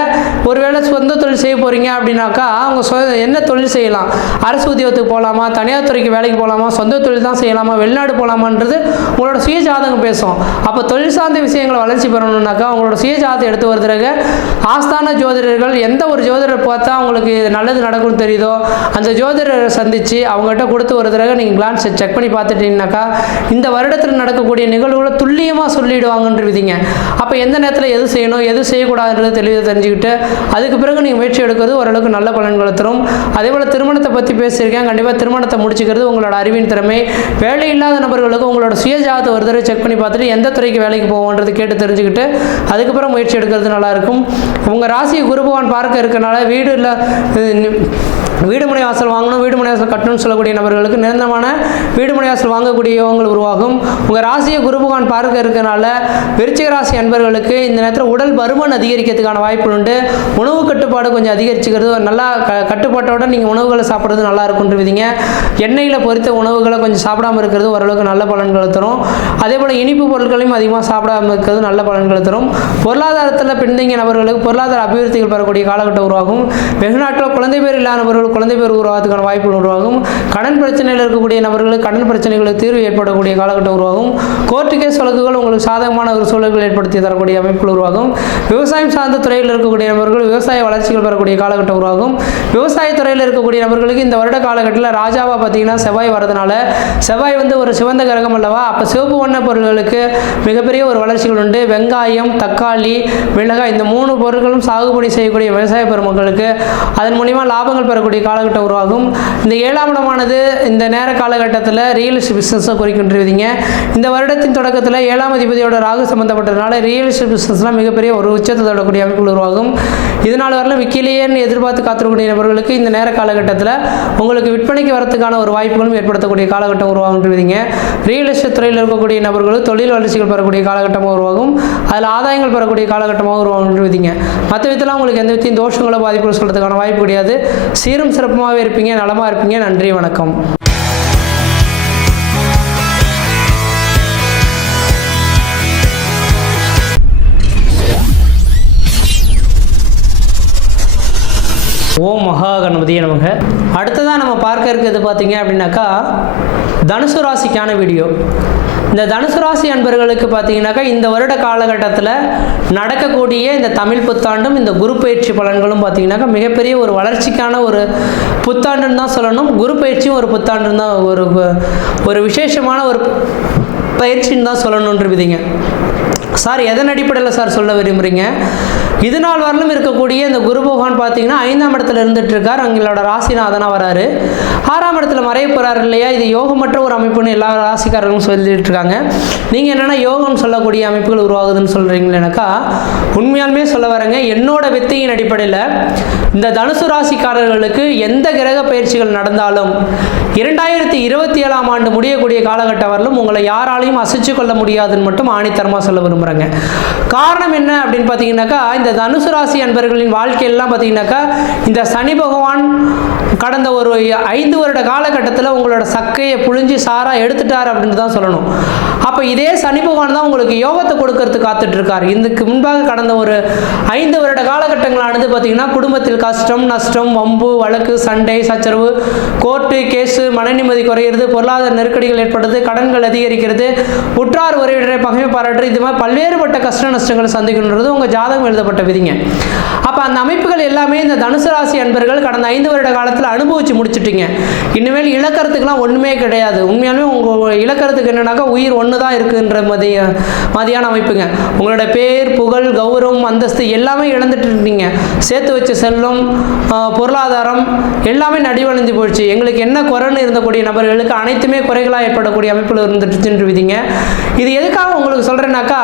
ஒருவேளை சொந்த தொழில் செய்ய போகிறீங்க அப்படின்னாக்கா அவங்க என்ன தொழில் செய்யலாம், அரசு உத்தியோகத்துக்கு போகலாமா, தனியார் துறைக்கு வேலைக்கு போகலாமா, சொந்த தொழில் தான் செய்யலாமா, வெளிநாடு போகலாமான்றது உங்களோட சுய ஜாதகம் பேசும். அப்போ தொழில் சார்ந்த விஷயங்களை வளர்ச்சி பெறணும்னாக்கா உங்களோட சுய ஜாதகத்தை எடுத்து வருதுறங்க ஆஸ்தான ஜோதிடர்கள் எந்த ஒரு ஜோதிடர் பார்த்தா அவங்களுக்கு நல்லது நடக்கும்னு தெரியுதோ அந்த ஜோதிடரை சந்தித்து அவங்ககிட்ட கொடுத்து ஒரு தடவை நீங்கள் கிளான்ஸ் செக் பண்ணி பார்த்துட்டீங்கன்னாக்கா இந்த வருடத்தில் நடக்கக்கூடிய நிகழ்வுகளை துல்லியமாக சொல்லிடுவாங்கன்ற விதிங்க. அப்போ எந்த நேரத்தில் எது செய்யணும் எது செய்யக்கூடாதுன்றது தெளிவாக தெரிஞ்சுக்கிட்டு அதுக்கு பிறகு நீங்கள் முயற்சி எடுக்கிறது ஓரளவுக்கு நல்ல பலன்களை தரும். அதே போல் திருமணத்தை பற்றி பேசியிருக்கேன். கண்டிப்பாக திருமணத்தை முடிச்சுக்கிறது உங்களோட அறிவின் திறமை. வேலை இல்லாத நபர்களுக்கு உங்களோட சுய ஜாதகத்தை ஒரு தடவை செக் பண்ணி பார்த்துட்டு எந்த துறைக்கு வேலைக்கு போவோன்றது கேட்டு தெரிஞ்சுக்கிட்டு அதுக்கப்புறம் முயற்சி எடுக்கிறது நல்லாயிருக்கும். உங்கள் ராசியை குரு பகவான் பார்க்க இருக்கனால வீடு மனை வாசல் வாங்கணும், வீடு மனை வாசல் கட்டணும்னு சொல்லக்கூடிய நபர்களுக்கு நிரந்தரமான வீடு மனை வாசல் வாங்கக்கூடிய யோகங்கள் உருவாகும். உங்கள் ராசியை குரு பகவான் பார்க்க இருக்கனால விருச்சிக ராசி அன்பர்களுக்கு இந்த நேரத்தில் உடல் பருமன் அதிகரிக்கிறதுக்கான வாய்ப்பு உண்டு. உணவு கட்டுப்பாடு கொஞ்சம் அதிகரிச்சுக்கிறது நல்லா கட்டுப்பாட்டோட நீங்கள் உணவுகளை சாப்பிட்றது நல்லா இருக்குன்றீங்க. எண்ணெயில் பொரித்த உணவுகளை கொஞ்சம் சாப்பிடாமல் இருக்கிறது ஓரளவுக்கு நல்ல பலன்களை தரும். அதே போல் இனிப்பு பொருட்களையும் அதிகமாக சாப்பிடாமல் இருக்கிறது நல்ல பலன்களை தரும். பொருளாதாரத்தில் பின்தங்கிய நபர்களுக்கு பொருளாதார அபிவிருத்திகள் பெறக்கூடிய காலகட்டம் உருவாகும். வெகு நாட்களில் குழந்தை பேர் இல்லாத நபர்கள் குழந்தை பேர் உருவாகிறதுக்கான வாய்ப்புகள் உருவாகும். கடன் பிரச்சனையில் இருக்கக்கூடிய நபர்களுக்கு கடன் பிரச்சனைகளுக்கு தீர்வு ஏற்படக்கூடிய காலகட்டம் உருவாகும். கோர்ட்டு கேஸ் வழக்குகள் உங்களுக்கு சாதகமான ஒரு சூழல்கள் ஏற்படுத்தி தரக்கூடிய அமைப்புகள் உருவாகும். விவசாயம் சார்ந்த துறையில் இருக்கக்கூடிய நபர்கள் விவசாய வளர்ச்சிகள் பெறக்கூடிய காலகட்டம் உருவாகும். விவசாய துறையில் இருக்கக்கூடிய நபர்களுக்கு இந்த வருட காலகட்டத்தில் ராஜாவாக பார்த்தீங்கன்னா செவ்வாய் வரதுனால செவ்வாய் ஒரு சிவந்த கிரகம் அல்லவா, அப்போ சிவப்பு வண்ண பொருட்களுக்கு மிகப்பெரிய ஒரு வளர்ச்சிகள் உண்டு. வெங்காயம், தக்காளி, மிளகாய் இந்த 3 பொருட்களும் சாகுபடி செய்யக்கூடிய விவசாய பெருமக்களுக்கு அதன் மூலிமா லாபங்கள் பெறக்கூடிய காலகட்டம் உருவாகும். இந்த 7ஆம் இடமானது இந்த நேர காலகட்டத்தில் ரியல் எஸ்டேட் பிஸ்னஸை குறிக்கின்றீங்க. இந்த வருடத்தின் தொடக்கத்தில் 7ஆம் அதிபதியோட ராகு சம்பந்தப்பட்டதுனால ரியல் எஸ்டேட் பிஸ்னஸ்லாம் மிகப்பெரிய ஒரு உச்சத்தை தொடரக்கூடிய அமைப்புகள் உருவாகும். இதனால் வரல விக்கிலேன்னு எதிர்பார்த்து காத்திருக்கக்கூடிய நபர்களுக்கு இந்த நேர காலகட்டத்தில் உங்களுக்கு விற்பனைக்கு வரத்துக்கான ஒரு வாய்ப்புகளும் ஏற்படுத்தக்கூடிய காலகட்டம் உருவாகுன்றீங்க. ரியல் எஸ்டேட் துறையில் இருக்கக்கூடிய நபர்கள் தொழில் வளர்ச்சிகள் பெறக்கூடிய காலகட்டமாக உருவாகும். அதில் ஆதாயங்கள் பெறக்கூடிய காலகட்டமாக உருவாகுன்றீங்க. மற்ற விதத்தில் உங்களுக்கு எந்த விதத்தையும் தோஷங்களோ பாதிப்புகள் சொல்கிறதுக்கான வாய்ப்பு கிடையாது. சீரும் சிறப்புமாகவே இருப்பீங்க, நலமாக இருப்பீங்க. நன்றி, வணக்கம். ஓம் மகா கணபதியே நமக. அடுத்ததான் நம்ம பார்க்க இருக்கிறது பார்த்தீங்க அப்படின்னாக்கா தனுசு ராசிக்கான வீடியோ. இந்த தனுசு ராசி அன்பர்களுக்கு பார்த்தீங்கன்னாக்கா இந்த வருட காலகட்டத்தில் நடக்கக்கூடிய இந்த தமிழ் புத்தாண்டும் இந்த குரு பயிற்சி பலன்களும் பார்த்தீங்கன்னாக்கா மிகப்பெரிய ஒரு வளர்ச்சிக்கான ஒரு புத்தாண்டுன்னு தான் சொல்லணும். குரு பயிற்சியும் ஒரு புத்தாண்டுன்னு தான் ஒரு விசேஷமான ஒரு பயிற்சின்னு தான் சொல்லணுன்றீங்க. சார் எதன் அடிப்படையில் சார் சொல்ல விரும்புகிறீங்க? இது நாள் வரலும் இருக்கக்கூடிய இந்த குரு பகவான் பார்த்தீங்கன்னா 5ஆம் இடத்துல இருந்துட்டு இருக்கார். அவங்களோட ராசிநாதனாக வராரு. 6ஆம் இடத்துல மறைய போகிறாரு இல்லையா? இது யோகமற்ற ஒரு அமைப்புன்னு எல்லா ராசிக்காரர்களும் சொல்லிட்டு இருக்காங்க. நீங்கள் என்னென்னா யோகம்னு சொல்லக்கூடிய அமைப்புகள் உருவாகுதுன்னு சொல்கிறீங்களேனாக்கா உண்மையாலுமே சொல்ல வரேங்க. என்னோட வித்தையின் அடிப்படையில் இந்த தனுசு ராசிக்காரர்களுக்கு எந்த கிரக பயிற்சிகள் நடந்தாலும் 2027ஆம் ஆண்டு முடியக்கூடிய காலகட்டம் வரலும் உங்களை யாராலையும் அசைச்சு கொள்ள முடியாதுன்னு மட்டும் ஆணித்தரமாக சொல்ல விரும்புகிறாங்க. காரணம் என்ன அப்படின்னு பார்த்தீங்கன்னாக்கா இந்த தனுசு ராசி அன்பர்களின் வாழ்க்கையெல்லாம் பார்த்தீங்கன்னாக்கா இந்த சனி பகவான் கடந்த ஒரு 5 வருட காலகட்டத்தில் உங்களோட சக்கையை புழிஞ்சு சாராக எடுத்துட்டார் அப்படின்னு தான் சொல்லணும். அப்போ இதே சனி பகவான் தான் உங்களுக்கு யோகத்தை கொடுக்கறதுக்கு காத்துட்டு இருக்கார். இதுக்கு முன்பாக கடந்த ஒரு 5 வருட காலகட்டங்களானது பார்த்தீங்கன்னா குடும்பத்தில் கஷ்டம், நஷ்டம், வம்பு, வழக்கு, சண்டை, சச்சரவு, கோர்ட்டு கேஸு, மன நிம்மதி குறையிறது, பொருளாதார நெருக்கடிகள் ஏற்படுறது, கடன்கள் அதிகரிக்கிறது, உற்றார் உறவினரை பகைமை பாராட்டு, இது மாதிரி பல்வேறுபட்ட கஷ்ட நஷ்டங்களை சந்திக்கணுன்றது உங்கள் ஜாதகம் எழுதப்பட்ட விதிங்க. அப்போ அந்த அமைப்புகள் எல்லாமே இந்த தனுசு ராசி அன்பர்கள் கடந்த 5 வருட காலத்தில் அனுபவிச்சு முடிச்சுட்டீங்க. இனிமேல் இழக்கிறதுக்கெல்லாம் ஒன்றுமே கிடையாது. உண்மையாலுமே உங்கள் இழக்கிறதுக்கு என்னன்னாக்கா உயிர் ஒன்று தான் இருக்குன்ற மதியான அமைப்புங்க. உங்களோட பேர், புகழ், கௌரவம், அந்தஸ்து எல்லாமே இழந்துட்டு இருக்கீங்க. சேர்த்து வச்ச செல்வம், பொருளாதாரம் எல்லாமே நடிவடைந்து போயிடுச்சு. எங்களுக்கு என்ன குறைன்னு இருந்தக்கூடிய நபர்களுக்கு அனைத்துமே குறைகளாக ஏற்படக்கூடிய அமைப்பில் இருந்துட்டு விதிங்க. இது எதுக்காக உங்களுக்கு சொல்கிறேன்னாக்கா,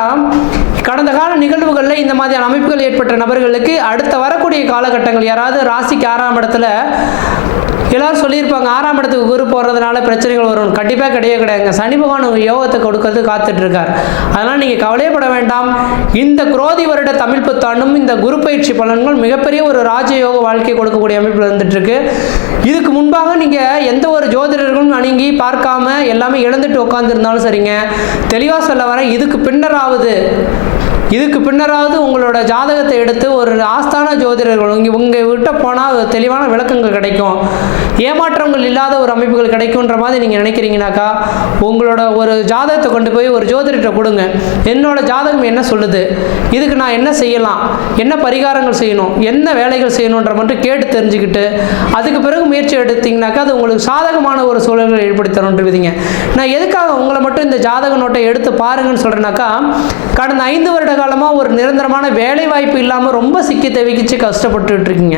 கடந்த கால நிகழ்வுகளில் இந்த மாதிரியான அமைப்புகள் ஏற்பட்ட நபர்களுக்கு அடுத்த வரக்கூடிய காலகட்டங்கள் யாராவது ராசிக்கு 6ஆம் இடத்துல எல்லாரும் சொல்லியிருப்பாங்க 6ஆம் இடத்துக்கு குரு போகிறதுனால பிரச்சனைகள் வரும். கண்டிப்பாக கிடையாதுங்க. சனி பகவான் உங்கள் யோகத்தை கொடுக்கறது காத்துட்டு இருக்கார். அதனால் நீங்கள் கவலைப்பட வேண்டாம். இந்த குரோதி வருட தமிழ் புத்தாண்டும் இந்த குரு பயிற்சி பலன்கள் மிகப்பெரிய ஒரு ராஜயோக வாழ்க்கை கொடுக்கக்கூடிய அமைப்பில் இருந்துட்டு இருக்கு. இதுக்கு முன்பாக நீங்கள் எந்த ஒரு ஜோதிடர்களும் அணுகி பார்க்காம எல்லாமே இழந்துட்டு உட்காந்துருந்தாலும் சரிங்க, தெளிவாக சொல்ல வரேன், இதுக்கு பின்னராவது உங்களோட ஜாதகத்தை எடுத்து ஒரு ஆஸ்தான ஜோதிடர்கள் உங்கள் விட்ட போனால் தெளிவான விளக்கங்கள் கிடைக்கும், ஏமாற்றங்கள் இல்லாத ஒரு அமைப்புகள் கிடைக்கும்ன்ற மாதிரி நீங்கள் நினைக்கிறீங்கனாக்கா, உங்களோட ஒரு ஜாதகத்தை கொண்டு போய் ஒரு ஜோதிடத்தை கொடுங்க. என்னோட ஜாதகம் என்ன சொல்லுது, இதுக்கு நான் என்ன செய்யலாம், என்ன பரிகாரங்கள் செய்யணும், என்ன வேலைகள் செய்யணுன்ற மட்டும் கேட்டு தெரிஞ்சுக்கிட்டு அதுக்கு பிறகு முயற்சி எடுத்தீங்கன்னாக்கா அது உங்களுக்கு சாதகமான ஒரு சூழல்கள் ஏற்படுத்தணுன்றீங்க. நான் எதுக்காக உங்களை மட்டும் இந்த ஜாதக நோட்டை எடுத்து பாருங்கன்னு சொல்கிறேன்னாக்கா, கடந்த 5 வருட காலமாக ஒரு நிரந்தரமான வேலை வாய்ப்பு இல்லாமல் ரொம்ப சிக்கி தவிக்கிச்சு கஷ்டப்பட்டுட்டு இருக்கீங்க.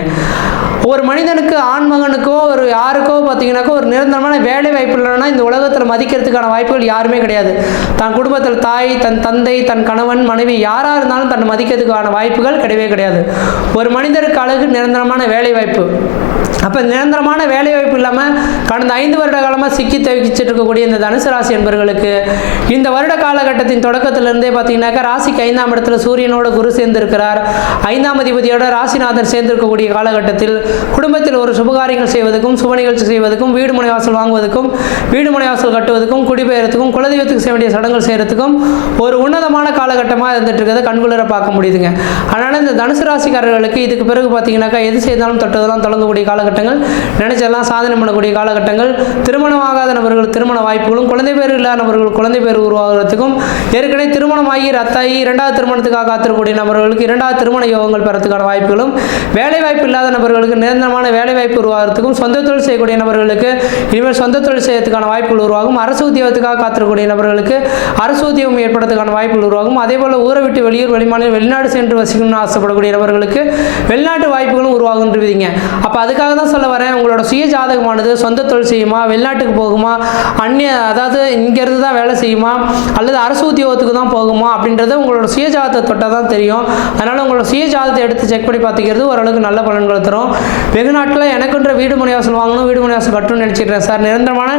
ஒரு மனிதனுக்கு, ஆண் மகனுக்கோ ஒரு யாருக்கோ பார்த்தீங்கன்னாக்கா ஒரு நிரந்தரமான வேலை வாய்ப்பு இல்லைன்னா இந்த உலகத்தில் மதிக்கிறதுக்கான வாய்ப்புகள் யாருமே கிடையாது. தன் குடும்பத்தில் தாய், தன் தந்தை, தன் கணவன், மனைவி யாராக இருந்தாலும் தன்னை மதிக்கிறதுக்கான வாய்ப்புகள் கிடையவே கிடையாது. ஒரு மனிதருக்கு அழகு நிரந்தரமான வேலை வாய்ப்பு. அப்போ நிரந்தரமான வேலை வாய்ப்பு இல்லாமல் கடந்த 5 வருட காலமாக சிக்கி தவிச்சிட்டு இருக்கக்கூடிய இந்த தனுசு ராசி என்பவர்களுக்கு இந்த வருட காலகட்டத்தின் தொடக்கத்திலிருந்தே பார்த்தீங்கன்னாக்கா ராசிக்கு 5ஆம் இடத்துல சூரியனோட குரு சேர்ந்திருக்கிறார். 5ஆம் அதிபதியோட ராசிநாதன் சேர்ந்திருக்கக்கூடிய காலகட்டத்தில் குடும்பத்தில் ஒரு சுபகாரியங்கள் செய்வதற்கும், சுப நிகழ்ச்சி செய்வதற்கும், வீடு முனைவாசல் வாங்குவதற்கும், வீடு முனைவாசல் கட்டுவதற்கும், குடிபெயர்த்துக்கும், குலதெய்வத்துக்கு செய்ய வேண்டிய சடங்குகள் செய்யறதுக்கும் ஒரு உன்னதமான காலகட்டமாக இருந்துட்டு இருக்கிறத கண்குளிர பார்க்க முடியுதுங்க. அதனால் இந்த தனுசு ராசிக்காரர்களுக்கு இதுக்கு பிறகு பார்த்தீங்கன்னாக்கா எது செய்தாலும் தொட்டதெல்லாம் தொடங்கக்கூடிய காலகட்டங்கள், நினைச்செல்லாம் சாதனை பண்ணக்கூடிய காலகட்டங்கள், திருமணமாகாத நபர்கள் திருமண வாய்ப்புகளும், குழந்தை பேர் இல்லாத நபர்கள் குழந்தை பேர் உருவாகிறதுக்கும், ஏற்கனவே திருமணமாகி ரத்தாகி 2வது திருமணத்துக்காக காத்திருக்கக்கூடிய நபர்களுக்கு 2வது திருமண யோகங்கள் பெறத்துக்கான வாய்ப்புகளும், வேலை வாய்ப்பு இல்லாத நபர்களுக்கு நிரந்தரமான வேலை வாய்ப்பு உருவாகிறதுக்கும், சொந்த தொழில் செய்யக்கூடிய நபர்களுக்கு இனிமேல் சொந்த தொழில் செய்யறதுக்கான வாய்ப்புகள் உருவாகும். அரசு உத்தியோகத்துக்காக காத்திருக்கக்கூடிய நபர்களுக்கு அரசு உத்தியோகம் ஏற்படுறதுக்கான வாய்ப்புகள் உருவாகும். அதே போல் ஊரை விட்டு வெளியூர், வெளிமாநிலம், வெளிநாடு சென்று வசிக்கணும்னு ஆசைப்படக்கூடிய நபர்களுக்கு வெளிநாட்டு வாய்ப்புகளும் உருவாகுன்றீங்க. அப்போ அதுக்காக தான் சொல்ல வரேன், உங்களோட சுய ஜாதகமானது சொந்த தொழில் செய்யுமா, வெளிநாட்டுக்கு போகுமா, அதாவது இங்கேருந்து தான் வேலை செய்யுமா, அல்லது அரசு உத்தியோகத்துக்கு தான் போகுமா அப்படின்றது உங்களோட சுய ஜாதகத்தை தொட்டால் தான் தெரியும். அதனால் உங்களோட சுய ஜாதகத்தை எடுத்து செக் பண்ணி பார்த்துக்கிறது ஓரளவுக்கு நல்ல பலன்களை தரும். வெகு நாட்டில் எனக்குன்ற வீடு முனைவாசல் வாங்கணும், வீடு முனைவாசல் கட்டணும்னு நினச்சிக்கிறேன் சார், நிரந்தரமான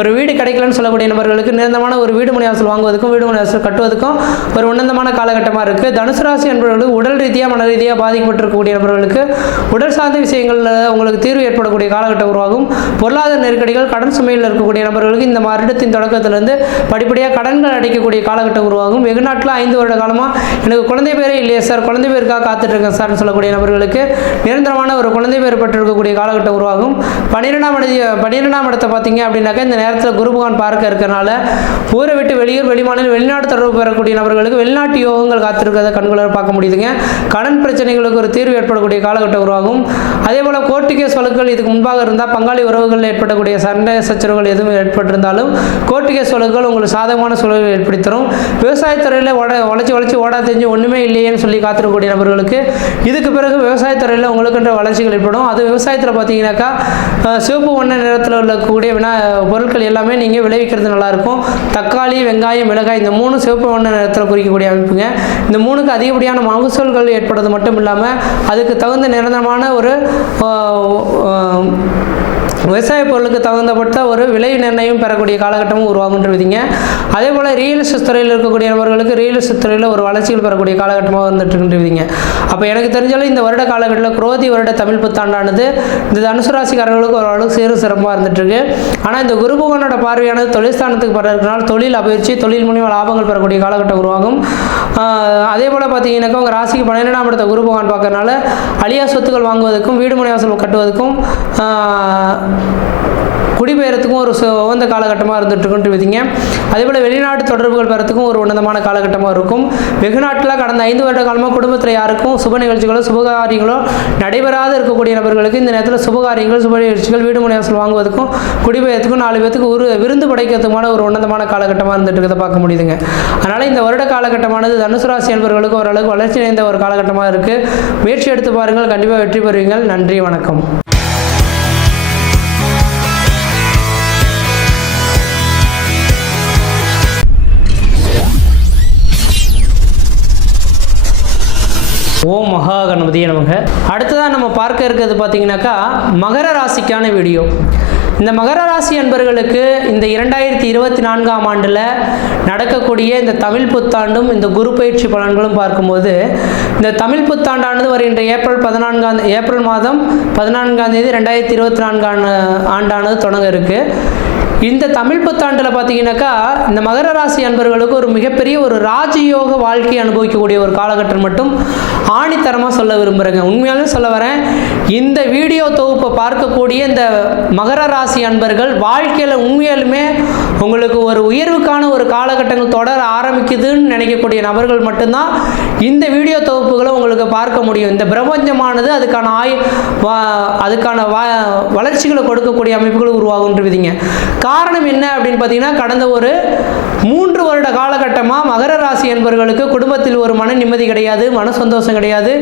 ஒரு வீடு கிடைக்கலன்னு சொல்லக்கூடிய நபர்களுக்கு நிரந்தரமான ஒரு வீடு முனைவாசல் வாங்குவதற்கும் வீடு முனைவாசல் கட்டுவதற்கும் ஒரு உன்னதமான காலகட்டமாக இருக்குது. தனுசு ராசி என்பவர்களுக்கு உடல் ரீதியாக, மன ரீதியாக பாதிக்கப்பட்டிருக்கக்கூடிய நபர்களுக்கு உடல் சார்ந்த விஷயங்களில் உங்களுக்கு தீர்வு ஏற்படக்கூடிய காலகட்டம் உருவாகும். பொருளாதார நெருக்கடிகள், கடன் சுமையில் இருக்கக்கூடிய நபர்களுக்கு இந்த வருடத்தின் தொடக்கத்திலிருந்து படிப்படியாக கடன்கள் அடைக்கக்கூடிய காலகட்டம் உருவாகும். வெகு நாட்டில் 5 வருட காலமாக எனக்கு குழந்தை பேரே இல்லையே சார், குழந்தை பேருக்காக காத்துட்டு இருக்கேன் சார்னு சொல்லக்கூடிய நபர்களுக்கு நிரந்தரமான ஒரு குழந்தை பேர் பெற்றிருக்கக்கூடிய காலகட்டம் உருவாகும். 12ஆம் இடத்தை பார்த்தீங்க அப்படின்னாக்கா இந்த நேரத்தில் குரு பகவான் பார்க்க இருக்கிறனால ஊரை விட்டு வெளியூர், வெளிமாநிலம், வெளிநாடு தொடர்பு பெறக்கூடிய நபர்களுக்கு வெளிநாட்டு யோகங்கள் காத்திருக்கிறத கண்குளிர பார்க்க முடியுதுங்க. கடன் பிரச்சனைகளுக்கு ஒரு தீர்வு ஏற்படக்கூடிய காலகட்டம் உருவாகும். அதே போல் கோர்ட்டு கேஸ் வழக்குகள் இதுக்கு முன்பாக இருந்தால் பங்காளி உறவுகளில் ஏற்படக்கூடிய சண்டை சச்சரவுகள் எதுவும் ஏற்பட்டிருந்தாலும் கோர்ட்டு கேஸ் வழக்குகள் உங்களுக்கு சாதகமான சூழல்களை ஏற்படுத்தரும். விவசாயத்துறையில் வளர்ச்சி ஓடா தெரிஞ்சு ஒன்றுமே இல்லையேன்னு சொல்லி காத்திருக்கக்கூடிய நபர்களுக்கு இதுக்கு பிறகு விவசாயத்துறையில் உங்களுக்குன்ற வளர்ச்சிகள் ஏற்படும். அது விவசாயத்தில் பார்த்தீங்கன்னாக்கா சிவப்பு வண்ண நிறத்தில் உள்ளக்கூடிய பொருட்கள் எல்லாமே நீங்கள் விளைவிக்கிறது நல்லாயிருக்கும். தக்காளி, வெங்காயம், மிளகாய் இந்த 3 சிவப்பு வண்ண நிறத்தில் குறிக்கக்கூடிய அமைப்புங்க. இந்த 3க்கு அதிகப்படியான மகசூல்கள் ஏற்படுறது மட்டும் இல்லாமல் அதுக்கு தகுந்த நிரந்தரமான ஒரு விவசாய பொருளுக்கு தகுந்தப்பட்ட ஒரு விலை நிர்ணயம் பெறக்கூடிய காலகட்டமும் உருவாகுன்றீங்க. அதே போல் ரியல் எஸ்டேட் துறையில் இருக்கக்கூடிய நபர்களுக்கு ரியல் எஸ்டேட் துறையில் ஒரு வளர்ச்சிகள் பெறக்கூடிய காலகட்டமாக வந்துட்டுருக்குன்றீங்க. அப்போ எனக்கு தெரிஞ்சாலும் இந்த வருட காலகட்டத்தில் குரோதி வருட தமிழ் புத்தாண்டானது இந்த தனுசு ராசிக்காரர்களுக்கு ஓரளவுக்கு சீரும் சிறப்பாக இருந்துட்டுருக்கு. ஆனால் இந்த குரு பகவானோட பார்வையானது தொழில் ஸ்தானத்துக்கு பெறதுனால தொழில் அபயிற்சி தொழில் மூலியமாக லாபங்கள் பெறக்கூடிய காலகட்டம் உருவாகும். அதே போல் பார்த்தீங்கன்னாக்கா உங்கள் ராசிக்கு 12ஆம் இடத்த குரு பகவான் பார்க்கறதுனால அழியா சொத்துக்கள் வாங்குவதற்கும் வீடு மனை வாசல் கட்டுவதற்கும் குடிபெயர்த்துக்கும் ஒரு உகந்த காலகட்டமாக இருந்துகிட்ருக்குன்றீங்க. அதே போல் வெளிநாட்டு தொடர்புகள் பெறத்துக்கும் ஒரு உன்னதமான காலகட்டமாக இருக்கும். வெகு நாட்டில் கடந்த 5 வருட காலமாக குடும்பத்தில் யாருக்கும் சுப நிகழ்ச்சிகளோ சுபகாரியங்களோ நடைபெறாத இருக்கக்கூடிய நபர்களுக்கு இந்த நேரத்தில் சுபகாரியங்கள் சுப நிகழ்ச்சிகள் வீடு மனை வாசல் வாங்குவதற்கும் குடிபெயர்த்துக்கும் 4 பேருக்கு ஒரு விருந்து படைக்கிறதுமான ஒரு உன்னதமான காலகட்டமாக இருந்துட்டு இருக்கிறத பார்க்க முடியுதுங்க. அதனால் இந்த வருட காலகட்டமானது தனுசு ராசி அன்பர்களுக்கு ஓரளவுக்கு வளர்ச்சி நிறைந்த ஒரு காலகட்டமாக இருக்குது. முயற்சி எடுத்து பாருங்கள், கண்டிப்பாக வெற்றி பெறுவீங்கள். நன்றி, வணக்கம். ஓம் மகா கணபதியே நமக. அடுத்ததாக நம்ம பார்க்க இருக்கிறது பார்த்தீங்கன்னாக்கா மகர ராசிக்கான வீடியோ. இந்த மகர ராசி அன்பர்களுக்கு இந்த 2024ஆம் ஆண்டில் நடக்கக்கூடிய இந்த தமிழ் புத்தாண்டும் இந்த குரு பயிற்சி பலன்களும் பார்க்கும்போது இந்த தமிழ் புத்தாண்டானது வருகின்ற ஏப்ரல் மாதம் 14ஆம் தேதி 2024 ஆண்டானது தொடங்க இருக்குது. இந்த தமிழ் புத்தாண்டில் பார்த்தீங்கன்னாக்கா இந்த மகர ராசி அன்பர்களுக்கு ஒரு மிகப்பெரிய ஒரு ராஜயோக வாழ்க்கையை அனுபவிக்கக்கூடிய ஒரு காலகட்டம் மட்டும் ஆணித்தரமாக சொல்ல விரும்புகிறேங்க. உண்மையாலும் சொல்ல வரேன், இந்த வீடியோ தொகுப்பை பார்க்கக்கூடிய இந்த மகர ராசி அன்பர்கள் வாழ்க்கையில் உண்மையாலுமே உங்களுக்கு ஒரு உயர்வுக்கான ஒரு காலகட்டங்கள் தொடர ஆரம்பிக்குதுன்னு நினைக்கக்கூடிய நபர்கள் மட்டும்தான் இந்த வீடியோ தொகுப்புகளை உங்களுக்கு பார்க்க முடியும். இந்த பிரபஞ்சமானது அதுக்கான வளர்ச்சிகளை கொடுக்கக்கூடிய அமைப்புகள் உருவாகுன்றீங்க. காரணம் என்ன அப்படின்னு பார்த்தீங்கன்னா, கடந்த ஒரு 3 வருட காலகட்டமாக மகர ராசி என்பவர்களுக்கு குடும்பத்தில் ஒரு மன நிம்மதி கிடையாது, மன சந்தோஷம் கிடையாது.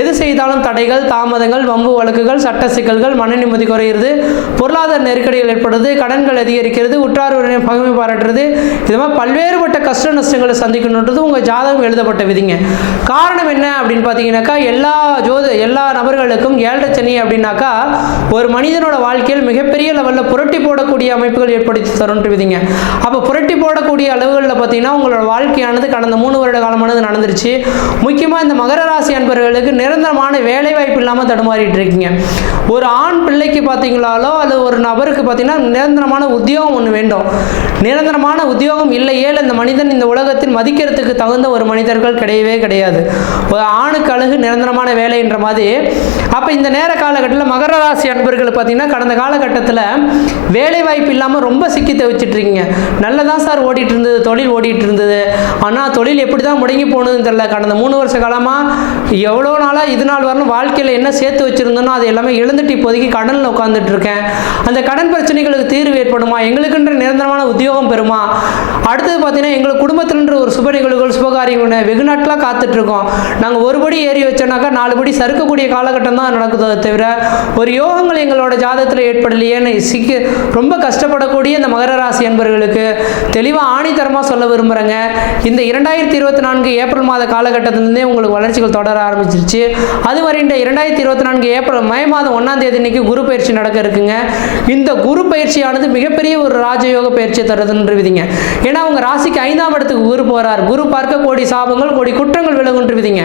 எது செய்தாலும் தடைகள், தாமதங்கள், வம்பு வழக்குகள், சட்ட சிக்கல்கள், மன நிம்மதி குறையிறது, பொருளாதார நெருக்கடிகள் ஏற்படுறது, கடன்கள் அதிகரிக்கிறது, உற்றார் உறவினர் பகைமை பாராட்டுறது, இது மாதிரி பல்வேறுபட்ட கஷ்ட நஷ்டங்களை சந்திக்கணுன்றது உங்கள் ஜாதகம் எழுதப்பட்ட விதிங்க. காரணம் என்ன அப்படின்னு பார்த்தீங்கன்னாக்கா, எல்லா நபர்களுக்கும் 7 சனி அப்படின்னாக்கா ஒரு மனிதனோட வாழ்க்கையில் மிகப்பெரிய லெவலில் புரட்டி போடக்கூடிய அமைப்புகள் ஏற்படுத்தி தரும்ன்றீங்க. அப்போ புரட்டி போடக்கூடிய அளவுகளில் பார்த்தீங்கன்னா உங்களோட வாழ்க்கையானது கடந்த 3 வருட காலமானது நடந்துருச்சு. முக்கியமாக இந்த மகர ராசி அன்பர்களுக்கு நிரந்தரமான வேலை வாய்ப்பு இல்லாமல் தடுமாறிட்டு இருக்கீங்க. ஒரு ஆண் பிள்ளைக்கு பார்த்தீங்களாலோ அல்லது ஒரு நபருக்கு பார்த்தீங்கன்னா நிரந்தரமான உத்தியோகம் ஒன்று வேண்டும். நிரந்தரமான உத்தியோகம் இல்லையே இந்த மனிதன் இந்த உலகத்தில் மதிக்கிறதுக்கு தகுந்த ஒரு மனிதர்கள் கிடையவே கிடையாது. ஒரு ஆணுக்கு அழகு நிரந்தரமான வேலைன்ற மாதிரி. அப்போ இந்த நேர காலகட்டத்தில் மகர ராசி அன்பர்கள் பார்த்தீங்கன்னா கடந்த காலகட்டத்தில் வேலை வாய்ப்பு இல்லாமல் ரொம்ப சிக்கி தவிச்சிட்டு இருக்கீங்க. நல்லதான் சார் ஓடிட்டு இருந்தது, தொழில் ஓடிட்டு இருந்தது, ஆனால் தொழில் எப்படி தான் முடங்கி போனதுன்னு தெரியல. கடந்த 3 வருஷ காலமாக எவ்வளோ நாளாக இது நாள் வரணும் வாழ்க்கையில் என்ன சேர்த்து வச்சுருந்தோன்னா அது எல்லாமே இழந்துட்டு இப்போதைக்கு கடனில் உட்காந்துட்டு இருக்கேன். அந்த கடன் பிரச்சனைகளுக்கு தீர்வு ஏற்படுமா, எங்களுக்குன்ற நிரந்தரமான உத்தியோகம் பெறுமா, அடுத்தது பார்த்தீங்கன்னா எங்களுக்கு குடும்பத்தில்ன்ற ஒரு சுப நிகழ்வுகள் சுபகாரியங்கள் வெகு நாட்களாக காத்துட்ருக்கோம். நாங்கள் ஒரு படி ஏறி வச்சோன்னாக்கா 4 படி சறுக்கக்கூடிய காலகட்டம் தான் நடக்குதோ தவிர ஒரு யோகங்கள் எங்களோட ஜாதகத்தில் ஏற்படலையேன்னு ரொம்ப கஷ்டப்படக்கூடிய இந்த மகர ராசி என்பவர்களுக்கு தெளிவாக ஆணித்தரமாக சொல்ல விரும்புகிறேங்க. இந்த 2024 ஏப்ரல் மாத காலகட்டத்திலிருந்தே உங்களுக்கு வளர்ச்சிகள் தொடர ஆரம்பிச்சிருச்சு. அது வரைந்த 2024 மே மாதம் 1ஆம் தேதி இன்னைக்கு குரு பயிற்சி நடக்க இருக்குங்க. இந்த குரு பயிற்சியானது மிகப்பெரிய ஒரு ராஜயோக பயிற்சியை தருதுன்னு விதிங்க. ஏன்னா உங்க ராசிக்கு 5ஆம் இடத்துக்கு குரு போறார். குரு பார்க்க கோடி சாபங்கள் கோடி குற்றங்கள் விலகுன்று விதிங்க.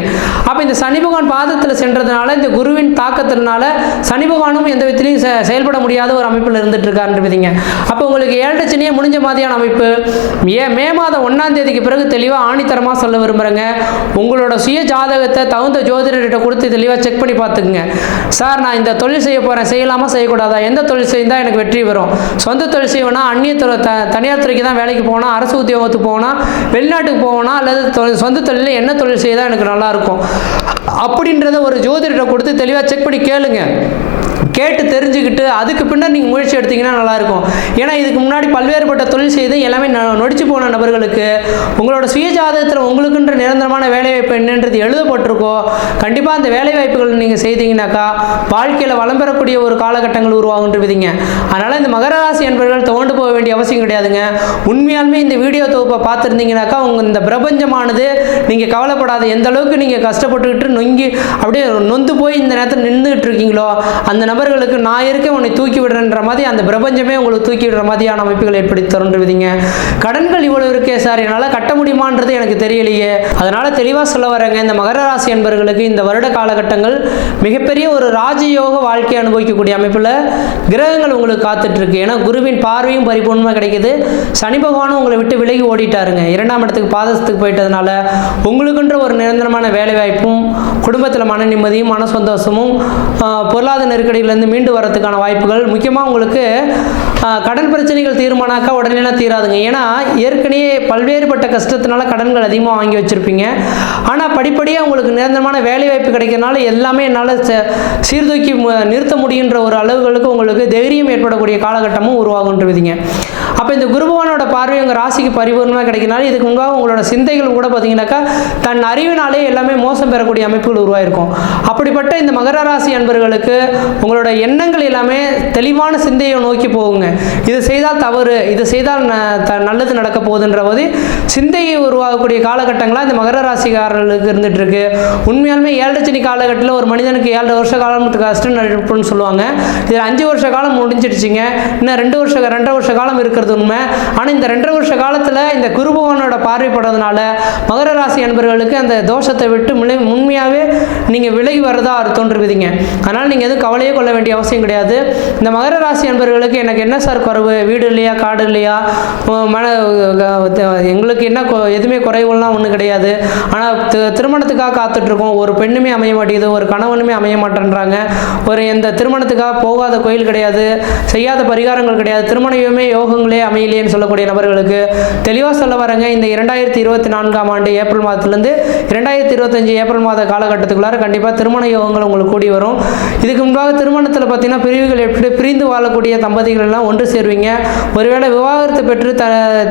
அப்ப இந்த சனி பகவான் பாதத்தில் சென்றதுனால இந்த குருவின் தாக்கத்தினால சனி பகவானும் எந்த விதத்திலையும் செயல்பட முடியாத ஒரு அமைப்பில் இருந்துட்டு இருக்காரு விதிங்க. அப்போ உங்களுக்கு 7 சனியே முடிஞ்ச மாதிரியான அமைப்பு. மே மாதம் 1ஆம் தேதிக்கு பிறகு தெளிவாக ஆணித்தரமாக சொல்ல விரும்புகிறேங்க. உங்களோட சுய ஜாதகத்தை தகுந்த ஜோதிடர்கிட்ட கொடுத்து தெளிவாக செக் பண்ணி பார்த்துக்குங்க. சார் நான் இந்த தொழில் செய்ய போகிறேன், செய்யலாமா செய்யக்கூடாதா, எந்த தொழில் செய்தால் எனக்கு வெற்றி வரும், சொந்த தொழில் செய்வேனா, அந்நிய தனியார் துறைக்கு தான் வேலைக்கு போகணும், அரசு உத்தியோகத்துக்கு போகணும், வெளிநாட்டுக்கு போகணும், அல்லது சொந்த தொழிலில் என்ன தொழில் செய்தால் எனக்கு நல்லாயிருக்கும் அப்படின்றத ஒரு ஜோதிடர்கிட்ட கொடுத்து தெளிவாக செக் பண்ணி கேளுங்க. கேட்டு தெரிஞ்சுக்கிட்டு அதுக்கு பின்னர் நீங்கள் முயற்சி எடுத்தீங்கன்னா நல்லாயிருக்கும். ஏன்னா இதுக்கு முன்னாடி பல்வேறுபட்ட தொழில் செய்து எல்லாமே நொடிச்சு போன நபர்களுக்கு உங்களோட சுய ஜாதகத்தில் உங்களுக்குன்ற நிரந்தரமான வேலைவாய்ப்பு என்னன்றது எழுதப்பட்டிருக்கோ கண்டிப்பாக அந்த வேலைவாய்ப்புகள் நீங்கள் செய்தீங்கன்னாக்கா வாழ்க்கையில் வளம் பெறக்கூடிய ஒரு காலகட்டங்கள் உருவாகுன்ற விதிங்க. அதனால் இந்த மகர ராசி என்பவர்கள் தோண்டு போக வேண்டிய அவசியம் கிடையாதுங்க. உண்மையாலுமே இந்த வீடியோ தொகுப்பை பார்த்துருந்தீங்கன்னாக்கா உங்கள் இந்த பிரபஞ்சமானது நீங்கள் கவலைப்படாத எந்த அளவுக்கு நீங்கள் கஷ்டப்பட்டுக்கிட்டு அப்படியே நொந்து போய் இந்த நேரத்தில் நின்றுக்கிட்டு இருக்கீங்களோ அந்த நபர் நபர்களுக்கு நான் இருக்கேன் உன்னை தூக்கி விடுறன்ற மாதிரி அந்த பிரபஞ்சமே உங்களுக்கு தூக்கி விடுற மாதிரியான அமைப்புகள் ஏற்படுத்தி தருன்றவிதிங்க. கடன்கள் இவ்வளவு இருக்கே சார், என்னால் கட்ட முடியுமான்றது எனக்கு தெரியலையே. அதனால் தெளிவாக சொல்ல வரேங்க, இந்த மகர ராசி அன்பர்களுக்கு இந்த வருட காலகட்டங்கள் மிகப்பெரிய ஒரு ராஜயோக வாழ்க்கையை அனுபவிக்கக்கூடிய அமைப்பில் கிரகங்கள் உங்களுக்கு காத்துட்ருக்கு. ஏன்னா குருவின் பார்வையும் பரிபூர்ணமாக கிடைக்குது. சனி பகவானும் உங்களை விட்டு விலகி ஓடிட்டாருங்க. 2ஆம் இடத்துக்கு பாதத்துக்கு போயிட்டதுனால உங்களுக்குன்ற ஒரு நிரந்தரமான வேலைவாய்ப்பும் குடும்பத்தில் மன நிம்மதியும் மன சந்தோஷமும் பொருளாதார நெருக்கடியிலேருந்து மீண்டு வரதுக்கான வாய்ப்புகள். முக்கியமாக உங்களுக்கு கடன் பிரச்சனைகள் தீர்மானாக்கா உடனேலாம் தீராதுங்க. ஏன்னா ஏற்கனவே பல்வேறுபட்ட கஷ்டத்தினால கடன்கள் அதிகமாக வாங்கி வச்சுருப்பீங்க. ஆனால் படிப்படியாக உங்களுக்கு நிரந்தரமான வேலைவாய்ப்பு கிடைக்கிறதுனால எல்லாமே என்னால் சீர்தூக்கி நிறுத்த முடியுன்ற ஒரு அளவுகளுக்கு உங்களுக்கு தைரியம் ஏற்படக்கூடிய காலகட்டமும் உருவாகுன்றவிதிங்க. அப்போ இந்த குருபவானோட பார்வை உங்கள் ராசிக்கு பரிபூர்ணமாக கிடைக்கிறனால இதுக்கு முன்பாக உங்களோட சிந்தைகள் கூட பார்த்தீங்கன்னாக்கா தன் அறிவினாலே எல்லாமே மோசம் பெறக்கூடிய அமைப்புகள் உருவாயிருக்கும். அப்படிப்பட்ட இந்த மகர ராசி அன்பர்களுக்கு உங்களோட எண்ணங்கள் எல்லாமே தெளிவான சிந்தையை நோக்கி போகுங்க. இது செய்தால் தவறு, இது செய்தால் நல்லது நடக்க போகுதுன்ற போது சிந்தையை உருவாகக்கூடிய காலகட்டங்களாக இந்த மகர ராசிக்காரர்களுக்கு இருந்துட்டு இருக்கு. உண்மையாலுமே 7 சனி காலகட்டத்தில் ஒரு மனிதனுக்கு 7 வருஷ காலம் கஷ்டம் நடப்புன்னு சொல்லுவாங்க. இதில் 5 வருஷ காலம் முடிஞ்சிடுச்சிங்க. இன்னும் 2 வருஷ காலம் இருக்கிறது உண்மை. ஆனால் இந்த 2 வருஷ காலத்தில் இந்த குருபவனோட பார்வைப்படுறதுனால மகர ராசி அன்பர்களுக்கு அந்த தோஷத்தை விட்டு உண்மையாகவே நீங்கள் விலகி வரதா தோன்றுவீங்க. அதனால் நீங்கள் எதுவும் கவலையே கொள்ள வேண்டிய அவசியம் கிடையாது. இந்த மகர ராசி அன்பர்களுக்கு எனக்கு என்ன சார் குறைவு, வீடு இல்லையா, காடு இல்லையா, எங்களுக்கு என்ன எதுவுமே குறைவுலாம் ஒன்றும் கிடையாது. ஆனால் திருமணத்துக்காக காத்துட்ருக்கோம், ஒரு பெண்ணுமே அமைய மாட்டேங்குது, ஒரு கணவனுமே அமைய மாட்டேன்றாங்க, ஒரு எந்த திருமணத்துக்காக போகாத கோயில் கிடையாது, செய்யாத பரிகாரங்கள் கிடையாது, திருமணமே யோகங்களே அமையலையேன்னு சொல்லக்கூடிய நபர்களுக்கு தெளிவாக சொல்ல வரங்க. இந்த 2024ஆம் ஆண்டு ஏப்ரல் மாதத்துலேருந்து 2025 ஏப்ரல் மாத காலகட்டத்துக்குள்ளார கண்டிப்பாக திருமண யோகங்கள் உங்களுக்கு கூடி வரும். இதுக்கு முன்பாக திருமணத்தில் பார்த்தீங்கன்னா பிரிவுகள் எப்படி பிரிந்து வாழக்கூடிய தம்பதிகள் எல்லாம் ஒன்று சேருவீங்க. ஒருவேளை விவாகரத்து பெற்று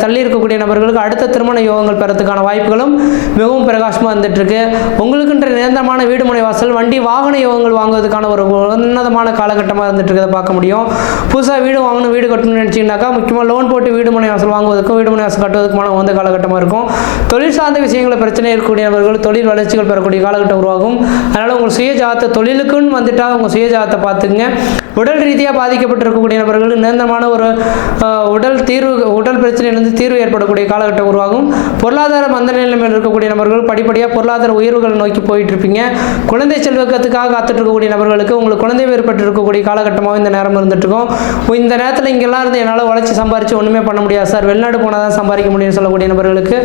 தள்ளி இருக்கக்கூடிய நபர்களுக்கு அடுத்த திருமண யோகங்கள் பெறத்துக்கான வாய்ப்புகளும் மிகவும் பிரகாசமாக வந்துட்டு இருக்கு. உங்களுக்குன்ற நிரந்தரமான வீடுமனை வாசல், வண்டி வாகன யோகங்கள் வாங்குவதற்கான ஒரு உன்னதமான காலகட்டமாக இருந்துட்டு இருக்கிறத பார்க்க முடியும். புதுசாக வீடு வாங்கணும், வீடு கட்டணும்னு நினச்சிங்கனாக்கா முக்கியமாக லோன் போட்டு வீடுமனை வாசல் வாங்குவதற்கும் வீடுமனை வாசல் கட்டுவதற்குமான உந்த காலகட்டமாக இருக்கும். தொழில் சார்ந்த விஷயங்களை பிரச்சனை இருக்கக்கூடியவர்கள் தொழில் வளர்ச்சிகள் பெறக்கூடிய காலகட்டம் உருவாகும். அதனால் உங்கள் சுய ஜாதத்தை தொழிலுக்குன்னு வந்துட்டால் உங்கள் சுய ஜாதத்தை பார்த்துங்க. உடல் ரீதியாக பாதிக்கப்பட்டிருக்கக்கூடிய நபர்கள் நிரந்தரமான ஒரு உடல் பிரச்சனையிலிருந்து தீர்வு ஏற்படக்கூடிய காலகட்டம் உருவாகும். பொருளாதார மந்த நிலைமையில் இருக்கக்கூடிய நபர்கள் படிப்படியாக பொருளாதார உயர்வுகளை நோக்கி போயிட்டு இருப்பீங்க. குழந்தை செல்வக்கத்துக்காக காத்துட்டு இருக்கக்கூடிய நபர்களுக்கு உங்களுக்கு குழந்தை வேறுபட்டு இருக்கக்கூடிய காலகட்டமாக இந்த நேரம் இருந்துட்டு இருக்கும். இந்த நேரத்தில் இங்கெல்லாம் இருந்து என்னால் உழைச்சி சம்பாரித்து ஒன்றுமே பண்ண முடியாது சார், வெளிநாடு போனால் தான் சம்பாதிக்க முடியும்னு சொல்லக்கூடிய நபர்களுக்கு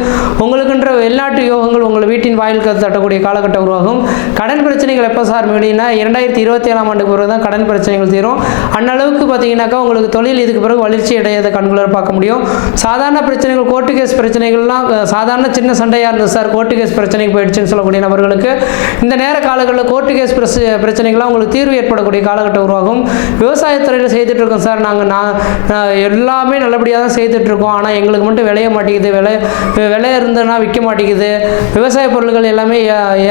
உங்களுக்குன்ற வெளிநாட்டு யோகங்கள் உங்கள் வீட்டின் வாயில் கற்று தட்டக்கூடிய காலகட்டம் உருவாகும். கடன் பிரச்சனைகள் எப்போ சார் முடியும்னா 2027ஆம் ஆண்டுக்கு பிறகு தான் கடன் பிரச்சனைகள் தீரும். அன்னளவுக்கு பார்த்தீங்கன்னாக்கா உங்களுக்கு தொழில் இதுக்கு பிறகு வளர்ச்சி அடையாத கண்குளர் பார்க்க முடியும். சாதாரண பிரச்சனைகள் கோர்ட்டு கேஸ் பிரச்சனைகள்லாம் சாதாரண சின்ன சண்டையாக இருந்தது சார், கோர்ட்டு கேஸ் பிரச்சனைக்கு போயிடுச்சுன்னு சொல்லக்கூடிய நபர்களுக்கு இந்த நேர காலங்களில் கோர்ட்டு கேஸ் பிரச்சனைகள்லாம் உங்களுக்கு தீர்வு ஏற்படக்கூடிய காலகட்டம் உருவாகும். விவசாயத்துறையில் செய்துட்டு இருக்கோம் சார், நாங்கள் எல்லாமே நல்லபடியாக தான் செய்துட்ருக்கோம், ஆனால் எங்களுக்கு மட்டும் விளைய மாட்டேங்குது, விலை இருந்ததுன்னா விற்க மாட்டேங்குது, விவசாய பொருட்கள் எல்லாமே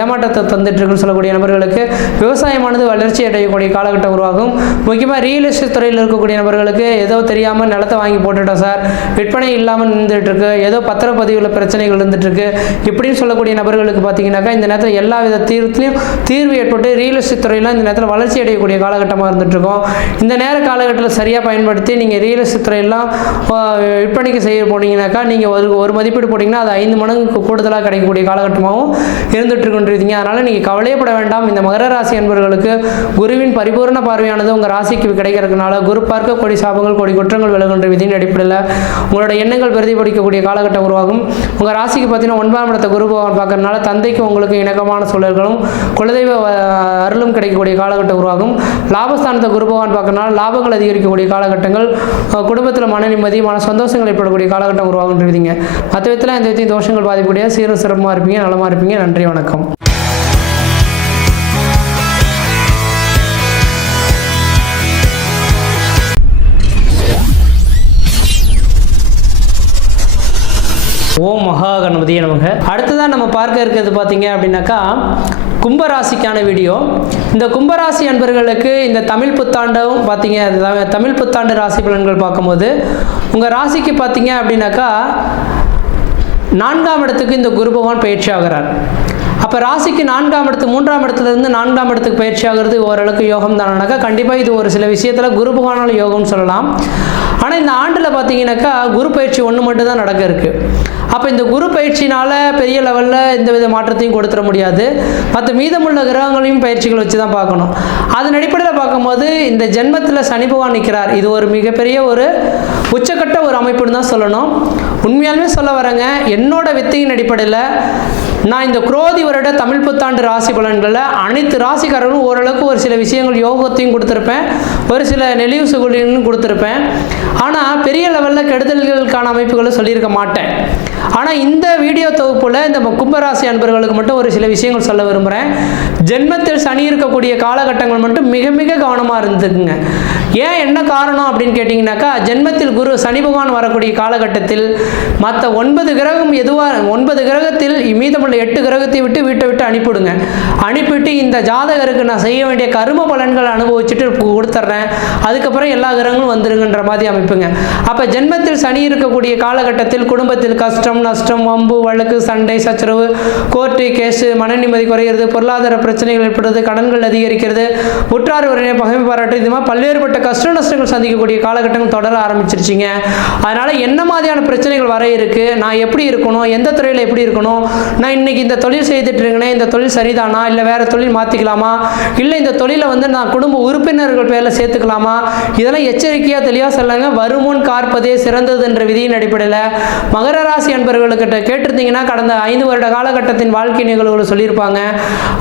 ஏமாற்றத்தை தந்துட்டுருக்குன்னு சொல்லக்கூடிய நபர்களுக்கு விவசாயமானது வளர்ச்சி அடையக்கூடிய காலகட்டம் உருவாகும். முக்கியமாக ரியல் எஸ்டேட் துறையில் இருக்கக்கூடிய நபர்களுக்கு ஏதோ தெரியாமல் நிலத்தை வாங்கி போட்டுட்டோம் சார், விற்பனை இல்லாமல் இருந்துகிட்ருக்கு, ஏதோ பத்திரப்பதிவில் பிரச்சனைகள் இருந்துகிட்ருக்கு, இப்படின்னு சொல்லக்கூடிய நபர்களுக்கு பார்த்தீங்கன்னாக்கா இந்த நேரத்தில் எல்லா வித தீர்வு ஏற்பட்டு ரியல் எஸ்டேட் துறையில் இந்த நேரத்தில் வளர்ச்சி அடையக்கூடிய காலகட்டமாக இருந்துகிட்ருக்கோம். இந்த நேர காலகட்டத்தில் சரியாக பயன்படுத்தி நீங்கள் ரியல் எஸ்டேட் துறையெல்லாம் விற்பனைக்கு செய்ய போனீங்கன்னாக்கா நீங்கள் ஒரு மதிப்பீடு போட்டிங்கன்னா அது 5 மடங்கு கூடுதலாக கிடைக்கக்கூடிய காலகட்டமாகவும் இருந்துகிட்ருக்குன்றீங்க. அதனால் நீங்கள் கவலையப்பட வேண்டாம். இந்த மகர ராசி என்பவர்களுக்கு குருவின் பரிபூர்ண பார்வையானது உங்கள் ராசிக்கு கிடைக்கிறதுனால குரு பார்க்க கோடி சாபங்கள் கோடி குற்றங்கள் விலகுன்ற விதியின் அடிப்படையில் உங்களோட எண்ணங்கள் பிரதிபலிக்கக்கூடிய காலகட்டம் உருவாகும். உங்கள் ராசிக்கு பார்த்தீங்கன்னா 9ஆம் இடத்தை குரு பகவான் பார்க்கறதுனால தந்தைக்கு உங்களுக்கு இணக்கமான சூழல்களும் குலதெய்வ அருளும் கிடைக்கக்கூடிய காலகட்டம் உருவாகும். லாபஸ்தானத்தை குரு பகவான் பார்க்கறதுனால லாபங்கள் அதிகரிக்கக்கூடிய காலகட்டங்கள், குடும்பத்தில் மன நிம்மதி மன சந்தோஷங்கள் ஏற்படக்கூடிய காலகட்டம் உருவாகுன்றீங்க. மற்ற விதத்தில் இந்த விதத்தையும் தோஷங்கள் பாதிக்கக்கூடிய சீரும் சிறப்பாக இருப்பீங்க, நலமாக இருப்பீங்க. நன்றி, வணக்கம். ஓம் மகா கணபதி நமக. அடுத்ததான் நம்ம பார்க்க இருக்கிறது பார்த்தீங்க அப்படின்னாக்கா கும்பராசிக்கான வீடியோ. இந்த கும்பராசி அன்பர்களுக்கு இந்த தமிழ் புத்தாண்டும் பார்த்தீங்க, தமிழ் புத்தாண்டு ராசி பலன்கள் பார்க்கும்போது உங்கள் ராசிக்கு பார்த்தீங்க அப்படின்னாக்கா 4ஆம் இடத்துக்கு இந்த குரு பகவான் பயிற்சி ஆகிறார். அப்போ ராசிக்கு 4ஆம் இடத்து 3ஆம் இடத்துலேருந்து 4ஆம் இடத்துக்கு பயிற்சி ஆகிறது ஓரளவுக்கு யோகம் தானாக்கா கண்டிப்பாக இது ஒரு சில விஷயத்தில் குரு பகவானால யோகம்னு சொல்லலாம். ஆனால் இந்த ஆண்டில் பார்த்தீங்கன்னாக்கா குரு பயிற்சி ஒன்று மட்டும் தான் நடக்க இருக்குது. அப்போ இந்த குரு பயிற்சினால் பெரிய லெவலில் எந்த வித மாற்றத்தையும் கொடுத்துட முடியாது. மற்ற மீதமுள்ள கிரகங்களையும் பயிற்சிகள் வச்சு தான் பார்க்கணும். அதன் அடிப்படையில் பார்க்கும்போது இந்த ஜென்மத்தில் சனி பகவான் நிற்கிறார். இது ஒரு மிகப்பெரிய ஒரு உச்சக்கட்ட ஒரு அமைப்புன்னு தான் சொல்லணும். உண்மையாலுமே சொல்ல வரேங்க, என்னோட வித்தையின் அடிப்படையில் நான் இந்த குரோதி வருட தமிழ் புத்தாண்டு ராசி பலன்களில் அனைத்து ராசிக்காரர்களும் ஓரளவுக்கு ஒரு சில விஷயங்கள் யோகத்தையும் கொடுத்துருப்பேன், ஒரு சில நெளிவு சுகுலியும் கொடுத்துருப்பேன். ஆனால் பெரிய லெவலில் கெடுதல்களுக்கான அமைப்புகளை சொல்லியிருக்க மாட்டேன். ஆனால் இந்த வீடியோ தொகுப்பில் இந்த கும்பராசி அன்பர்களுக்கு மட்டும் ஒரு சில விஷயங்கள் சொல்ல விரும்புகிறேன். ஜென்மத்தில் சனி இருக்கக்கூடிய காலகட்டங்கள் மட்டும் மிக மிக கவனமாக இருந்துக்குங்க. ஏன் என்ன காரணம் அப்படின்னு கேட்டிங்கனாக்கா, ஜென்மத்தில் குரு சனி பகவான் வரக்கூடிய காலகட்டத்தில் மற்ற 9 கிரகம் எதுவாக 9 கிரகத்தில் மீதமுள்ள 8 கிரகத்தை விட்டு வீட்டை விட்டு அனுப்பிவிடுங்க. அனுப்பிவிட்டு இந்த ஜாதகருக்கு நான் செய்ய வேண்டிய கர்ம பலன்களை அனுபவிச்சுட்டு கொடுத்துட்றேன், அதுக்கப்புறம் எல்லா கிரகங்களும் வந்துருங்கன்ற மாதிரி அமைப்புங்க. அப்போ ஜென்மத்தில் சனி இருக்கக்கூடிய காலகட்டத்தில் குடும்பத்தில் கஷ்டம், நஷ்டம், வம்பு, வழக்கு, சண்டை, சச்சரவு, கோர்ட்டு கேஸு, மன நிம்மதி குறைகிறது, பொருளாதார பிரச்சனைகள் ஏற்படுறது, கடன்கள் அதிகரிக்கிறது, உற்றார் உறவினை பகைமை பாராட்டு, இது மாதிரி பல்வேறுபட்ட கஷ்ட நஷ்டங்கள் சந்திக்கக்கூடிய காலகட்டங்கள் தொடர ஆரம்பிச்சிருச்சிங்க. அதனால் என்ன மாதிரியான பிரச்சனைகள் வர இருக்குது, நான் எப்படி இருக்கணும், எந்த துறையில் எப்படி இருக்கணும், நான் இன்னைக்கு இந்த தொழில் செய்துட்டு இருக்கேன், இந்த தொழில் சரிதானா, இல்லை வேறு தொழில் மாற்றிக்கலாமா, இல்லை இந்த தொழிலை நான் குடும்ப உறுப்பினர்கள் பேரில் சேர்த்துக்கலாமா, இதெல்லாம் எச்சரிக்கையாக தெளிவாக சொல்லுங்க. வருமுன் காற்பதே சிறந்தது என்ற விதியின் அடிப்படையில் மகர ராசி அன்பர்கள்கிட்ட கேட்டிருந்தீங்கன்னா கடந்த 5 வருட காலகட்டத்தின் வாழ்க்கை நிகழ்வுகளை சொல்லியிருப்பாங்க.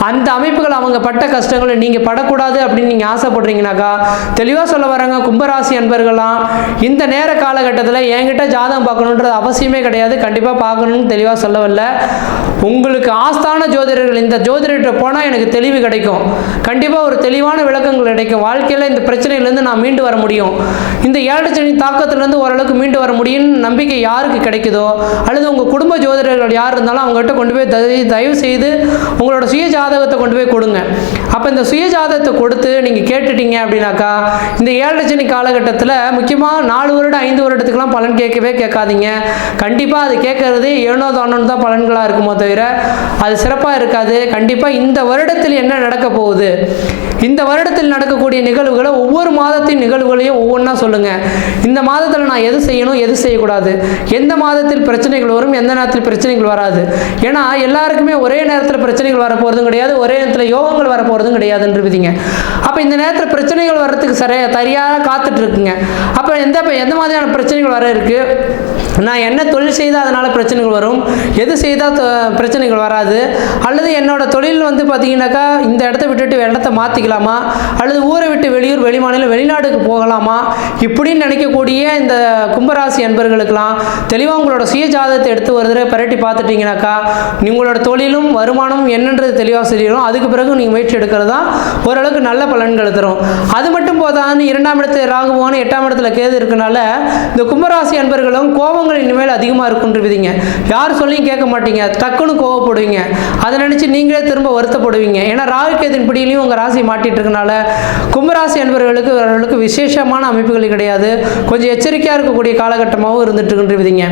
அந்த அமைப்புகள் அவங்க பட்ட கஷ்டங்களை நீங்கள் படக்கூடாது அப்படின்னு நீங்கள் ஆசைப்படுறீங்கனாக்கா தெளிவாக சொல்ல வராங்க. கும்பராசி அன்பர்கள்லாம் இந்த நேர காலகட்டத்தில் என்கிட்ட ஜாதகம் பார்க்கணுன்றது அவசியமே கிடையாது, கண்டிப்பாக பார்க்கணும்னு தெளிவாக சொல்லவில்லை. உங்களுக்கு ஆஸ்தான ஜோதிடர்கள் இந்த ஜோதிடர்கிட்ட போனால் எனக்கு தெளிவு கிடைக்கும், கண்டிப்பாக ஒரு தெளிவான விளக்கங்கள் கிடைக்கும். வாழ்க்கையில் இந்த பிரச்சனையிலேருந்து நான் மீண்டு வர முடியும், இந்த ஏழரை சனி தாக்கத்திலேருந்து ஓரளவுக்கு மீண்டு வர முடியும்னு நம்பிக்கை யாருக்கு கிடைக்குதோ, அல்லது உங்கள் குடும்ப ஜோதிடர்கள் யார் இருந்தாலும் அவங்ககிட்ட கொண்டு போய் தயவு செய்து உங்களோட சுய ஜாதகத்தை கொண்டு போய் கொடுங்க. அப்போ இந்த சுய ஜாதகத்தை கொடுத்து நீங்கள் கேட்டுட்டீங்க அப்படின்னாக்கா இந்த ஏழரை சனி காலகட்டத்தில் முக்கியமாக 4 வருடம் 5 வருடத்துக்கெல்லாம் பலன் கேட்காதீங்க. கண்டிப்பாக அது கேட்கறது ஏனோ தானோன்னு தான் பலன்களாக இருக்குமோ தவிர அது சிறப்பாக இருக்காது. கண்டிப்பாக இந்த வருடத்தில் என்ன நடக்க போகுது, இந்த வருடத்தில் நடக்கக்கூடிய நிகழ்வுகளை ஒவ்வொரு மாதத்தின் நிகழ்வுகளையும் ஒவ்வொன்றா சொல்லுங்கள். இந்த மாதத்தில் நான் எது செய்யணும், எது செய்யக்கூடாது, எந்த மாதத்தில் பிரச்சனைகள் வரும், எந்த நேரத்தில் பிரச்சனைகள் வராது. ஏன்னா எல்லாருக்குமே ஒரே நேரத்தில் பிரச்சனைகள் வரப்போகிறதும் கிடையாது, ஒரே நேரத்தில் யோகங்கள் வரப்போகிறதும் கிடையாதுன்னு விதிங்க. அப்போ இந்த நேரத்தில் பிரச்சனைகள் வர்றதுக்கு சரியாக காத்துட்டு இருக்குங்க. அப்போ எந்த மாதிரியான பிரச்சனைகள் வர இருக்குது, நான் என்ன தொழில் செய்தால் அதனால் பிரச்சனைகள் வரும், எது செய்தால் பிரச்சனைகள் வராது, அல்லது என்னோட தொழில் பார்த்தீங்கன்னாக்கா இந்த இடத்த விட்டுட்டு இடத்த மாற்றிக்கலாமா, அல்லது ஊரை விட்டு வெளியூர் வெளிமாநிலம் வெளிநாடுக்கு போகலாமா, இப்படின்னு நினைக்கக்கூடிய இந்த கும்பராசி அன்பர்களுக்கெல்லாம் தெளிவாக உங்களோட சுய ஜாதகத்தை எடுத்து ஒரு தடவை பரட்டி பார்த்துட்டிங்கனாக்கா உங்களோட தொழிலும் வருமானமும் என்னன்றது தெளிவாக சொல்லிடும். அதுக்கு பிறகு நீங்கள் முயற்சி எடுக்கிறது தான் ஓரளவுக்கு நல்ல பலன்கள் தரும். அது மட்டும் போதான்னு 2ஆம் இடத்துல ராகு பகவான் 8ஆம் இடத்துல கேது இருக்கனால இந்த கும்பராசி அன்பர்களும் கோபங்கள் இனிமேல் அதிகமாக இருக்குன்னு விதிங்க. யார் சொல்லியும் கேட்க மாட்டீங்க, டக்குன்னு கோவப்படுவீங்க, அதை நினச்சி நீங்களே திரும்ப வருத்தப்படுவீங்க. ஏன்னா ராகு கேதின் பிடியிலையும் உங்கள் ராசி மாட்டிட்டு இருக்கனால கும்பராசி அன்பர்களுக்கு ஓரளவுக்கு விசேஷமான அமைப்புகள் கிடையாது, கொஞ்சம் எச்சரிக்கையாக இருக்கக்கூடிய காலகட்டமாகவும் இருந்துட்டு இருக்குன்றீங்க.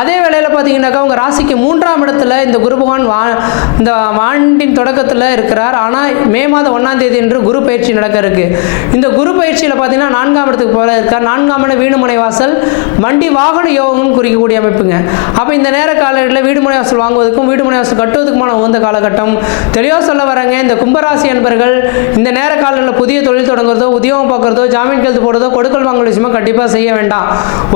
அதே வேளையில் பார்த்தீங்கன்னாக்கா உங்கள் ராசிக்கு 3ஆம் இடத்துல இந்த குரு பகவான் இந்த ஆண்டின் தொடக்கத்தில் இருக்கிறார். ஆனால் மே மாதம் 1ஆம் தேதி என்று குரு பயிற்சி நடக்க இருக்கு. இந்த குரு பயிற்சியில் பார்த்தீங்கன்னா 4ஆம் இடத்துக்கு போல இருக்கார். 4ஆம் இடம் வீடுமனை வாசல் வண்டி வாகன யோகம்னு குறிக்கக்கூடிய அமைப்புங்க. அப்போ இந்த நேர காலகட்டத்தில் வீடுமனை வாசல் வாங்குவதற்கும் வீடுமனை வாசல் கட்டுவதற்குமான உகந்த காலகட்டம். தெளிவாக சொல்ல வராங்க, இந்த கும்பராசி அன்பர்கள் இந்த நேர காலங்களில் புதிய தொழில் தொடங்குறதோ, உத்தியோகம் பார்க்குறதோ, ஜாமீன் கழுத்து போடுறதோ, கொடுக்கல் வாங்கல் விஷயமா கண்டிப்பாக செய்ய வேண்டாம்.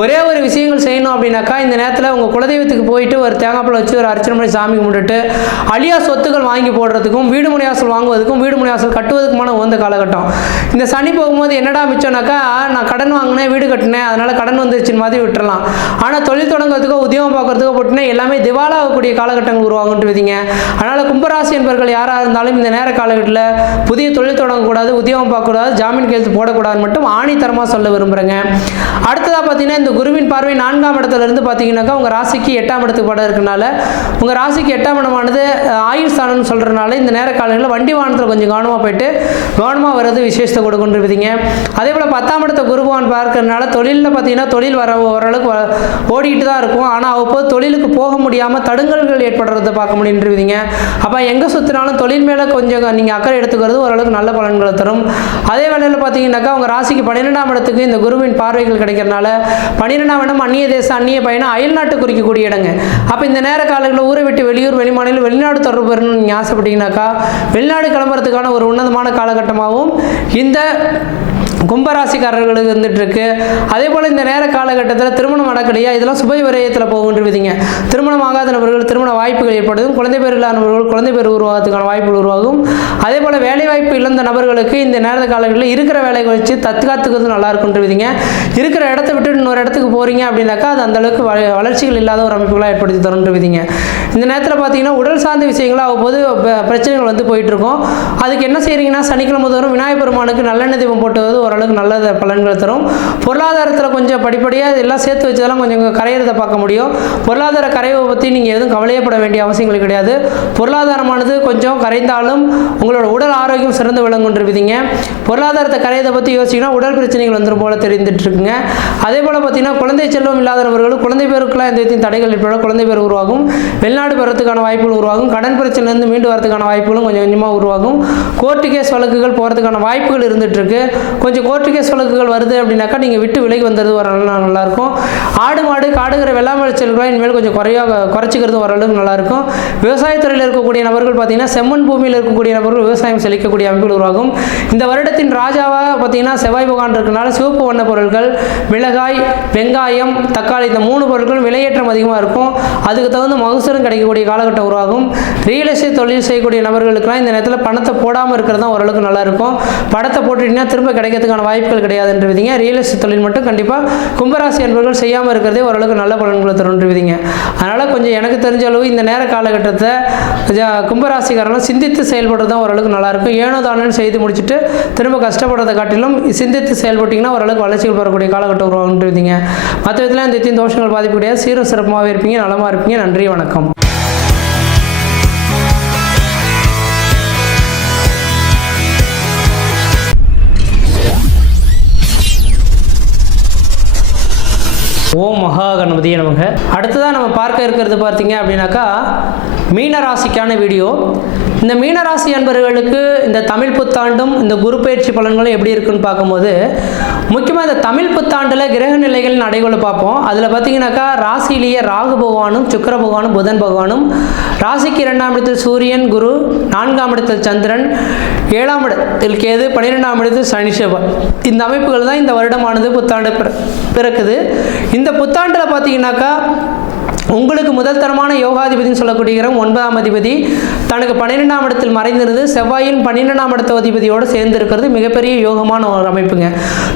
ஒரே ஒரு விஷயங்கள் செய்யணும் அப்படின்னாக்கா இந்த நேரத்தில் உங்கள் குலதெய்வத்துக்கு போயிட்டு ஒரு தேங்காய்பழம் வச்சு ஒரு அர்ச்சனை பண்ணி சாமி கும்பிட்டுட்டு அழியா சொத்துக்கள் வாங்கி போடுறதுக்கும் வீடு முனைவாசல் வாங்குவதற்கும் வீடு முனைவாசல் கட்டுவதற்குமான உகந்த காலகட்டம். இந்த சனி போகும்போது என்னடா மிச்சம்னாக்கா நான் கடன் வாங்கினேன் வீடு கட்டினேன் அதனால் கடன் வந்துருச்சுன்னு மாதிரி விட்டுறலாம். ஆனால் தொழில் தொடங்குறதுக்கோ உத்தியோகம் பார்க்குறதுக்கோ போட்டுனா எல்லாமே திவாலாகக்கூடிய காலகட்டங்கள் உருவாகுன்ட்டு விதிங்க. அதனால் கும்பராசி என்பவர்கள் யாராக இருந்தாலும் இந்த நேர காலகட்டத்தில் புதிய தொழில் தொழில் தொடங்கக்கூடாது, உத்தியோகம் பார்க்கக்கூடாது, ஜாமீன் கையெழுத்து போடக்கூடாதுன்னு மட்டும் ஆணித்தரமாக சொல்ல விரும்புகிறேங்க. அடுத்ததாக பார்த்தீங்கன்னா இந்த குருவின் பார்வை 4ஆம் இடத்துலேருந்து பார்த்தீங்கன்னாக்கா உங்கள் ராசிக்கு 8ஆம் இடத்துக்கு படம் இருக்கனால உங்கள் ராசிக்கு 8ஆம் இடமானது ஆயுள் ஸ்தானம்னு சொல்கிறனால இந்த நேர காலங்களில் வண்டி வாகனத்தில் கொஞ்சம் கவனமாக போயிட்டு கவனமாக வர்றது விசேஷத்தை கொடுக்குன்றீங்க. அதே போல் 10ஆம் இடத்தை குரு பகவான் பார்க்கறதுனால தொழிலில் பார்த்தீங்கன்னா தொழில் ஓரளவுக்கு ஓடிக்கிட்டு தான் இருக்கும். ஆனால் அவ்வப்போது தொழிலுக்கு போக முடியாமல் தடுங்கல்கள் ஏற்படுறதை பார்க்க முடியுன்றீங்க. அப்போ எங்கே சுற்றினாலும் தொழில் மேலே கொஞ்சம் நீங்கள் அக்கறை எடுத்துக்கிறது ஓரளவுக்கு நல்ல பலன்களை தரும். அதே வேளையில் பார்த்தீங்கன்னாக்கா உங்கள் ராசிக்கு 12ஆம் இடத்துக்கு இந்த குருவின் பார்வைகள் கிடைக்கிறனால 12ஆம் இடம் அந்நிய தேசம், அந்நிய பயணம், அயல்நாட்டு குறிக்கக்கூடிய இடங்க. அப்போ இந்த நேர காலங்களில் ஊரை விட்டு வெளியூர், வெளிமாநிலம், வெளிநாடு தொடர்பு பெறணும்னு நீங்கள் ஆசைப்பட்டீங்கன்னாக்கா வெளிநாடு கிளம்புறதுக்கான ஒரு உன்னதமான காலகட்டமாகவும் இந்த கும்பராசிக்காரர்களுக்கு இருந்துட்டு இருக்கு. அதே போல் இந்த நேர காலகட்டத்தில் திருமணம் நடக்கலையா, இதெல்லாம் சுப விரயத்தில் போகுன்றீங்க. திருமணம் ஆகாத நபர்கள் திருமண வாய்ப்புகள் ஏற்படுதும், குழந்தை பேர் இல்லாத நபர்கள் குழந்தை பேர் உருவாகிறதுக்கான வாய்ப்புகள் உருவாகும். அதே போல் வேலை வாய்ப்பு இழந்த நபர்களுக்கு இந்த நேர காலங்களில் இருக்கிற வேலையை வச்சு தற்காத்துக்கிறது நல்லா இருக்குன்றீங்க. இருக்கிற இடத்த விட்டு இன்னொரு இடத்துக்கு போகிறீங்க அப்படின்னாக்கா அது அந்தளவுக்கு வளர்ச்சிகள் இல்லாத ஒரு அமைப்புகளாக ஏற்படுத்தி தருன்றீங்க. இந்த நேரத்தில் பார்த்தீங்கன்னா உடல் சார்ந்த விஷயங்களாக அவ்வப்போது பிரச்சனைகள் வந்து போயிட்டுருக்கும். அதுக்கு என்ன செய்கிறீங்கன்னா சனிக்கிழமை தோறும் விநாயகர் பெருமானுக்கு நல்லெண்ணெய் தீபம் போட்டுவது ஓரளவுக்கு நல்ல பலன்களை தரும். பொருளாதாரத்தில் கொஞ்சம் படிப்படியாக இதெல்லாம் சேர்த்து வச்சதெல்லாம் கொஞ்சம் கரையிறதை பார்க்க முடியும். பொருளாதார கரைவை பற்றி நீங்கள் எதுவும் கவலையப்பட வேண்டிய அவசியங்கள் கிடையாது. பொருளாதாரமானது கொஞ்சம் கரைந்தாலும் உங்களோட உடல் ஆரோக்கியம் சிறந்து விளங்குன்றீங்க. பொருளாதாரத்தை கரையதை பற்றி யோசிச்சிங்கன்னா உடல் பிரச்சனைகள் வந்துடும் போல தெரிந்துட்டு இருக்குங்க. அதே போல் பார்த்தீங்கன்னா குழந்தை செல்வம் இல்லாதவர்கள் குழந்தை பேருக்குலாம் எந்த விதத்தையும் தடைகள் ஏற்பட குழந்தை பேர் உருவாகும். வெளிநாடு பெறத்துக்கான வாய்ப்புகள் உருவாகும். கடன் பிரச்சனையிலேருந்து மீண்டு வரதுக்கான வாய்ப்புகளும் கொஞ்சம் கொஞ்சமாக உருவாகும். கோர்ட்டு கேஸ் வழக்குகள் போகிறதுக்கான வாய்ப்புகள் இருந்துட்டு இருக்கு. கொஞ்சம் கோர்ட்டு கேஸ் வழக்குகள் வருது அப்படின்னாக்கா நீங்கள் விட்டு விலகி வந்தது வர நல்லாயிருக்கும். ஆடு மாடு காடுகிற வெள்ளாமை விளைச்சல்களை இனிமேல் கொஞ்சம் குறைச்சிக்கிறது ஓரளவுக்கு நல்லாயிருக்கும். விவசாயத்துறையில் இருக்கக்கூடிய நபர்கள் பார்த்தீங்கன்னா செம்மண் பூமியில் இருக்கக்கூடிய நபர்கள் விவசாயம் செழிக்கக்கூடிய அமைப்புகள் உருவாகும். இந்த வருடத்தின் ராஜாவாக பார்த்தீங்கன்னா செவ்வாய் பகவான் இருக்கனால சிவப்பு வண்ண பொருட்கள், மிளகாய், வெங்காயம், தக்காளி இந்த 3 பொருட்களும் விலையேற்றம் அதிகமாக இருக்கும். அதுக்கு தகுந்த மகசூலும் கிடைக்கக்கூடிய காலகட்டம் உருவாகும். ரியல் எஸ்டேட் தொழில் செய்யக்கூடிய நபர்களுக்கெல்லாம் இந்த நேரத்தில் பணத்தை போடாமல் இருக்கிறது தான் ஓரளவுக்கு நல்லாயிருக்கும். பணத்தை போட்டுட்டீங்கன்னா திரும்ப கிடைக்கிறதுக்கான வாய்ப்புகள் கிடையாதுன்றீங்க. ரியல் எஸ்டேட் தொழில் மட்டும் கண்டிப்பாக கும்பராசி என்பவர்கள் செய்யாமல் இருக்கிறதே ஓரளவுக்கு நல்ல பலன்களை தருன்றீங்க. அதனால் கொஞ்சம் எனக்கு தெரிஞ்ச அளவு இந்த நேர காலகட்டத்தை கும்பராசிக்காரர்கள் சிந்தித்து செயல்படுறது தான் ஓரளவுக்கு நல்லாயிருக்கும். ஏனோ தானு செய்து முடிச்சுட்டு திரும்ப கஷ்டப்படுறதை காட்டிலும் சிந்தித்து செயல்பட்டிங்கன்னா ஓரளவுக்கு வளர்ச்சிகள் பெறக்கூடிய காலகட்டம் உருவாகுன்றீங்க. மற்ற விதத்தில் இந்த தோஷங்கள் பாதிப்பு கிடையாது. சீரும் சிறப்பாகவே இருப்பீங்க, நலமாக இருப்பீங்க. நன்றி, வணக்கம். ஓம் மகா கணபதியே நமக. அடுத்ததாக நம்ம பார்க்க இருக்கிறது பார்த்தீங்க அப்படின்னாக்கா மீனராசிக்கான வீடியோ. இந்த மீனராசி அன்பர்களுக்கு இந்த தமிழ் புத்தாண்டும் இந்த குரு பயிற்சி பலன்களும் எப்படி இருக்குன்னு பார்க்கும்போது முக்கியமாக இந்த தமிழ் புத்தாண்டில் கிரக நிலைகள் நடைகளை பார்ப்போம். அதில் பார்த்தீங்கன்னாக்கா ராசியிலேயே ராகு பகவானும் சுக்கிர பகவானும் புதன் பகவானும், ராசிக்கு 2ஆம் இடத்தில் சூரியன் குரு, 4ஆம் இடத்தில் சந்திரன், 7ஆம் இடத்தில் கேது, 12ஆம் இடத்தில் சனி செவ்வாய். இந்த அமைப்புகள் தான் இந்த வருடமானது புத்தாண்டு பிறக்குது. இந்த புத்தாண்டில் பார்த்தீங்கன்னாக்கா உங்களுக்கு முதல் தரமான யோகாதிபதினு சொல்லக்கூடிய 9ஆம் அதிபதி தனக்கு 12ஆம் இடத்தில் மறைந்திருந்து செவ்வாயின் 12ஆம் இடத்த அதிபதியோடு சேர்ந்து இருக்கிறது மிகப்பெரிய யோகமான ஒரு அமைப்புங்க.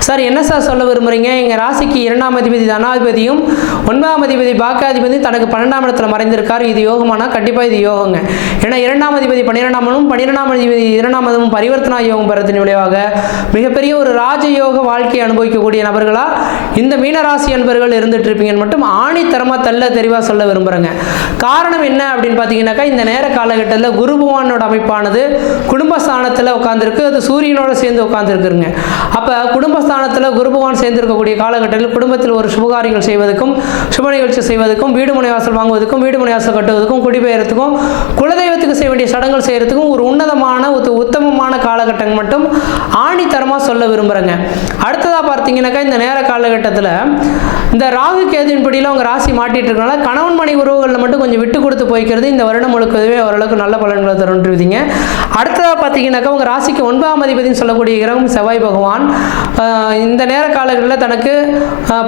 சார் என்ன சார் சொல்ல விரும்புகிறீங்க? எங்கள் ராசிக்கு 2ஆம் அதிபதி தனாதிபதியும் 9ஆம் அதிபதி பாக்கியாதிபதியும் தனக்கு 12ஆம் இடத்துல மறைந்திருக்கார், இது யோகமானா கண்டிப்பாக இது யோகங்க. ஏன்னா 2ஆம் அதிபதி 12ஆம் இடமும் 12ஆம் அதிபதி 2ஆம் இடமும் பரிவர்த்தனா யோகம் பெறத்தின் விளைவாக மிகப்பெரிய ஒரு ராஜயோக வாழ்க்கையை அனுபவிக்கக்கூடிய நபர்களாக இந்த மீனராசி என்பர்கள் இருந்துட்டு இருப்பீங்கன்னு மட்டும் ஆணித்தரமாக தெல்ல தெளிவாக சொல்ல விரும்புகிறேங்க. காரணம் என்ன அப்படின்னு பார்த்தீங்கன்னாக்கா இந்த நேர காலகட்டத்தில் குரு பகவானோட அமைப்பானது குடும்பஸ்தானத்தில் உட்காந்துருக்கு, அது சூரியனோட சேர்ந்து உட்காந்துருக்குங்க. அப்போ குடும்பஸ்தானத்தில் குரு பகவான் சேர்ந்திருக்கக்கூடிய காலகட்டத்தில் குடும்பத்தில் ஒரு சுபகாரியங்கள் செய்வதற்கும் சுப நிகழ்ச்சி செய்வதற்கும் வீடு முனைவாசல் வாங்குவதற்கும் வீடு முனைவாசல் கட்டுவதற்கும் குடிபெயர்த்துக்கும் குலதெய்வத்துக்கு செய்ய வேண்டிய சடங்குகள் செய்யறதுக்கும் ஒரு உன்னதமான உத்தமமான காலகட்டங்கள் மட்டும் ஆணித்தரமாக சொல்ல விரும்புகிறேங்க. அடுத்ததாக பார்த்தீங்கன்னாக்கா இந்த நேர காலகட்டத்தில் இந்த ராகு கேதுவின் படியில் அவங்க ராசி மாட்டிட்டு இருக்கனால கணவன் மனை உறவுகளில் மட்டும் கொஞ்சம் விட்டு கொடுத்து போய்க்கிறது இந்த வருடம் முழுக்கவே ஓரளவுக்கு நல்ல பலன்களை தருன்றீங்க. அடுத்ததாக பார்த்தீங்கன்னாக்கா உங்கள் ராசிக்கு 9ஆம் அதிபதினு சொல்லக்கூடிய கிரகம் செவ்வாய் பகவான் இந்த நேர காலங்களில் தனக்கு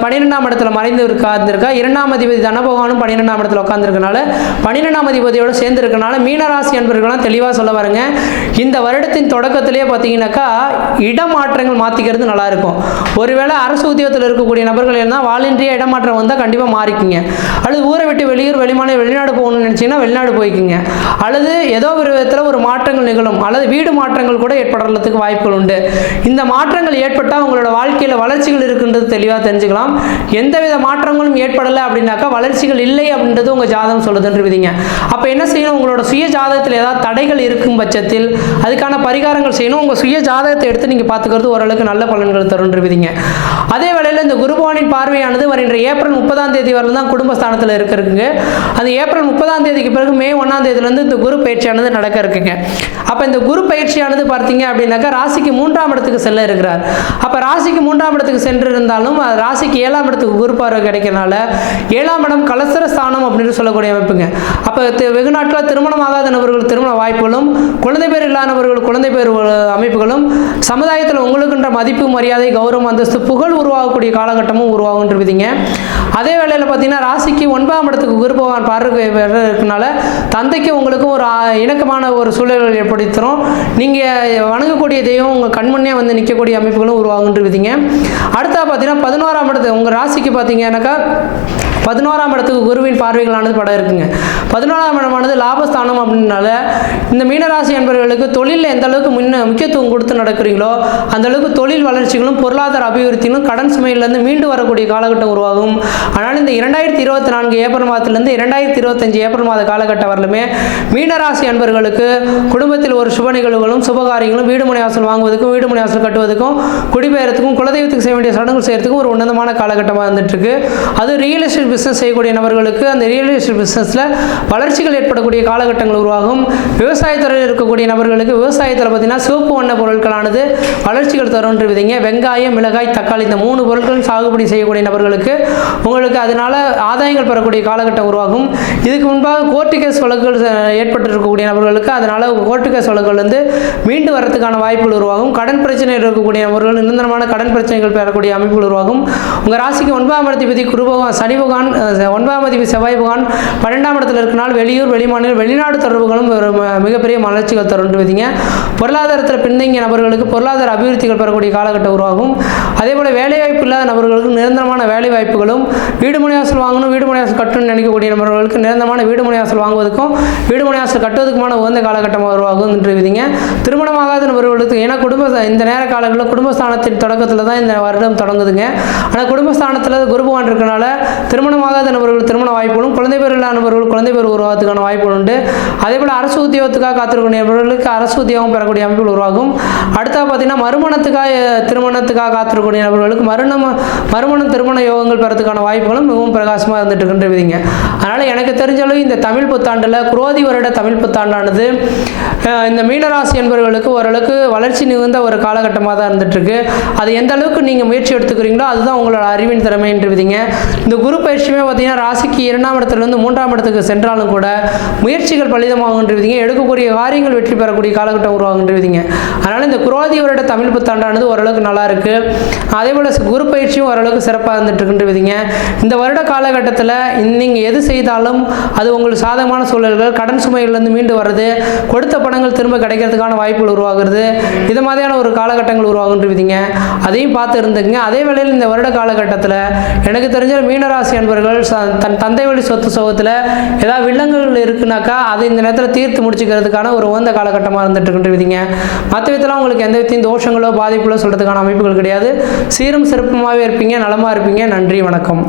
12ஆம் இடத்துல மறைந்து உட்கார்ந்துருக்கா. 2ஆம் அதிபதி தன பகவானும் 12ஆம் இடத்துல உட்காந்துருக்கனால 12ஆம் அதிபதியோடு சேர்ந்து இருக்கனால மீனராசி என்பவர்கள்லாம் தெளிவாக சொல்ல வரங்க. இந்த வருடத்தின் தொடக்கத்திலேயே பார்த்தீங்கன்னாக்கா இடமாற்றங்கள் மாற்றிக்கிறது நல்லா இருக்கும். ஒருவேளை அரசு உத்தியோகத்தில் இருக்கக்கூடிய நபர்கள் என்ன வாலண்டியாக இடமாற்றம் வந்தால் கண்டிப்பாக மாறிக்குங்க. அல்லது ஊரை விட்டு வெளியூர் வெளிமாநிலம் வெளிநாடு போகணும்னு நினச்சிங்கன்னா வெளிநாடு போய்க்குங்க. அல்லது ஏதோ ஒரு விதத்தில் ஒரு மாற்றங்கள் நிகழும், அல்லது வீடு மாற்றங்கள் கூட ஏற்படுறதுக்கு வாய்ப்புகள் உண்டு. இந்த மாற்றங்கள் ஏற்பட்டால் உங்களோட வாழ்க்கையில் வளர்ச்சிகள் இருக்குன்றது தெளிவாக தெரிஞ்சுக்கலாம். எந்தவித மாற்றங்களும் ஏற்படலை அப்படின்னாக்கா வளர்ச்சிகள் இல்லை அப்படின்றது உங்கள் ஜாதகம் சொல்லுதுன்றீங்க. அப்போ என்ன செய்யணும், உங்களோட சுய ஜாதகத்தில் ஏதாவது தடைகள் இருக்கும் பட்சத்தில் அதுக்கான பரிகாரங்கள் செய்யணும். உங்கள் சுய ஜாதகத்தை எடுத்து நீங்கள் பார்த்துக்கிறது ஓரளவுக்கு நல்ல பலன்கள் தருன்றீங்க. அதே வேளையில் இந்த குருபவனின் பார்வையானது வருகின்ற ஏப்ரல் 30 வரல தான் குடும்பஸ்தானத்தில் இருக்குங்க. அந்த ஏப்ரல் 30 பிறகு மே 1 இந்த குரு பயிற்சியானது நடக்க இருக்குங்க. அப்போ இந்த குரு பயிற்சியானது பார்த்தீங்க அப்படின்னாக்கா ராசிக்கு 3ஆம் இடத்துக்கு செல்ல இருக்கிறார். அப்போ ராசிக்கு 3ஆம் இடத்துக்கு சென்று இருந்தாலும் ராசிக்கு 7ஆம் இடத்துக்கு குரு பார்வை கிடைக்கிறனால 7ஆம் இடம் கலசர ஸ்தானம் அப்படின்னு சொல்லக்கூடிய அமைப்புங்க. அப்போ வெகு நாட்களாக திருமணமாகாத நபர்கள் திருமண வாய்ப்புகளும், குழந்தை பேர் இல்லாதவர்கள் குழந்தை பேர் அமைப்புகளும், சமுதாயத்தில் உங்களுக்குன்ற மதிப்பு மரியாதை கௌரவம் அந்தஸ்து புகழ் உருவாகக்கூடிய காலகட்டமும் உருவாகுன்றீங்க. அதே வேளையில் பார்த்தீங்கன்னா ராசிக்கு 9ஆம் இடத்துக்கு குரு பகவான் பார்வை இருக்கனால தந்தைக்கு உங்களுக்கும் ஒரு இணக்கமான ஒரு சூழல்கள் ஏற்படுத்துகிறோம். நீங்கள் வணங்கக்கூடிய தெய்வம் உங்கள் கண்முன்னே வந்து நிற்கக்கூடிய அமைப்புகளும் உருவாகுன்றீங்க. அடுத்தா பார்த்தீங்கன்னா 11ஆம் இடத்து உங்கள் ராசிக்கு பார்த்தீங்கன்னாக்கா 11ஆம் இடத்துக்கு குருவின் பார்வைகளானது படம் இருக்குங்க. 11ஆம் இடமானது லாபஸ்தானம் அப்படின்னால இந்த மீனராசி என்பவர்களுக்கு தொழிலில் எந்த அளவுக்கு முக்கியத்துவம் கொடுத்து நடக்கிறீங்களோ அந்த அளவுக்கு தொழில் வளர்ச்சிகளும் பொருளாதார அபிவிருத்திகளும் கடன் சுமையிலிருந்து மீண்டு வரக்கூடிய காலகட்டம் உருவாகும். ஆனால் இந்த 2024 ஏப்ரல் மாதத்திலிருந்து 2025 ஏப்ரல் மாத காலகட்டம் வரலுமே மீனராசி என்பவர்களுக்கு குடும்பத்தில் ஒரு சுப நிகழ்வுகளும் சுபகாரியங்களும் வீடு மனைவாசல் வாங்குவதற்கும் வீடு மனைவாசல் கட்டுவதற்கும் குடிபெயர்த்துக்கும் குலதெய்வத்துக்கு செய்ய வேண்டிய சடங்குகள் செய்யறதுக்கும் ஒரு உன்னதமான காலகட்டமாக வந்துட்டு இருக்கு. அது ரியல் எஸ்டேட் பிஸ்னஸ் செய்யக்கூடிய நபர்களுக்கு அந்த ரியல் எஸ்டேட் பிஸ்னஸில் வளர்ச்சிகள் ஏற்படக்கூடிய காலகட்டங்கள் உருவாகும். விவசாயத்துறையில் இருக்கக்கூடிய நபர்களுக்கு விவசாயத்தில் பார்த்தீங்கன்னா சிவப்பு வண்ண பொருட்களானது வளர்ச்சிகள் தருன்றீங்க. வெங்காயம், மிளகாய், தக்காளி இந்த 3 பொருட்கள் சாகுபடி செய்யக்கூடிய நபர்களுக்கு உங்களுக்கு அதனால ஆதாயங்கள் பெறக்கூடிய காலகட்டம் உருவாகும். இதுக்கு முன்பாக கோர்ட்டு கேஸ் வழக்குகள் ஏற்பட்டிருக்கக்கூடிய நபர்களுக்கு அதனால கோர்ட்டு கேஸ் வழக்குகள் வந்து மீண்டு வரதுக்கான வாய்ப்புகள் உருவாகும். கடன் பிரச்சனை இருக்கக்கூடிய நபர்கள் நிரந்தரமான கடன் பிரச்சனைகள் பெறக்கூடிய அமைப்புகள் உருவாகும். உங்கள் ராசிக்கு 9ஆம் இடத்தை குரு பகவான் சனி பகவான் 9ஆம் அதிபதி செவ்வாய் பகவான் 12ஆம் இடத்தில் இருக்கிறனால் வெளியூர் வெளிமாநிலம் வெளிநாடு தொடர்புகளும் மிகப்பெரிய வளர்ச்சிகள் தருன்றீங்க. பொருளாதாரத்தில் பின்தங்கிய நபர்களுக்கு பொருளாதார அபிவிருத்திகள் பெறக்கூடிய காலகட்டம் உருவாகும். அதே போல வேலைவாய்ப்பு இல்லாத நபர்களுக்கு நிரந்தரமான வேலை வாய்ப்புகளும், வீடு மனைவாசல் வாங்கணும் வீடு மனைவாசல் கட்டணும்னு நினைக்கக்கூடிய நபர்களுக்கு நிரந்தரமான வீடு மனைவாசல் வாங்குவதற்கும் வீடு மனைவாசல் கட்டுவதற்குமான உகந்த காலகட்டமாக உருவாகும்ன்றீங்க. திருமணமாகாத நபர்களுக்கு ஏன்னா இந்த நேர காலங்களில் குடும்பஸ்தானத்தின் தொடக்கத்தில் தான் இந்த வருடம் தொடங்குதுங்க. ஆனால் குடும்பஸ்தானத்தில் குரு பகவான் இருக்கனால திருமணமாகாத நபர்கள் திருமண வாய்ப்புகளும், குழந்தை பேர் இல்லாத நபர்கள் குழந்தை பேர் உருவாகிறதுக்கான வாய்ப்புகள் உண்டு. அதே போல் அரசு உத்தியோகத்துக்காக காத்திருக்கக்கூடிய நபர்களுக்கு அரசு உத்தியோகம் பெறக்கூடிய அமைப்புகள் உருவாகும். அடுத்தா பார்த்தீங்கன்னா திருமணத்துக்காக காத்திருக்கக்கூடிய நபர்களுக்கு மறுமணம் திருமண யோகங்கள் பெறதுக்கான வாய்ப்புகளும் மிகவும் பிரகாசமாக இருந்துட்டு இருக்கின்றீங்க. அதனால் எனக்கு தெரிஞ்சளவு இந்த தமிழ் புத்தாண்டில் குரோதி வருட தமிழ் புத்தாண்டானது இந்த மீனராசி என்பவர்களுக்கு ஓரளவுக்கு வளர்ச்சி மிகுந்த ஒரு காலகட்டமாக தான் இருந்துட்டு இருக்கு. அது எந்த அளவுக்கு நீங்கள் முயற்சி எடுத்துக்கிறீங்களோ அதுதான் உங்களோட அறிவின் திறமைன்றீங்க. இந்த குரு பயிற்சியுமே பார்த்தீங்கன்னா ராசிக்கு 2ஆம் இடத்துலேருந்து 3ஆம் இடத்துக்கு சென்றாலும் கூட முயற்சிகள் பலிதமாகுன்றீங்க. எடுக்கக்கூடிய காரியங்கள் வெற்றி பெறக்கூடிய காலகட்டம் உருவாகுன்றீங்க. அதனால் இந்த குரோதி வருட தமிழ் புத்தாண்டானது ஓரளவுக்கு நல்லா இருக்கு. அதே போல் குரு பயிற்சியும் ஓரளவுக்கு சிறப்பாக இருந்துட்டு இருக்குன்றீங்க. இந்த வருட காலகட்டத்தில் நீங்கள் எது செய்தாலும் அது உங்களுக்கு சாதகமான சூழல்கள், கடன் சுமைகள்லேருந்து மீண்டு வர்றது, கொடுத்த பணங்கள் திரும்ப கிடைக்கிறதுக்கான வாய்ப்புகள் உருவாகிறது, இது மாதிரியான ஒரு காலகட்டங்கள் உருவாகுன்றீங்க. அதையும் பார்த்து இருந்துங்க. அதே வேளையில் இந்த வருட காலகட்டத்தில் எனக்கு தெரிஞ்ச மீனராசி என்பவர்கள் தன் தந்தை வழி சொத்து சோகத்தில் ஏதாவது வில்லங்கள் இருக்குனாக்கா அதை இந்த நேரத்தில் தீர்த்து முடிச்சுக்கிறதுக்கான ஒரு உகந்த காலகட்டமாக இருந்துட்டு இருக்குன்றீங்க. மற்ற விதத்தில் உங்களுக்கு எந்த விதத்தையும் தோஷங்களோ பாதிப்புகளோ சொல்கிறதுக்கான அமைப்புகள் கிடையாது. சீரும் சிறப்புமாகவே இருப்பீங்க, நலமாக இருப்பீங்க. நன்றி, வணக்கம்.